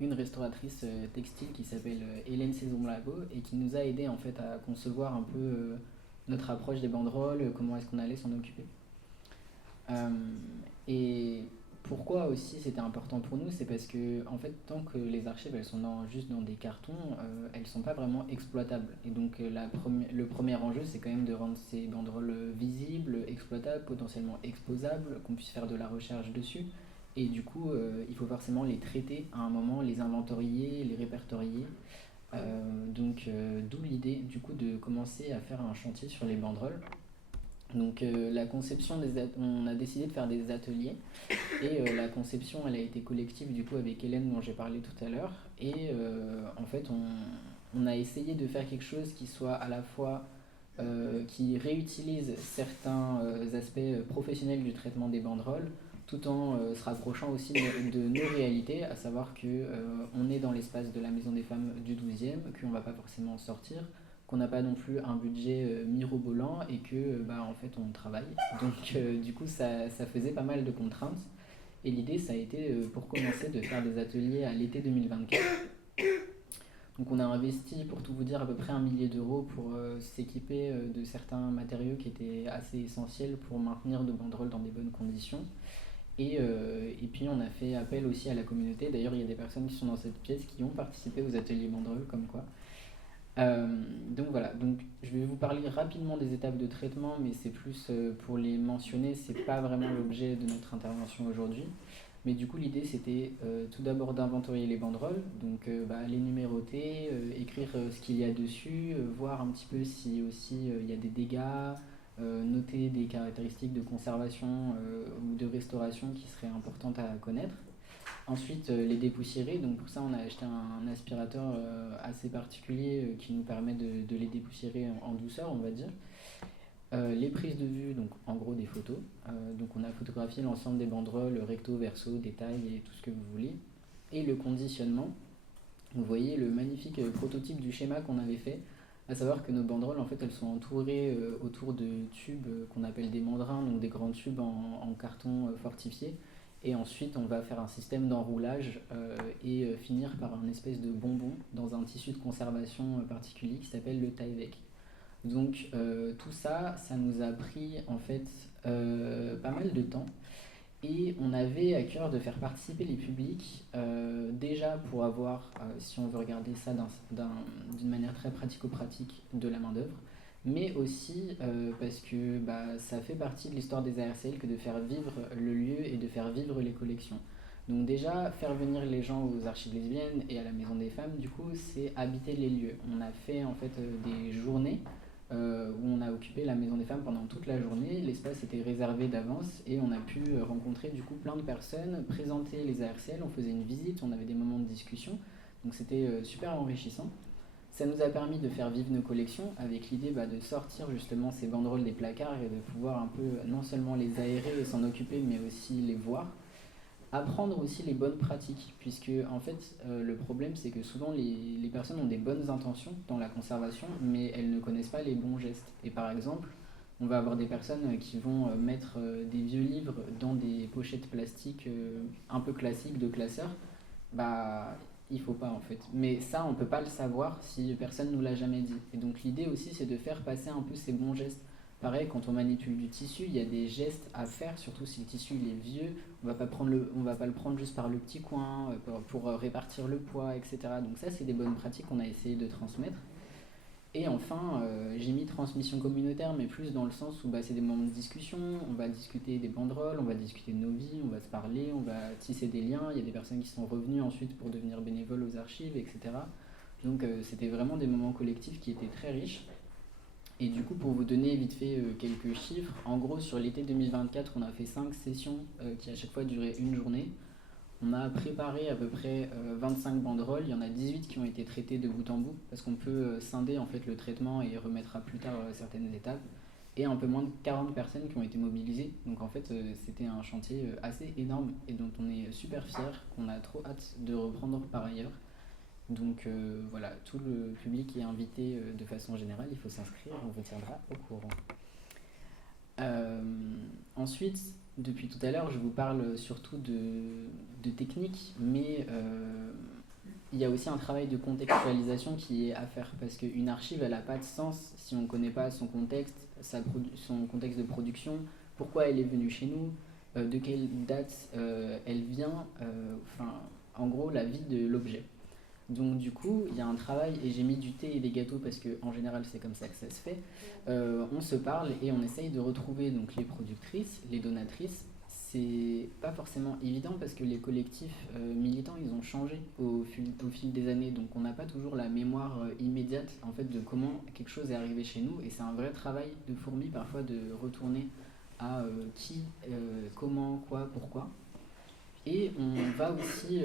une restauratrice textile qui s'appelle Hélène Saison-Blago et qui nous a aidé en fait à concevoir un peu notre approche des banderoles, comment est-ce qu'on allait s'en occuper. Et pourquoi aussi c'était important pour nous, c'est parce que en fait, tant que les archives elles sont juste dans des cartons, elles sont pas vraiment exploitables. Et donc le premier enjeu, c'est quand même de rendre ces banderoles visibles, exploitables, potentiellement exposables, qu'on puisse faire de la recherche dessus. Et du coup, il faut forcément les traiter à un moment, les inventorier, les répertorier. D'où l'idée du coup de commencer à faire un chantier sur les banderoles. Donc la conception on a décidé de faire des ateliers et la conception elle a été collective du coup avec Hélène dont j'ai parlé tout à l'heure et en fait on a essayé de faire quelque chose qui soit à la fois qui réutilise certains aspects professionnels du traitement des banderoles tout en se rapprochant aussi de nos réalités, à savoir que on est dans l'espace de la Maison des Femmes du 12e, qu'on ne va pas forcément sortir, qu'on n'a pas non plus un budget mirobolant et que en fait on travaille. Donc du coup ça faisait pas mal de contraintes et l'idée ça a été pour commencer de faire des ateliers à l'été 2024. Donc on a investi, pour tout vous dire, à peu près 1 million d'euros pour s'équiper de certains matériaux qui étaient assez essentiels pour maintenir nos banderoles dans des bonnes conditions. Et puis on a fait appel aussi à la communauté. D'ailleurs, il y a des personnes qui sont dans cette pièce qui ont participé aux ateliers banderoles, comme quoi. Donc voilà, donc je vais vous parler rapidement des étapes de traitement, mais c'est plus pour les mentionner, c'est pas vraiment l'objet de notre intervention aujourd'hui. Mais du coup, l'idée c'était tout d'abord d'inventorier les banderoles, donc les numéroter, écrire ce qu'il y a dessus, voir un petit peu si aussi il y a des dégâts. Noter des caractéristiques de conservation ou de restauration qui seraient importantes à connaître. Ensuite, les dépoussiérer. Donc pour ça, on a acheté un aspirateur assez particulier qui nous permet de les dépoussiérer en douceur, on va dire. Les prises de vue, donc en gros des photos. Donc on a photographié l'ensemble des banderoles, recto, verso, détail et tout ce que vous voulez. Et le conditionnement. Vous voyez le magnifique prototype du schéma qu'on avait fait. À savoir que nos banderoles, en fait, elles sont entourées autour de tubes qu'on appelle des mandrins, donc des grands tubes en carton fortifié. Et ensuite, on va faire un système d'enroulage et finir par un espèce de bonbon dans un tissu de conservation particulier qui s'appelle le Tyvek. Donc tout ça, ça nous a pris en fait pas mal de temps. Et on avait à cœur de faire participer les publics, déjà pour avoir, si on veut regarder ça d'une manière très pratico-pratique, de la main-d'œuvre, mais aussi parce que ça fait partie de l'histoire des ARCL que de faire vivre le lieu et de faire vivre les collections. Donc déjà, faire venir les gens aux archives lesbiennes et à la Maison des Femmes, du coup, c'est habiter les lieux. On a fait en fait des journées où on a occupé la Maison des Femmes pendant toute la journée. L'espace était réservé d'avance et on a pu rencontrer du coup plein de personnes, présenter les ARCL, on faisait une visite, on avait des moments de discussion, donc c'était super enrichissant. Ça nous a permis de faire vivre nos collections avec l'idée de sortir justement ces banderoles des placards et de pouvoir un peu non seulement les aérer et s'en occuper, mais aussi les voir. Apprendre aussi les bonnes pratiques, puisque en fait le problème c'est que souvent les personnes ont des bonnes intentions dans la conservation, mais elles ne connaissent pas les bons gestes. Et par exemple, on va avoir des personnes qui vont mettre des vieux livres dans des pochettes plastiques un peu classiques de classeurs. Il faut pas en fait. Mais ça, on peut pas le savoir si personne nous l'a jamais dit. Et donc l'idée aussi, c'est de faire passer un peu ces bons gestes. Pareil, quand on manipule du tissu, il y a des gestes à faire, surtout si le tissu il est vieux. On va pas le prendre juste par le petit coin pour répartir le poids, etc. Donc ça, c'est des bonnes pratiques qu'on a essayé de transmettre. Et enfin, j'ai mis transmission communautaire, mais plus dans le sens où c'est des moments de discussion. On va discuter des banderoles, on va discuter de nos vies, on va se parler, on va tisser des liens. Il y a des personnes qui sont revenues ensuite pour devenir bénévoles aux archives, etc. Donc c'était vraiment des moments collectifs qui étaient très riches. Et du coup, pour vous donner vite fait quelques chiffres, en gros, sur l'été 2024, on a fait 5 sessions qui à chaque fois duraient une journée. On a préparé à peu près 25 banderoles. Il y en a 18 qui ont été traitées de bout en bout, parce qu'on peut scinder en fait le traitement et remettre à plus tard certaines étapes. Et un peu moins de 40 personnes qui ont été mobilisées. Donc en fait, c'était un chantier assez énorme et dont on est super fiers, qu'on a trop hâte de reprendre par ailleurs. Donc voilà, tout le public est invité de façon générale, il faut s'inscrire, on vous tiendra au courant. Ensuite, depuis tout à l'heure, je vous parle surtout de technique, mais il y a aussi un travail de contextualisation qui est à faire, parce qu'une archive, elle n'a pas de sens si on ne connaît pas son contexte de production, pourquoi elle est venue chez nous, de quelle date elle vient, en gros la vie de l'objet. Donc du coup, il y a un travail, et j'ai mis du thé et des gâteaux parce qu'en général c'est comme ça que ça se fait. On se parle et on essaye de retrouver donc les productrices, les donatrices. C'est pas forcément évident parce que les collectifs militants ils ont changé au fil des années, donc on n'a pas toujours la mémoire immédiate en fait de comment quelque chose est arrivé chez nous, et c'est un vrai travail de fourmi parfois de retourner à qui, comment, quoi, pourquoi. Et on va aussi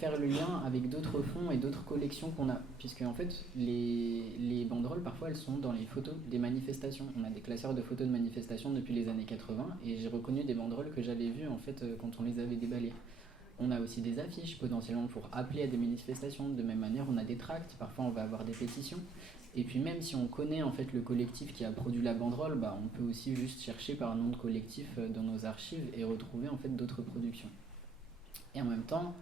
faire le lien avec d'autres fonds et d'autres collections qu'on a, puisque en fait les banderoles parfois elles sont dans les photos des manifestations. On a des classeurs de photos de manifestations depuis les années 80 et j'ai reconnu des banderoles que j'avais vues en fait quand on les avait déballées. On a aussi des affiches potentiellement pour appeler à des manifestations. De même manière, on a des tracts, parfois on va avoir des pétitions. Et puis même si on connaît en fait le collectif qui a produit la banderole, on peut aussi juste chercher par nom de collectif dans nos archives et retrouver en fait d'autres productions. Et en même temps,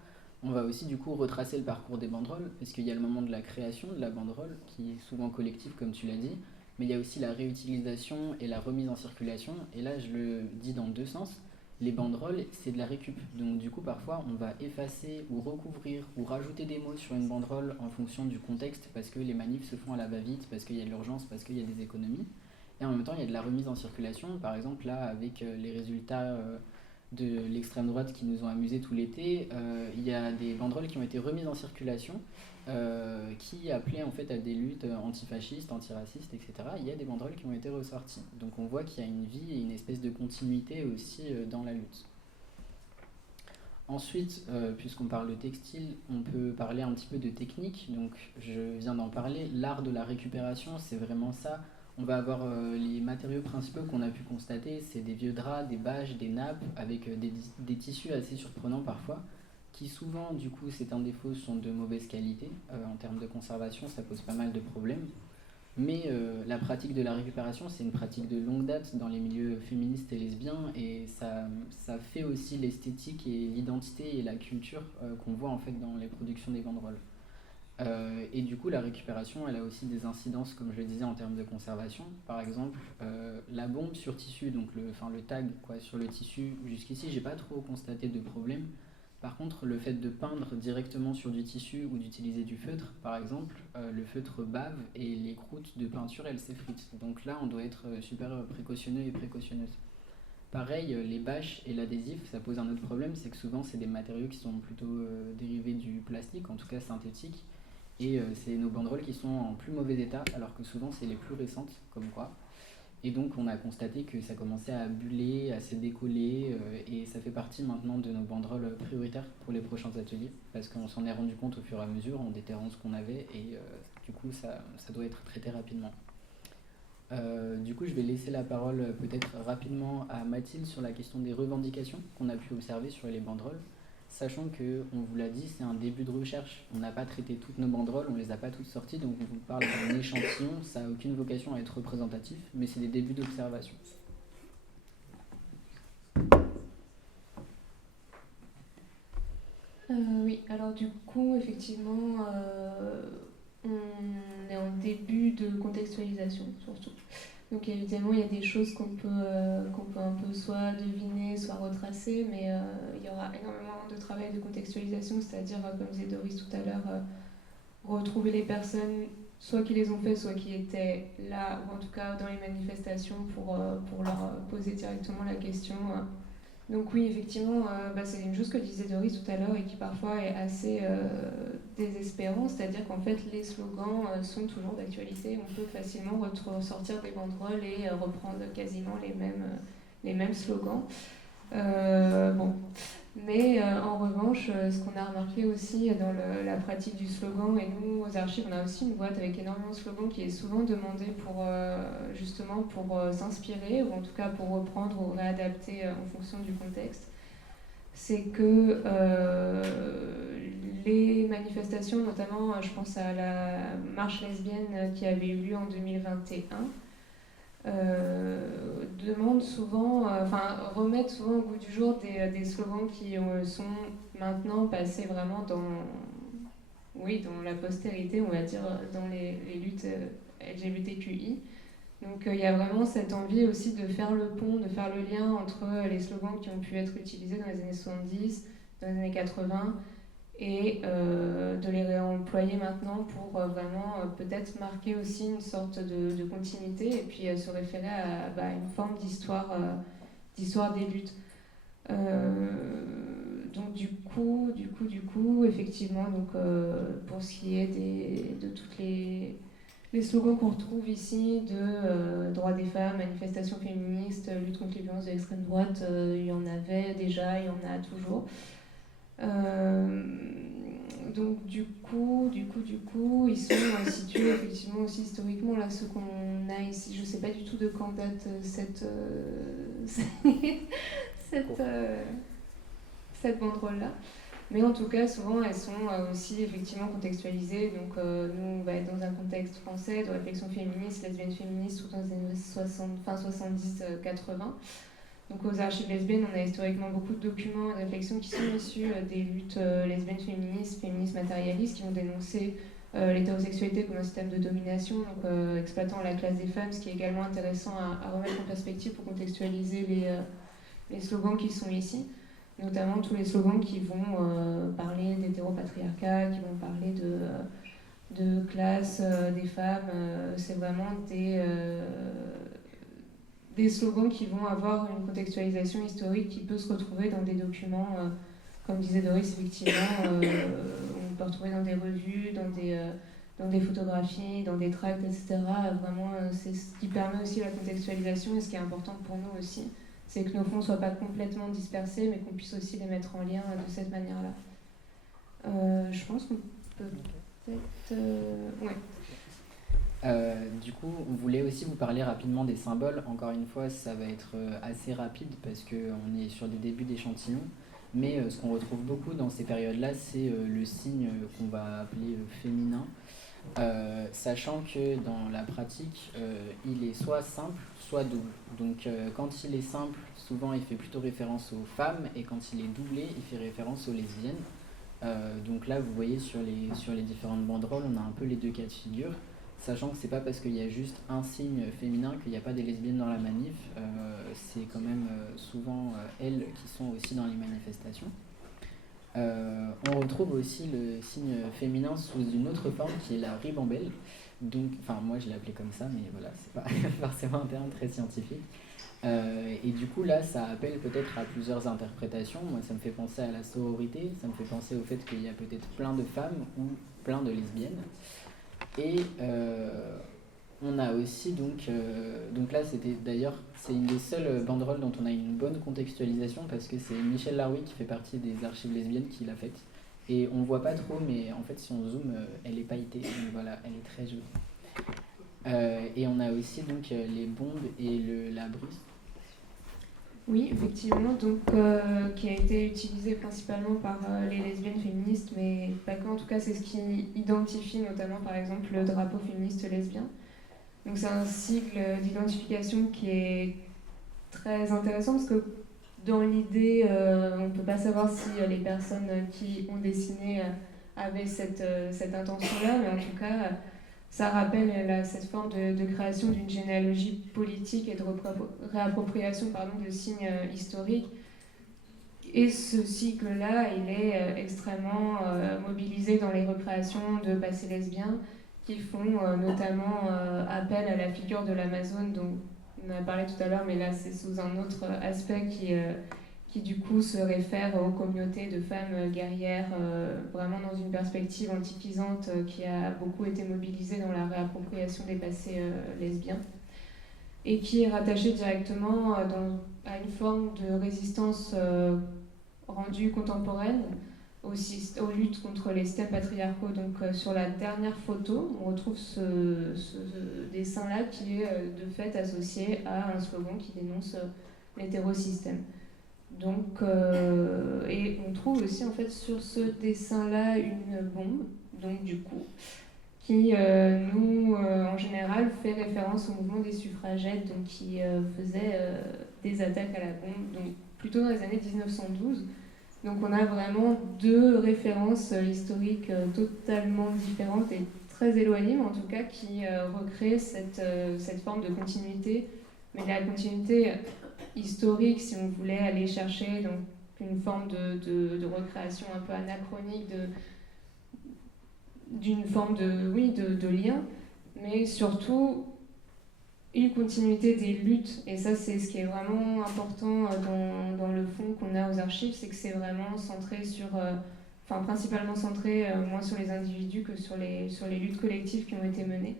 on va aussi du coup retracer le parcours des banderoles, parce qu'il y a le moment de la création de la banderole, qui est souvent collectif comme tu l'as dit, mais il y a aussi la réutilisation et la remise en circulation, et là je le dis dans deux sens. Les banderoles, c'est de la récup, donc du coup parfois on va effacer ou recouvrir ou rajouter des mots sur une banderole en fonction du contexte, parce que les manifs se font à la va-vite, parce qu'il y a de l'urgence, parce qu'il y a des économies, et en même temps il y a de la remise en circulation. Par exemple là avec les résultats de l'extrême droite qui nous ont amusés tout l'été, il y a des banderoles qui ont été remises en circulation qui appelaient en fait à des luttes antifascistes, antiracistes, etc. Il y a des banderoles qui ont été ressorties. Donc on voit qu'il y a une vie et une espèce de continuité aussi dans la lutte. Ensuite, puisqu'on parle de textile, on peut parler un petit peu de technique. Donc je viens d'en parler, l'art de la récupération, c'est vraiment ça. On va avoir les matériaux principaux qu'on a pu constater, c'est des vieux draps, des bâches, des nappes, avec des tissus assez surprenants parfois, qui souvent, du coup, c'est un défaut, sont de mauvaise qualité. En termes de conservation, ça pose pas mal de problèmes. Mais la pratique de la récupération, c'est une pratique de longue date dans les milieux féministes et lesbiens, et ça fait aussi l'esthétique et l'identité et la culture qu'on voit en fait dans les productions des banderoles. Et du coup, la récupération, elle a aussi des incidences, comme je le disais, en termes de conservation. Par exemple, la bombe sur tissu, donc le tag sur le tissu, jusqu'ici, j'ai pas trop constaté de problème. Par contre, le fait de peindre directement sur du tissu ou d'utiliser du feutre, par exemple, le feutre bave et les croûtes de peinture, elles s'effritent. Donc là, on doit être super précautionneux et précautionneuse. Pareil, les bâches et l'adhésif, ça pose un autre problème, c'est que souvent, c'est des matériaux qui sont plutôt dérivés du plastique, en tout cas synthétique. Et c'est nos banderoles qui sont en plus mauvais état, alors que souvent c'est les plus récentes, comme quoi. Et donc on a constaté que ça commençait à buller, à se décoller, et ça fait partie maintenant de nos banderoles prioritaires pour les prochains ateliers, parce qu'on s'en est rendu compte au fur et à mesure en déterrant ce qu'on avait, et du coup ça doit être traité rapidement. Du coup je vais laisser la parole peut-être rapidement à Mathilde sur la question des revendications qu'on a pu observer sur les banderoles. Sachant que, on vous l'a dit, c'est un début de recherche. On n'a pas traité toutes nos banderoles, on ne les a pas toutes sorties, donc on vous parle d'un échantillon, ça n'a aucune vocation à être représentatif, mais c'est des débuts d'observation. Oui, alors du coup, effectivement, on est en début de contextualisation, surtout. Donc évidemment, il y a des choses qu'on peut un peu soit deviner, soit retracer, mais il y aura énormément de travail de contextualisation, c'est-à-dire, comme disait Doris tout à l'heure, retrouver les personnes, soit qui les ont fait, soit qui étaient là, ou en tout cas dans les manifestations, pour leur poser directement la question. Donc oui, effectivement, c'est une chose que disait Doris tout à l'heure et qui parfois est assez désespérant, c'est-à-dire qu'en fait les slogans sont toujours d'actualité, on peut facilement ressortir des banderoles et reprendre quasiment les mêmes slogans. Mais en revanche, ce qu'on a remarqué aussi dans la pratique du slogan, et nous aux archives on a aussi une boîte avec énormément de slogans qui est souvent demandée pour justement pour s'inspirer, ou en tout cas pour reprendre ou réadapter en fonction du contexte, c'est que les manifestations, notamment je pense à la marche lesbienne qui avait eu lieu en 2021, demandent souvent, remettent souvent au goût du jour des slogans qui sont maintenant passés vraiment dans la postérité, on va dire, dans les luttes LGBTQI. Donc il y a vraiment cette envie aussi de faire le pont, de faire le lien entre les slogans qui ont pu être utilisés dans les années 70, dans les années 80, et de les réemployer maintenant pour vraiment peut-être marquer aussi une sorte de continuité et puis se référer à une forme d'histoire des luttes. Donc du coup, effectivement, donc, pour ce qui est de toutes les slogans qu'on retrouve ici de droits des femmes, manifestations féministes, lutte contre les violences de l'extrême droite, il y en avait déjà, il y en a toujours. Donc du coup, ils sont situés effectivement aussi historiquement, là, ceux qu'on a ici. Je ne sais pas du tout de quand date cette banderole-là. Mais en tout cas, souvent, elles sont aussi effectivement contextualisées. Donc nous, on va être dans un contexte français de réflexion féministe, lesbienne féministe, tout dans les années 70-80. Donc aux archives lesbiennes, on a historiquement beaucoup de documents et de réflexions qui sont issus des luttes lesbiennes féministes matérialistes, qui vont dénoncer l'hétérosexualité comme un système de domination, donc exploitant la classe des femmes, ce qui est également intéressant à remettre en perspective pour contextualiser les slogans qui sont ici, notamment tous les slogans qui vont parler d'hétéropatriarcat, qui vont parler de classe des femmes. C'est vraiment des slogans qui vont avoir une contextualisation historique qui peut se retrouver dans des documents, comme disait Doris, effectivement, on peut retrouver dans des revues, dans des photographies, dans des tracts, etc. Vraiment, c'est ce qui permet aussi la contextualisation, et ce qui est important pour nous aussi, c'est que nos fonds ne soient pas complètement dispersés, mais qu'on puisse aussi les mettre en lien de cette manière-là. Je pense qu'on peut peut-être... ouais. Du coup, on voulait aussi vous parler rapidement des symboles. Encore une fois, ça va être assez rapide parce qu'on est sur des débuts d'échantillons. Mais ce qu'on retrouve beaucoup dans ces périodes-là, c'est le signe qu'on va appeler féminin. Sachant que dans la pratique, il est soit simple, soit double. Donc quand il est simple, souvent il fait plutôt référence aux femmes, et quand il est doublé, il fait référence aux lesbiennes. Donc là, vous voyez sur les différentes banderoles, on a un peu les deux cas de figure. Sachant que c'est pas parce qu'il y a juste un signe féminin qu'il n'y a pas des lesbiennes dans la manif, c'est quand même souvent elles qui sont aussi dans les manifestations. On retrouve aussi le signe féminin sous une autre forme qui est la ribambelle. Donc, enfin moi je l'ai appelé comme ça, mais voilà, c'est pas forcément un terme très scientifique. Et du coup là, ça appelle peut-être à plusieurs interprétations. Moi, ça me fait penser à la sororité, ça me fait penser au fait qu'il y a peut-être plein de femmes ou plein de lesbiennes. Et on a aussi donc là c'était d'ailleurs c'est une des seules banderoles dont on a une bonne contextualisation, parce que c'est Michel Laroui qui fait partie des archives lesbiennes qui l'a faite, et on voit pas trop, mais en fait si on zoome elle est pailletée, donc voilà, elle est très jolie. Et on a aussi donc les bombes et la brise. Oui, effectivement, donc qui a été utilisé principalement par les lesbiennes féministes, mais pas que, en tout cas c'est ce qui identifie notamment par exemple le drapeau féministe lesbien. Donc c'est un sigle d'identification qui est très intéressant, parce que dans l'idée, on ne peut pas savoir si les personnes qui ont dessiné avaient cette intention-là, mais en tout cas ça rappelle cette forme de création d'une généalogie politique et de réappropriation de signes historiques. Et ce cycle-là, il est extrêmement mobilisé dans les recréations de passés lesbiens qui font notamment appel à la figure de l'Amazone, dont on a parlé tout à l'heure, mais là c'est sous un autre aspect qui du coup se réfère aux communautés de femmes guerrières, vraiment dans une perspective antiquisante qui a beaucoup été mobilisée dans la réappropriation des passés lesbiens, et qui est rattachée directement à une forme de résistance rendue contemporaine aux luttes contre les systèmes patriarcaux. Donc sur la dernière photo, on retrouve ce dessin-là qui est de fait associé à un slogan qui dénonce l'hétérosystème. Donc, et on trouve aussi en fait sur ce dessin-là une bombe, donc du coup, qui en général fait référence au mouvement des suffragettes, donc qui faisait des attaques à la bombe, donc plutôt dans les années 1912. Donc on a vraiment deux références historiques totalement différentes et très éloignée, mais en tout cas qui recrée cette forme de continuité, mais la continuité historique, si on voulait aller chercher donc, une forme de recréation un peu anachronique, d'une forme de lien, mais surtout une continuité des luttes. Et ça, c'est ce qui est vraiment important dans le fond qu'on a aux archives, c'est que c'est vraiment centré sur... principalement centré moins sur les individus que sur les luttes collectives qui ont été menées.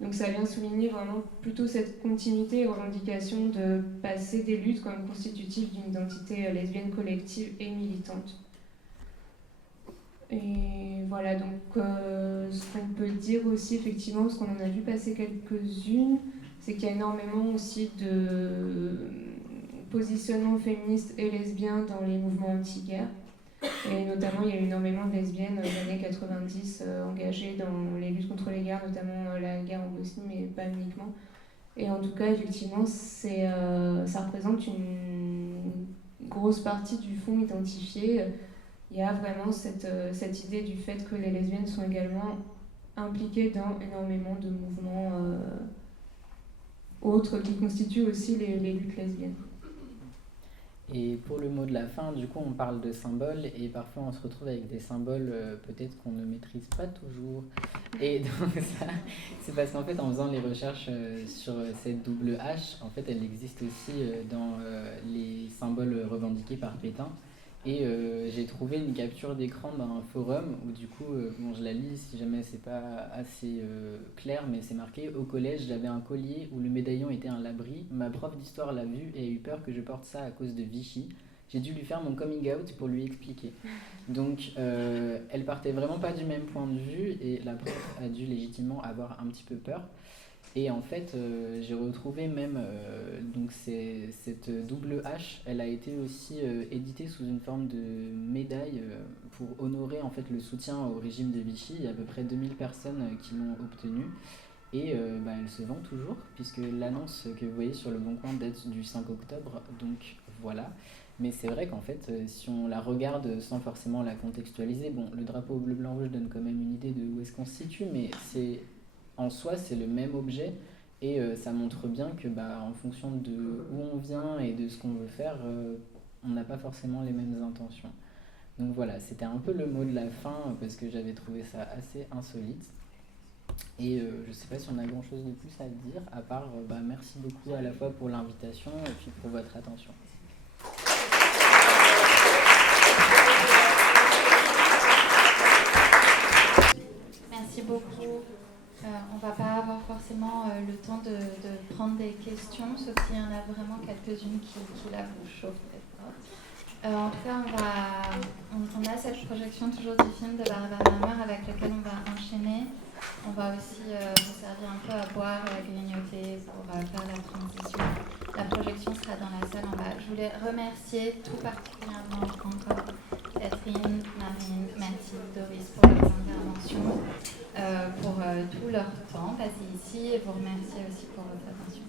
Donc ça vient souligner vraiment plutôt cette continuité et revendication de passer des luttes comme constitutives d'une identité lesbienne collective et militante. Et voilà, donc ce qu'on peut dire aussi effectivement, parce qu'on en a vu passer quelques-unes, c'est qu'il y a énormément aussi de positionnements féministes et lesbiens dans les mouvements anti-guerre. Et notamment, il y a eu énormément de lesbiennes dans les années 90 engagées dans les luttes contre les guerres, notamment la guerre en Bosnie, mais pas uniquement. Et en tout cas, effectivement, ça représente une grosse partie du fond identifié. Il y a vraiment cette idée du fait que les lesbiennes sont également impliquées dans énormément de mouvements autres qui constituent aussi les luttes lesbiennes. Et pour le mot de la fin, du coup, on parle de symboles et parfois on se retrouve avec des symboles peut-être qu'on ne maîtrise pas toujours. Et donc ça, c'est parce qu'en fait, en faisant les recherches sur cette double H, en fait, elle existe aussi dans les symboles revendiqués par Pétain. Et j'ai trouvé une capture d'écran d'un forum où du coup, bon, je la lis si jamais c'est pas assez clair, mais c'est marqué « Au collège, j'avais un collier où le médaillon était un labri. Ma prof d'histoire l'a vu et a eu peur que je porte ça à cause de Vichy. J'ai dû lui faire mon coming out pour lui expliquer. » Donc, elle partait vraiment pas du même point de vue et la prof a dû légitimement avoir un petit peu peur. Et en fait, j'ai retrouvé même donc cette double H, elle a été aussi éditée sous une forme de médaille pour honorer en fait le soutien au régime de Vichy. Il y a à peu près 2000 personnes qui l'ont obtenue et elle se vend toujours puisque l'annonce que vous voyez sur le Bon Coin date du 5 octobre, donc voilà. Mais c'est vrai qu'en fait, si on la regarde sans forcément la contextualiser, bon, le drapeau bleu-blanc-rouge donne quand même une idée de où est-ce qu'on se situe, mais en soi, c'est le même objet et ça montre bien que en fonction de où on vient et de ce qu'on veut faire, on n'a pas forcément les mêmes intentions. Donc voilà, c'était un peu le mot de la fin parce que j'avais trouvé ça assez insolite. Et je ne sais pas si on a grand-chose de plus à dire, à part merci beaucoup à la fois pour l'invitation et puis pour votre attention. Merci beaucoup. On va pas avoir forcément le temps de prendre des questions, sauf s'il y en a vraiment quelques-unes qui la vous chauffent. En tout cas, on a cette projection toujours du film de Barbara Hammer avec lequel on va enchaîner. On va aussi vous servir un peu à boire et à grignoter pour faire la transition. La projection sera dans la salle en bas. Je voulais remercier tout particulièrement encore Catherine, Marine, Mathilde, Doris pour leurs interventions, pour tout leur temps passé ici et vous remercier aussi pour votre attention.